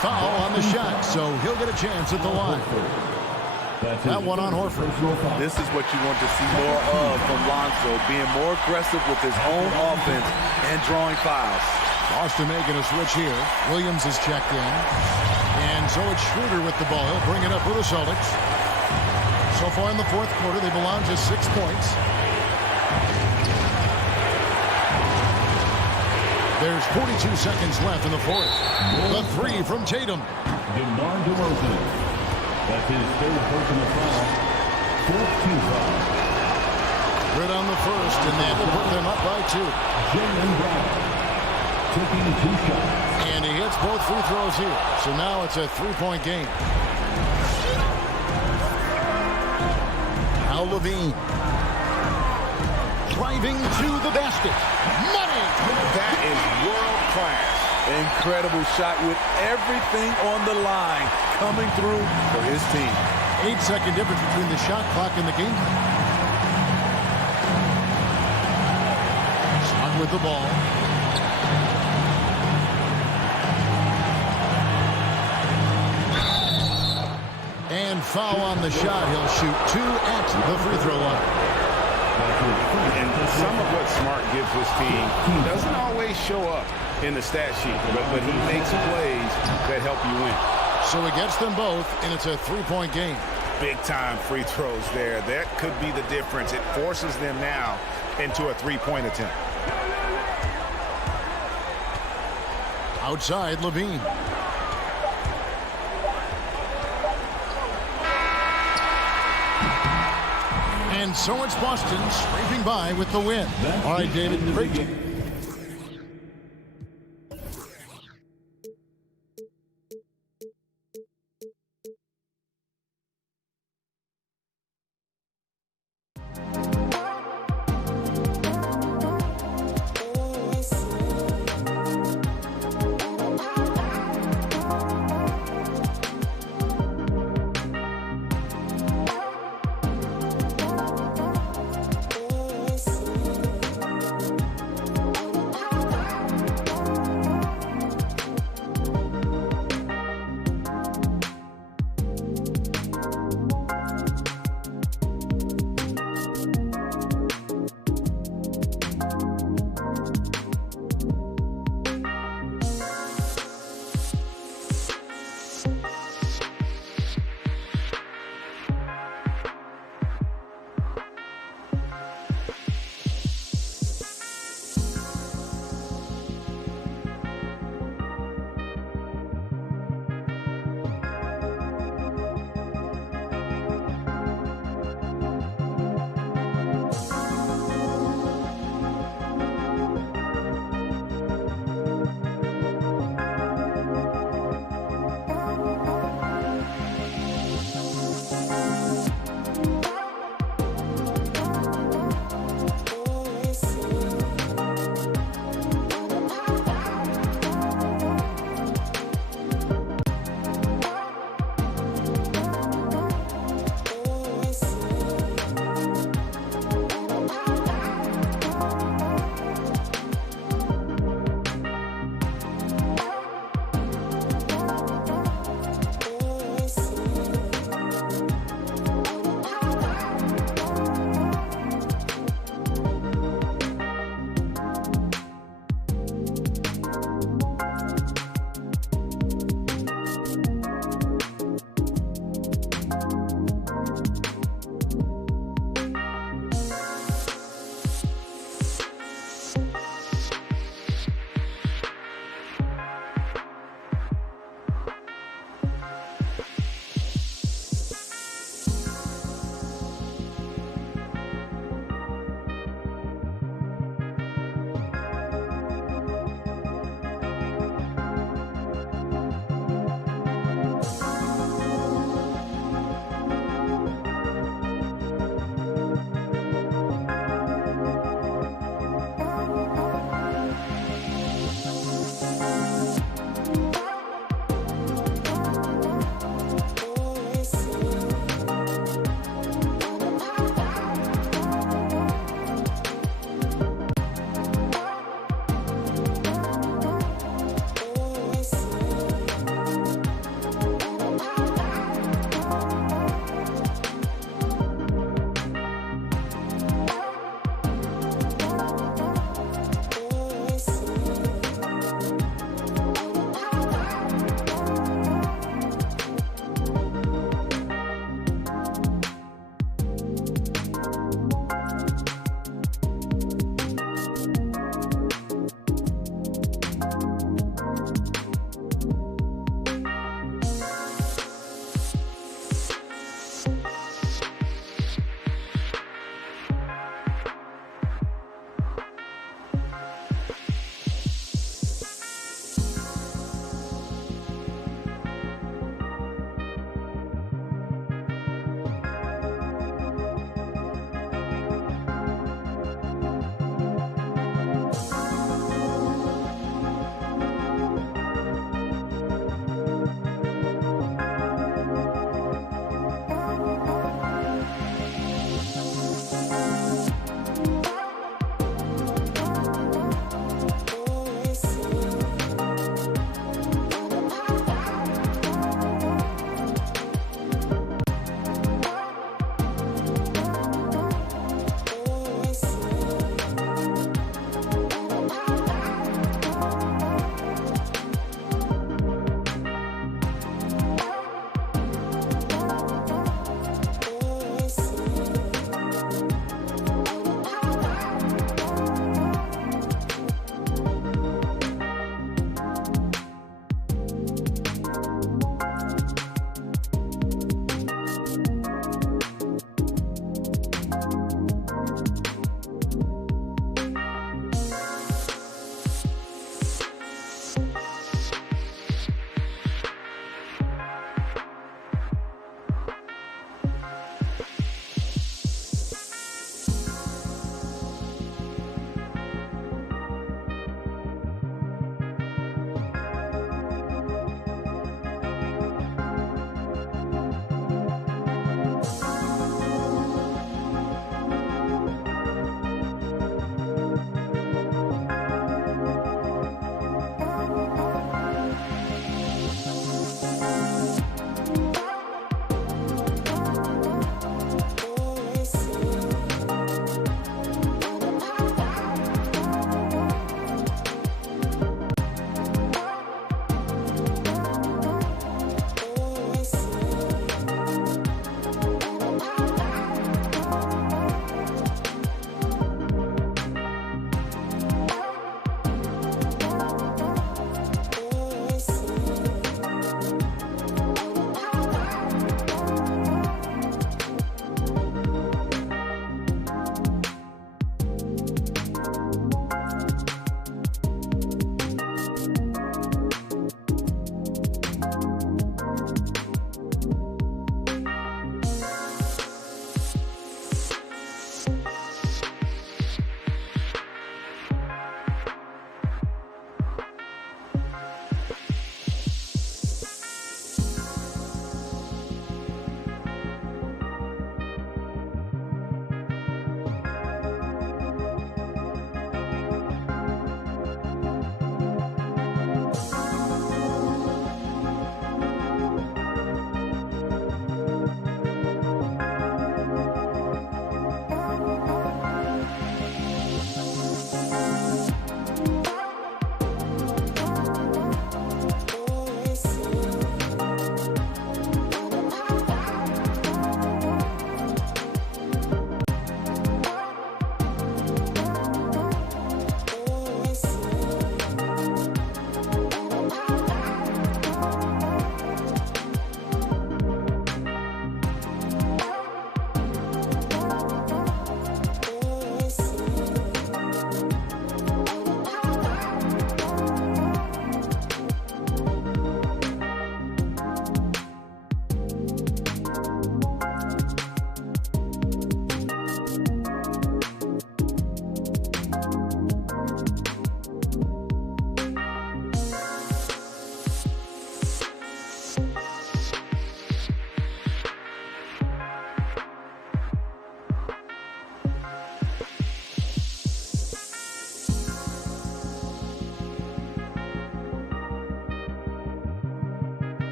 foul on the shot, so he'll get a chance at the line. That one on Horford. This is what you want to see more of from Lonzo, being more aggressive with his own offense and drawing fouls. Boston making a switch here. Williams is checked in. And so it's Schroeder with the ball. He'll bring it up for the Celtics. So far in the fourth quarter, they've allowed just 6 points. There's 42 seconds left in the fourth. The three from Tatum. DeMar DeRozan. That's his third personal foul. 14 foul. Good on the first, and that will put them up by 2. Jaylen Brown taking 2 shots. And he hits both free throws here. So now it's a 3-point game. Al Levine. Driving to the basket. Money! That is world class. Incredible shot with everything on the line coming through for his team. 8-second difference between the shot clock and the game. Son with the ball. And foul on the shot. He'll shoot 2 at the free throw line. And some of what Smart gives his team doesn't always show up in the stat sheet, but he makes plays that help you win. So he gets them both, and it's a 3-point game. Big-time free throws there. That could be the difference. It forces them now into a 3-point attempt. Outside, Levine. And so it's Boston scraping by with the win. All right, David, great job.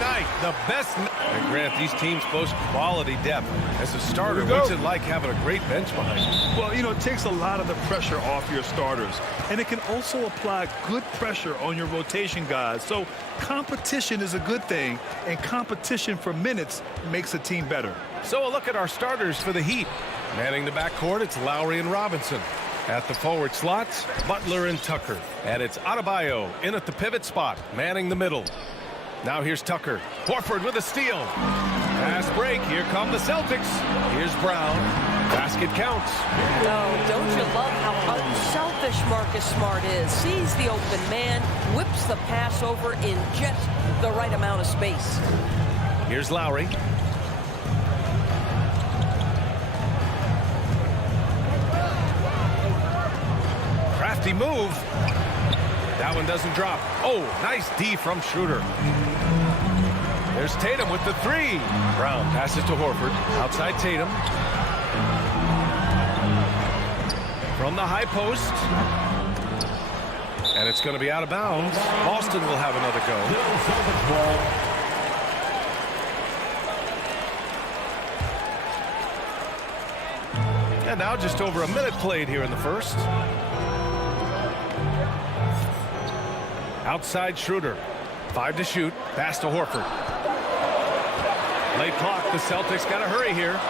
night, the best. And Grant, these teams boast quality depth. As a starter, what's it like having a great bench behind you? Well, you know, it takes a lot of the pressure off your starters. And it can also apply good pressure on your rotation guys. So competition is a good thing, and competition for minutes makes a team better. So a look at our starters for the Heat. Manning the backcourt, it's Lowry and Robinson. At the forward slots, Butler and Tucker. And it's Adebayo in at the pivot spot, manning the middle. Now here's Tucker. Horford with a steal. Fast break. Here come the Celtics. Here's Brown. Basket counts. Oh, don't you love how unselfish Marcus Smart is? Sees the open man, whips the pass over in just the right amount of space. Here's Lowry. Crafty move. That one doesn't drop. Oh, nice D from Schroeder. There's Tatum with the three. Brown passes to Horford. Outside Tatum. From the high post. And it's going to be out of bounds. Boston will have another go. And now just over a minute played here in the first. Outside Schroeder. 5 to shoot. Pass to Horford. Late clock. The Celtics got to hurry here.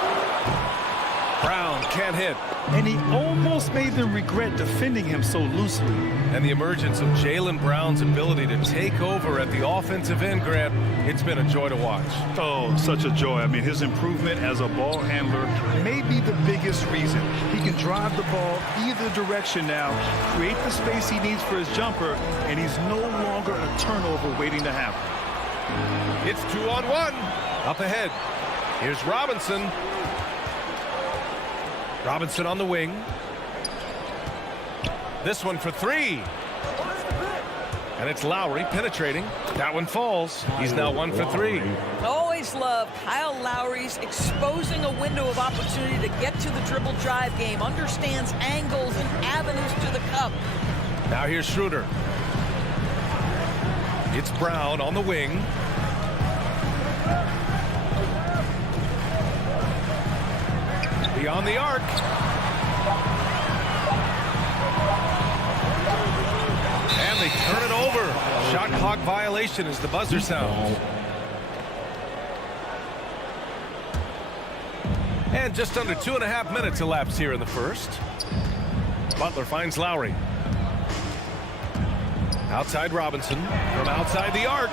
Brown can't hit. And he almost made them regret defending him so loosely. And the emergence of Jaylen Brown's ability to take over at the offensive end, Grant, it's been a joy to watch. Oh, such a joy. I mean, his improvement as a ball handler may be the biggest reason. He can drive the ball either direction now, create the space he needs for his jumper, and he's no longer a turnover waiting to happen. It's 2-on-1. Up ahead. Here's Robinson. Robinson on the wing. This one for three. And it's Lowry penetrating. That one falls. He's now 1 for 3. Always love Kyle Lowry's exposing a window of opportunity to get to the dribble drive game. Understands angles and avenues to the cup. Now here's Schroeder. It's Brown on the wing. Beyond the arc. And they turn it over. Shot clock violation as the buzzer sounds. And just under 2.5 minutes elapsed here in the first. Butler finds Lowry. Outside Robinson. From outside the arc.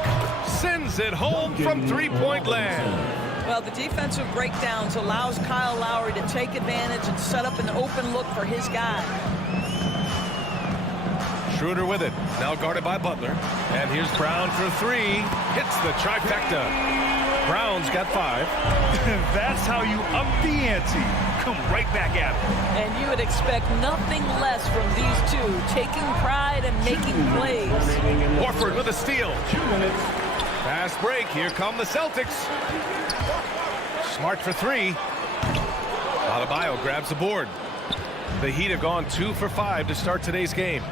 Sends it home from three-point land. Well, the defensive breakdowns allows Kyle Lowry to take advantage and set up an open look for his guy. Schroeder with it. Now guarded by Butler. And here's Brown for three. Hits the trifecta. Brown's got 5. That's how you up the ante. Come right back at him. And you would expect nothing less from these two, taking pride and making plays. Horford with a steal. 2 minutes. Fast break. Here come the Celtics. Smart for 3. Adebayo grabs the board. The Heat have gone 2 for 5 to start today's game.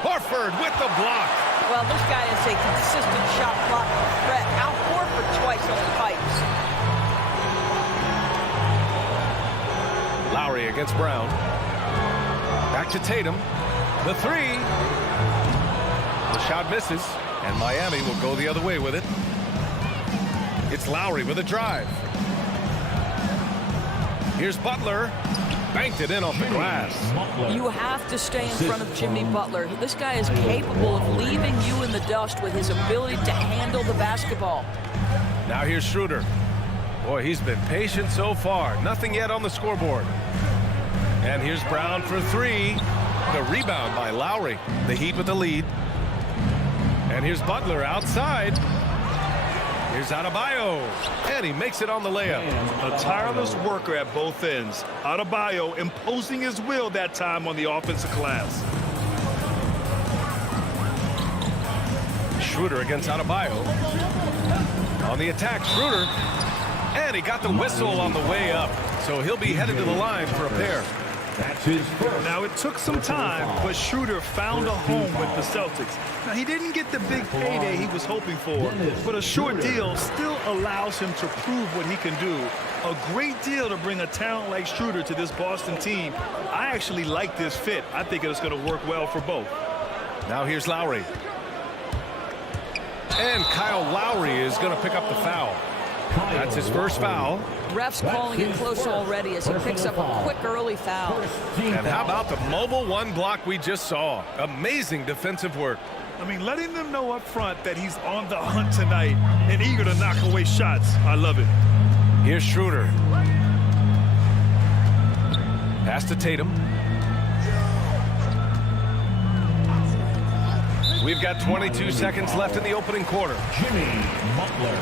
Horford with the block. Well, this guy is a consistent shot block threat. Al Horford twice on the pipes. Lowry against Brown. Back to Tatum. The 3. The shot misses, and Miami will go the other way with it. It's Lowry with a drive. Here's Butler. Banked it in off the glass. You have to stay in front of Jimmy Butler. This guy is capable of leaving you in the dust with his ability to handle the basketball. Now here's Schroeder. Boy, he's been patient so far. Nothing yet on the scoreboard. And here's Brown for 3. The rebound by Lowry. The Heat with the lead. And here's Butler outside. Here's Adebayo. And he makes it on the layup. A tireless worker at both ends. Adebayo imposing his will that time on the offensive glass. Schroeder against Adebayo. On the attack, Schroeder. And he got the whistle on the way up. So he'll be headed to the line for a pair. That's his first. Now, it took some time, but Schroeder found a home with the Celtics. Now, he didn't get the big payday he was hoping for, but a short deal still allows him to prove what he can do. A great deal to bring a talent like Schroeder to this Boston team. I actually like this fit. I think it's going to work well for both. Now here's Lowry. And Kyle Lowry is going to pick up the foul. That's his first foul. Ref's calling it close already as he picks up a quick early foul. And how about the mobile one block we just saw? Amazing defensive work. I mean, letting them know up front that he's on the hunt tonight and eager to knock away shots. I love it. Here's Schroeder. Pass to Tatum. We've got 22 seconds left in the opening quarter. Jimmy Butler.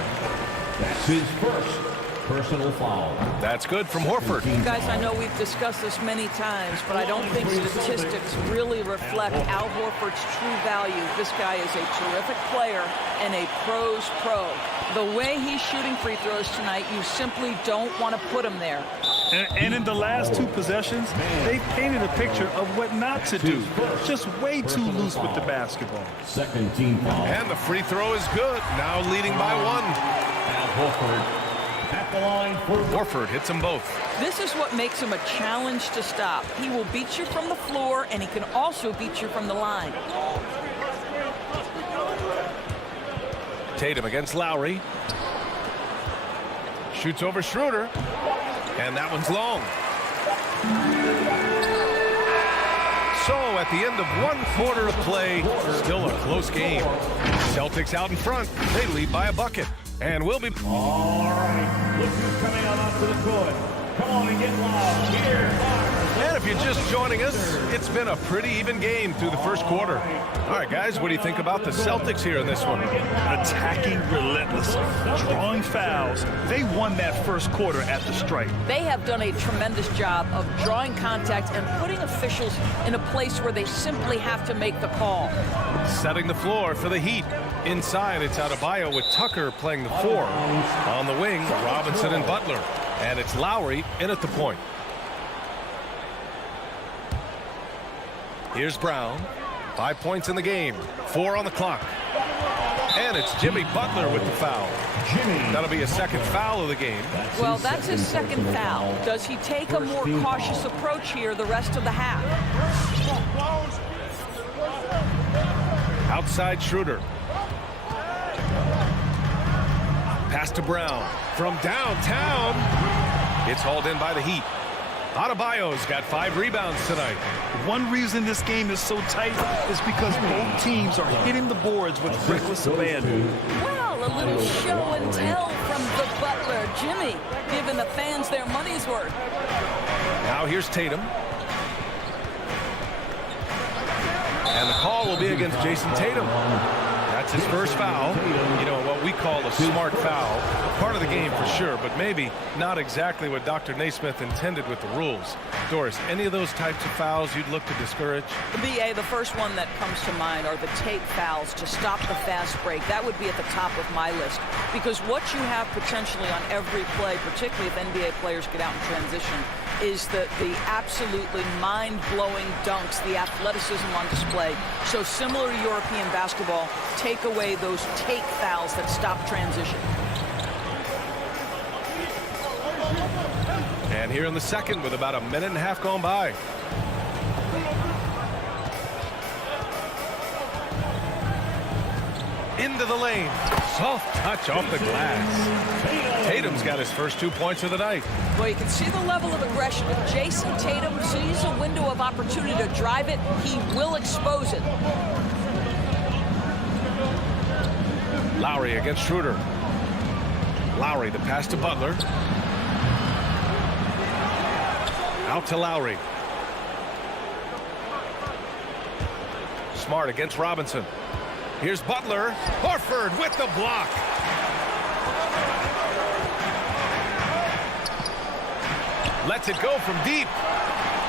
That's his first personal foul. That's good from Horford. Guys, I know we've discussed this many times, but I don't think statistics really reflect Al Horford's true value. This guy is a terrific player and a pro's pro. The way he's shooting free throws tonight, you simply don't want to put him there. And in the last two possessions, they painted a picture of what not to do. Just way too loose with the basketball. Second team foul. And the free throw is good. Now leading by one. Al Horford at the line for Horford hits them both. This is what makes him a challenge to stop. He will beat you from the floor, and he can also beat you from the line. Tatum against Lowry. Shoots over Schroeder. And that one's long. So at the end of one quarter of play, still a close game. Celtics out in front. They lead by a bucket. And we'll be... All right, look who's coming on up to the court. Come on and get loud. Here, and if you're just joining us, it's been a pretty even game through the first quarter. All right, guys, what do you think about the Celtics here in this one? Attacking relentlessly, drawing fouls. They won that first quarter at the stripe. They have done a tremendous job of drawing contact and putting officials in a place where they simply have to make the call. Setting the floor for the Heat. Inside, it's Adebayo with Tucker playing the 4. On the wing, Robinson and Butler. And it's Lowry in at the point. Here's Brown. 5 points in the game. 4 on the clock. And it's Jimmy Butler with the foul. That'll be a second foul of the game. Well, that's his second foul. Does he take a more cautious approach here the rest of the half? Outside Schroeder. Pass to Brown. From downtown. It's hauled in by the Heat. Adebayo's got 5 rebounds tonight. One reason this game is so tight is because both teams are hitting the boards with reckless abandon. Well, a little show and tell from the Butler. Jimmy giving the fans their money's worth. Now here's Tatum. And the call will be against Jason Tatum. That's his first foul. You know, what we call a smart foul. Part of the game for sure, but maybe not exactly what Dr. Naismith intended with the rules. Doris, any of those types of fouls you'd look to discourage? The BA, the first one that comes to mind are the take fouls to stop the fast break. That would be at the top of my list. Because what you have potentially on every play, particularly if NBA players get out in transition, is the absolutely mind-blowing dunks, the athleticism on display. So similar to European basketball, take away those take fouls that stop transition. And here in the second with about a minute and a half gone by. Into the lane. Soft touch off the glass. Tatum's got his first 2 points of the night. Well, you can see the level of aggression. If Jason Tatum sees a window of opportunity to drive it, he will expose it. Lowry against Schroeder. Lowry, the pass to Butler. Out to Lowry. Smart against Robinson. Here's Butler. Horford with the block. Lets it go from deep.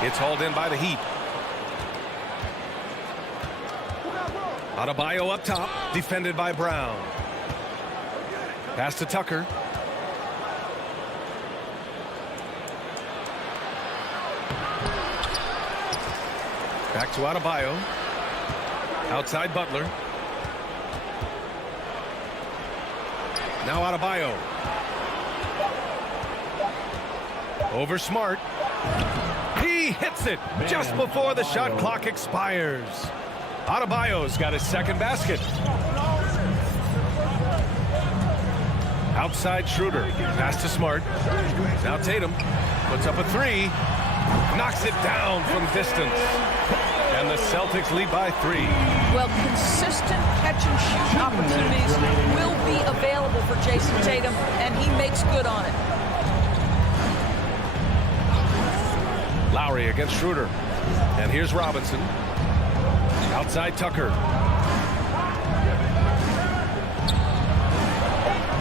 It's hauled in by the Heat. Adebayo up top, defended by Brown. Pass to Tucker. Back to Adebayo. Outside Butler. Now Adebayo. Over Smart. He hits it just before the shot clock expires. Adebayo's got his second basket. Outside Schroeder. Pass to Smart. Now Tatum puts up a three. Knocks it down from distance. And the Celtics lead by 3. Well, consistent catch-and-shoot opportunities will be available for Jason Tatum, and he makes good on it. Lowry against Schroeder. And here's Robinson. Outside Tucker.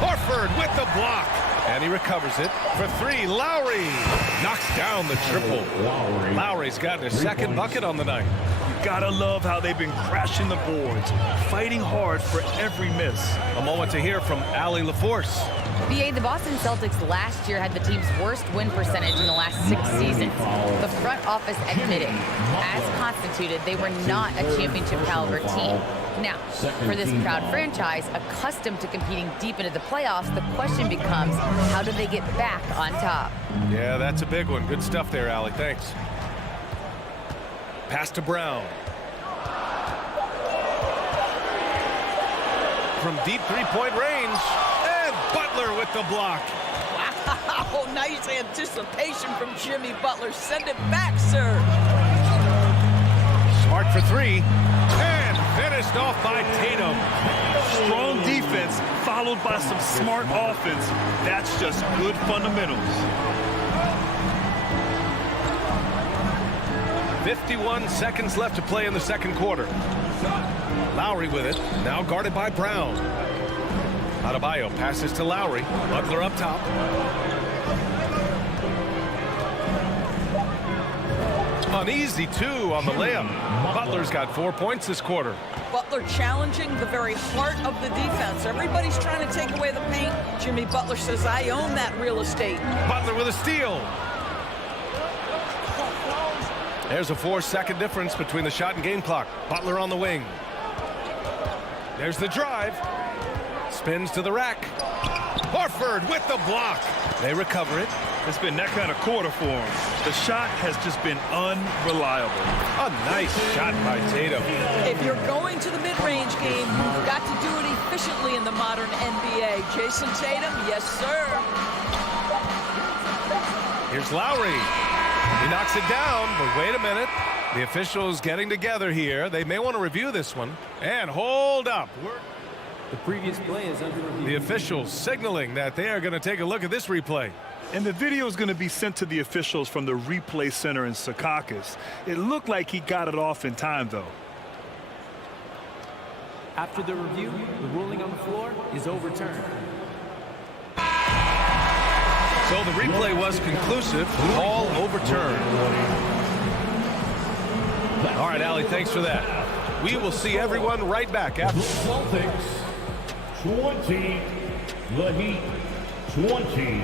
Horford with the block. And he recovers it for 3. Lowry knocks down the triple. Lowry's gotten his second bucket on the night. You gotta love how they've been crashing the boards, fighting hard for every miss. A moment to hear from Allie LaForce. BA, the Boston Celtics last year had the team's worst win percentage in the last 6 seasons. The front office admitted, as constituted, they were not a championship caliber team. Now, for this proud franchise, accustomed to competing deep into the playoffs, the question becomes, how do they get back on top? Yeah, that's a big one. Good stuff there, Allie. Thanks. Pass to Brown. From deep three-point range. And Butler with the block. Wow, nice anticipation from Jimmy Butler. Send it back, sir. Smart for 3. And finished off by Tatum. Strong defense followed by some smart offense. That's just good fundamentals. 51 seconds left to play in the second quarter. Lowry with it. Now guarded by Brown. Adebayo passes to Lowry. Butler up top. An easy 2 on the layup. Butler's got 4 points this quarter. Butler challenging the very heart of the defense. Everybody's trying to take away the paint. Jimmy Butler says, I own that real estate. Butler with a steal. There's a 4-second difference between the shot and game clock. Butler on the wing. There's the drive. Spins to the rack. Horford with the block. They recover it. It's been that kind of quarter for him. The shot has just been unreliable. A nice shot by Tatum. If you're going to the mid-range game, you've got to do it efficiently in the modern NBA. Jason Tatum, yes, sir. Here's Lowry. He knocks it down, but wait a minute. The officials getting together here. They may want to review this one. And hold up. The previous play is under review. The officials signaling that they are going to take a look at this replay. And the video is going to be sent to the officials from the replay center in Secaucus. It looked like he got it off in time, though. After the review, the ruling on the floor is overturned. So the replay was conclusive. All overturned. All right, Allie, thanks for that. We will see everyone right back after. Celtics 20, the Heat 20.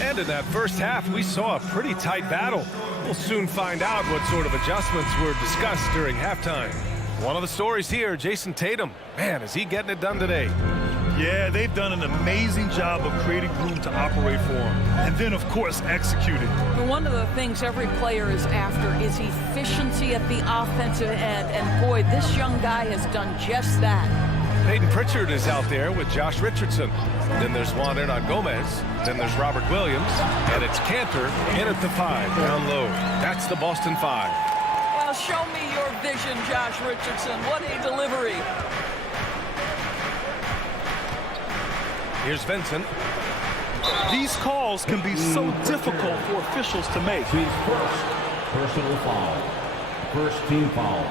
And in that first half, we saw a pretty tight battle. We'll soon find out what sort of adjustments were discussed during halftime. One of the stories here, Jason Tatum. Man, is he getting it done today? Yeah, they've done an amazing job of creating room to operate for him. And then, of course, executing. One of the things every player is after is efficiency at the offensive end. And boy, this young guy has done just that. Peyton Pritchard is out there with Josh Richardson. Then there's Juan Hernan-Gomez. Then there's Robert Williams. And it's Cantor in at the 5, down low. That's the Boston 5. Well, show me your vision, Josh Richardson. What a delivery. Here's Vincent. These calls can be so difficult for officials to make. His first personal foul. First team foul.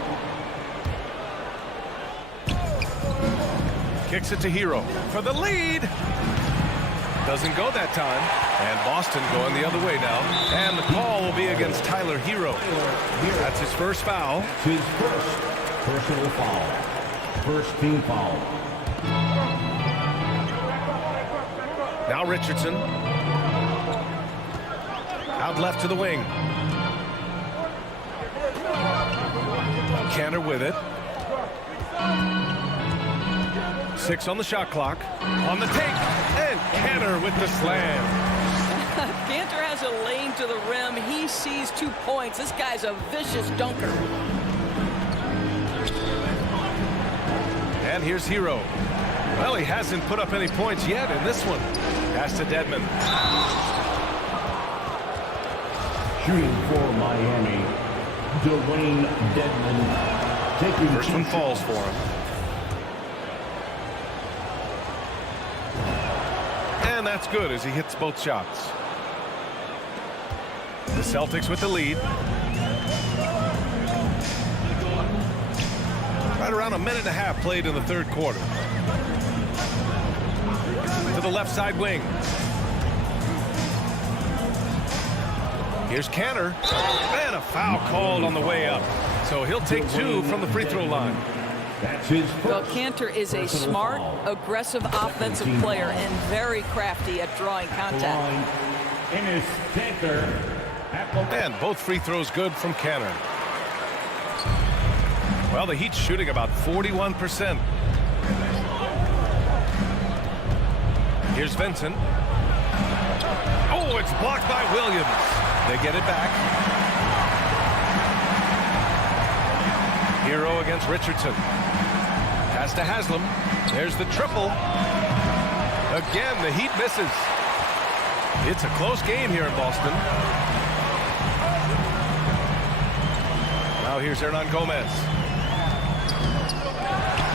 Kicks it to Hero for the lead. Doesn't go that time. And Boston going the other way now. And the call will be against Tyler Hero. That's his first foul. His first personal foul. First team foul. Now Now Richardson. Out left to the wing. Cantor with it. 6 on the shot clock. On the take. And Cantor with the slam. Cantor has a lane to the rim. He sees 2 points. This guy's a vicious dunker. And here's Hero. Well, he hasn't put up any points yet in this one. Pass to Dedmon. Shooting for Miami, Dwayne Dedmon. Taking first one falls for him. And that's good as he hits both shots. The Celtics with the lead. Right around a minute and a half played in the third quarter. To the left side wing. Here's Cantor. And a foul called on the way up. So he'll take 2 from the free throw line. Well, Cantor is a smart, aggressive offensive player and very crafty at drawing contact. And both free throws good from Cantor. Well, the Heat's shooting about 41%. Here's Vincent. Oh, it's blocked by Williams. They get it back. Hero against Richardson. Pass to Haslam. There's the triple. Again, the Heat misses. It's a close game here in Boston. Now here's Hernan Gomez.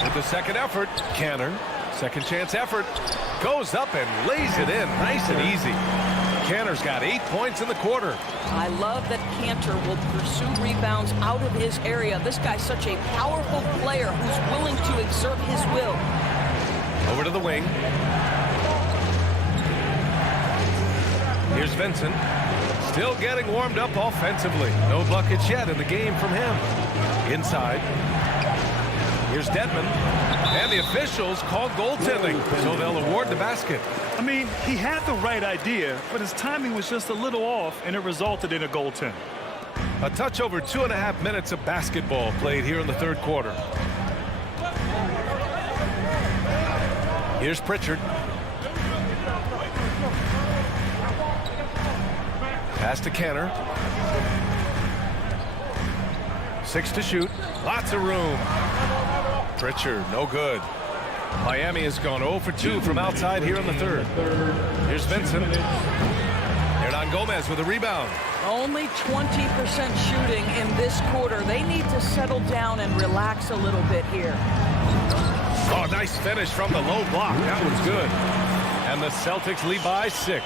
With the second effort, Cantor. Second chance effort. Goes up and lays it in. Nice and easy. Cantor's got 8 points in the quarter. I love that Cantor will pursue rebounds out of his area. This guy's such a powerful player who's willing to exert his will. Over to the wing. Here's Vincent. Still getting warmed up offensively. No buckets yet in the game from him. Inside. Here's Dedmon. And the officials called goaltending, so they'll award the basket. I mean, he had the right idea, but his timing was just a little off, and it resulted in a goaltend. A touch over 2.5 minutes of basketball played here in the third quarter. Here's Pritchard. Pass to Cantor. 6 to shoot. Lots of room. Pritchard, no good. Miami has gone 0 for 2 from outside here in the third. Here's Vincent. Hernan Gomez with a rebound. Only 20% shooting in this quarter. They need to settle down and relax a little bit here. Oh, nice finish from the low block. That was good. And the Celtics lead by 6.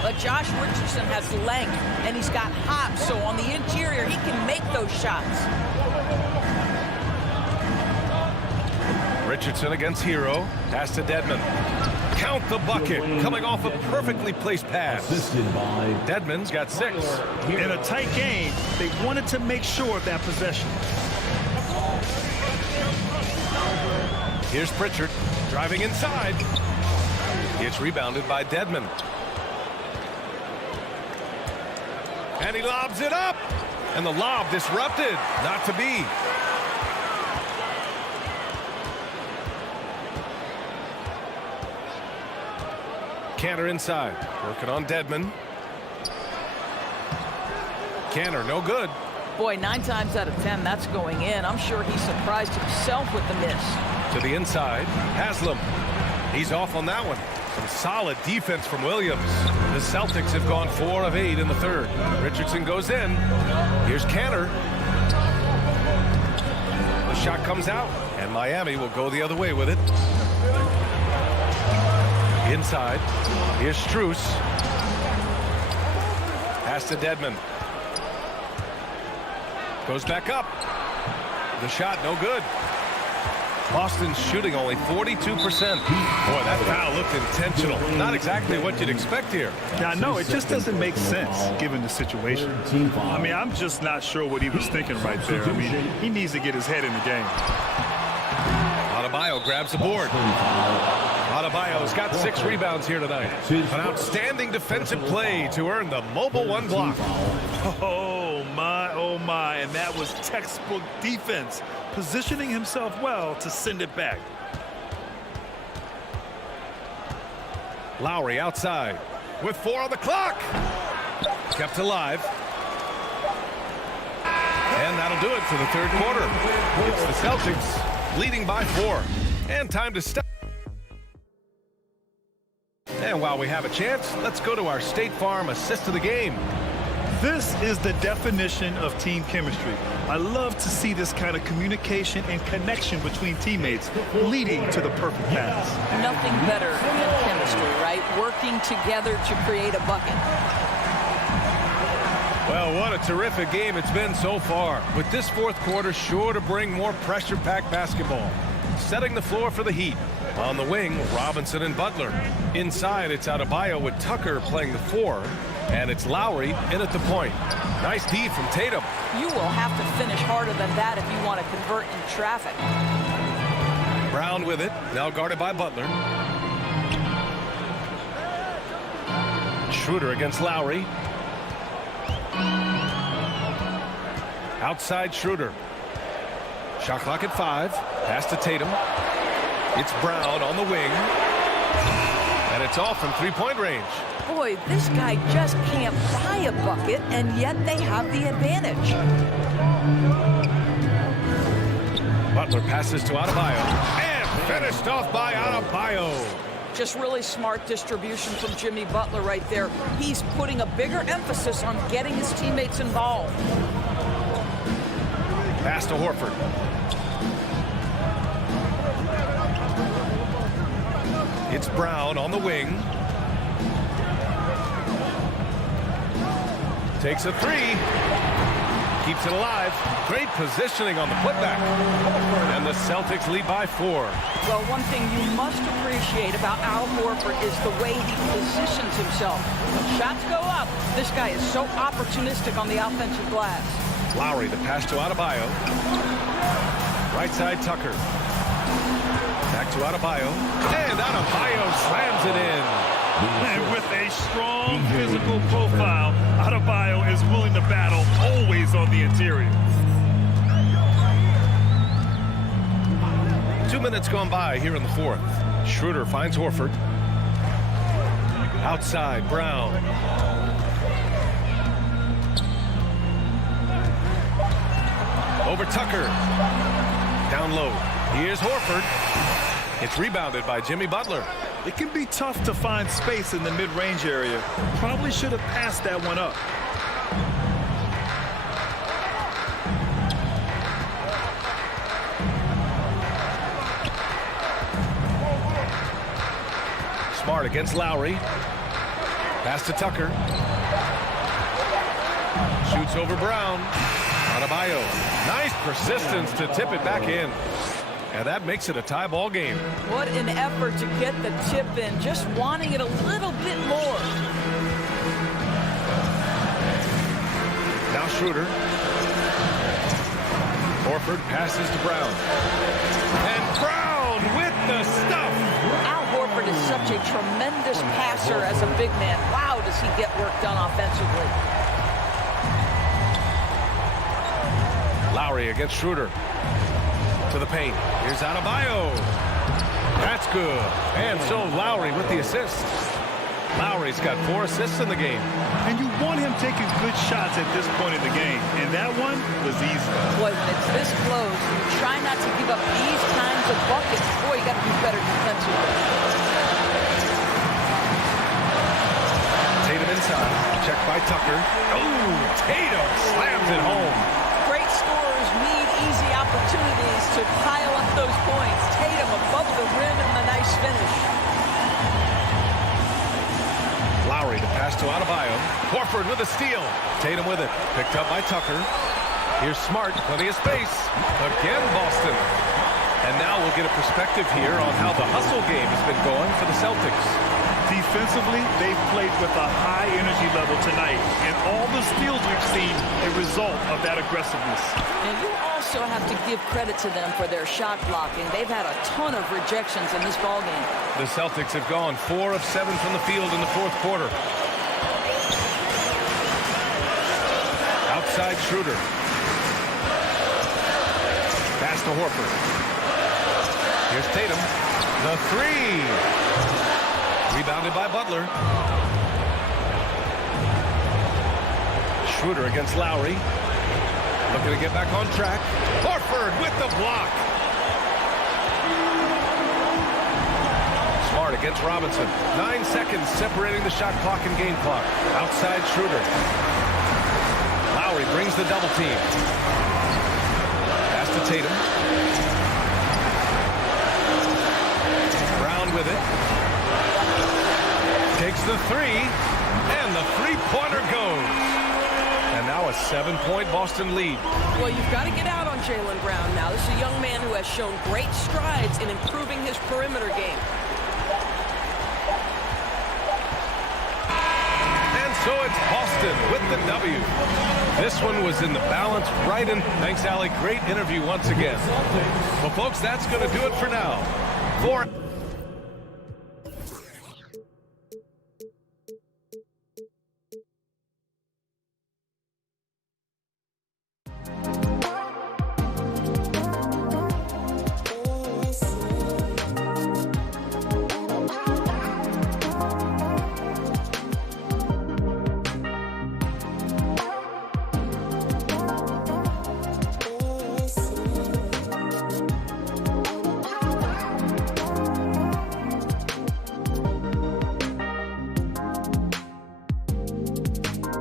But Josh Richardson has length, and he's got hops, so on the interior, he can make those shots. Richardson against Hero. Pass to Dedmon. Count the bucket. Coming off a perfectly placed pass. Dedmon's got 6. In a tight game, they wanted to make sure of that possession. Here's Pritchard driving inside. It's rebounded by Dedmon. And he lobs it up. And the lob disrupted. Not to be. Cantor inside. Working on Dedmon. Cantor, no good. Boy, 9 times out of 10, that's going in. I'm sure he surprised himself with the miss. To the inside. Haslam. He's off on that one. Some solid defense from Williams. The Celtics have gone 4 of 8 in the third. Richardson goes in. Here's Cantor. The shot comes out, and Miami will go the other way with it. Inside. Here's Strus. Pass to Dedmon. Goes back up. The shot no good. Boston's shooting only 42%. Boy, that foul looked intentional. Not exactly what you'd expect here. Yeah, I know. It just doesn't make sense given the situation. I mean, I'm just not sure what he was thinking right there. I mean, he needs to get his head in the game. Adebayo grabs the board. Adebayo's got 6 rebounds here tonight. An outstanding defensive play to earn the mobile 1 block. Oh my, and that was textbook defense, positioning himself well to send it back. Lowry outside with 4 on the clock. Kept alive. And that'll do it for the third quarter. It's the Celtics leading by 4. And time to stop. And while we have a chance, let's go to our State Farm assist of the game. This is the definition of team chemistry. I love to see this kind of communication and connection between teammates leading to the perfect pass. Nothing better than chemistry, right? Working together to create a bucket. Well, what a terrific game it's been so far, with this fourth quarter sure to bring more pressure-packed basketball. Setting the floor for the Heat. On the wing, Robinson and Butler. Inside, it's Adebayo with Tucker playing the 4, and it's Lowry in at the point. Nice D from Tatum. You will have to finish harder than that if you want to convert in traffic. Brown with it, now guarded by Butler. Schroeder against Lowry. Outside Schroeder. Shot clock at 5. Pass to Tatum. It's Brown on the wing. And it's off from three-point range. Boy, this guy just can't buy a bucket, and yet they have the advantage. Butler passes to Adebayo. And finished off by Adebayo. Just really smart distribution from Jimmy Butler right there. He's putting a bigger emphasis on getting his teammates involved. Pass to Horford. It's Brown on the wing. Takes a 3. Keeps it alive. Great positioning on the putback. And the Celtics lead by 4. Well, one thing you must appreciate about Al Horford is the way he positions himself. When shots go up, this guy is so opportunistic on the offensive glass. Lowry, the pass to Adebayo. Right side, Tucker. Back to Adebayo. And Adebayo slams it in. And with a strong physical profile, Adebayo is willing to battle, always on the interior. 2 minutes gone by here in the fourth. Schroeder finds Horford. Outside, Brown. Over Tucker. Down low. Here's Horford. It's rebounded by Jimmy Butler. It can be tough to find space in the mid-range area. Probably should have passed that one up. Smart against Lowry. Pass to Tucker. Shoots over Brown. Adebayo. Nice persistence to tip it back in. And that makes it a tie ball game. What an effort to get the tip in, just wanting it a little bit more. Now Schroeder. Horford passes to Brown. And Brown with the stuff. Al Horford is such a tremendous passer as a big man. Wow, does he get work done offensively. Lowry against Schroeder. To the paint. Here's Adebayo. That's good. And so Lowry with the assist. Lowry's got 4 assists in the game. And you want him taking good shots at this point in the game. And that one was easy. Boy, when it's this close, you try not to give up these kinds of buckets. Boy, you got to do better defensively. Tatum inside. Checked by Tucker. Oh, Tatum slams it home. Great scorers need easy opportunities to pile up those points. Tatum above the rim and the nice finish. Lowry to pass to Adebayo. Horford with a steal. Tatum with it. Picked up by Tucker. Here's Smart. Plenty of space. Again, Boston. And now we'll get a perspective here on how the hustle game has been going for the Celtics. Defensively, they've played with a high energy level tonight, and all the steals we've seen a result of that aggressiveness. And you also have to give credit to them for their shot blocking. They've had a ton of rejections in this ballgame. The Celtics have gone 4 of 7 from the field in the fourth quarter. Outside Schroeder. Pass to Horford. Here's Tatum. The three. Rebounded by Butler. Schroeder against Lowry. Looking to get back on track. Horford with the block. Smart against Robinson. 9 seconds separating the shot clock and game clock. Outside Schroeder. Lowry brings the double team. Pass to Tatum. Brown with it. Takes the three, and the three-pointer goes. And now a 7-point Boston lead. Well, you've got to get out on Jaylen Brown now. This is a young man who has shown great strides in improving his perimeter game. And so it's Boston with the W. This one was in the balance right in. Thanks, Allie. Great interview once again. Well, folks, that's going to do it for now. For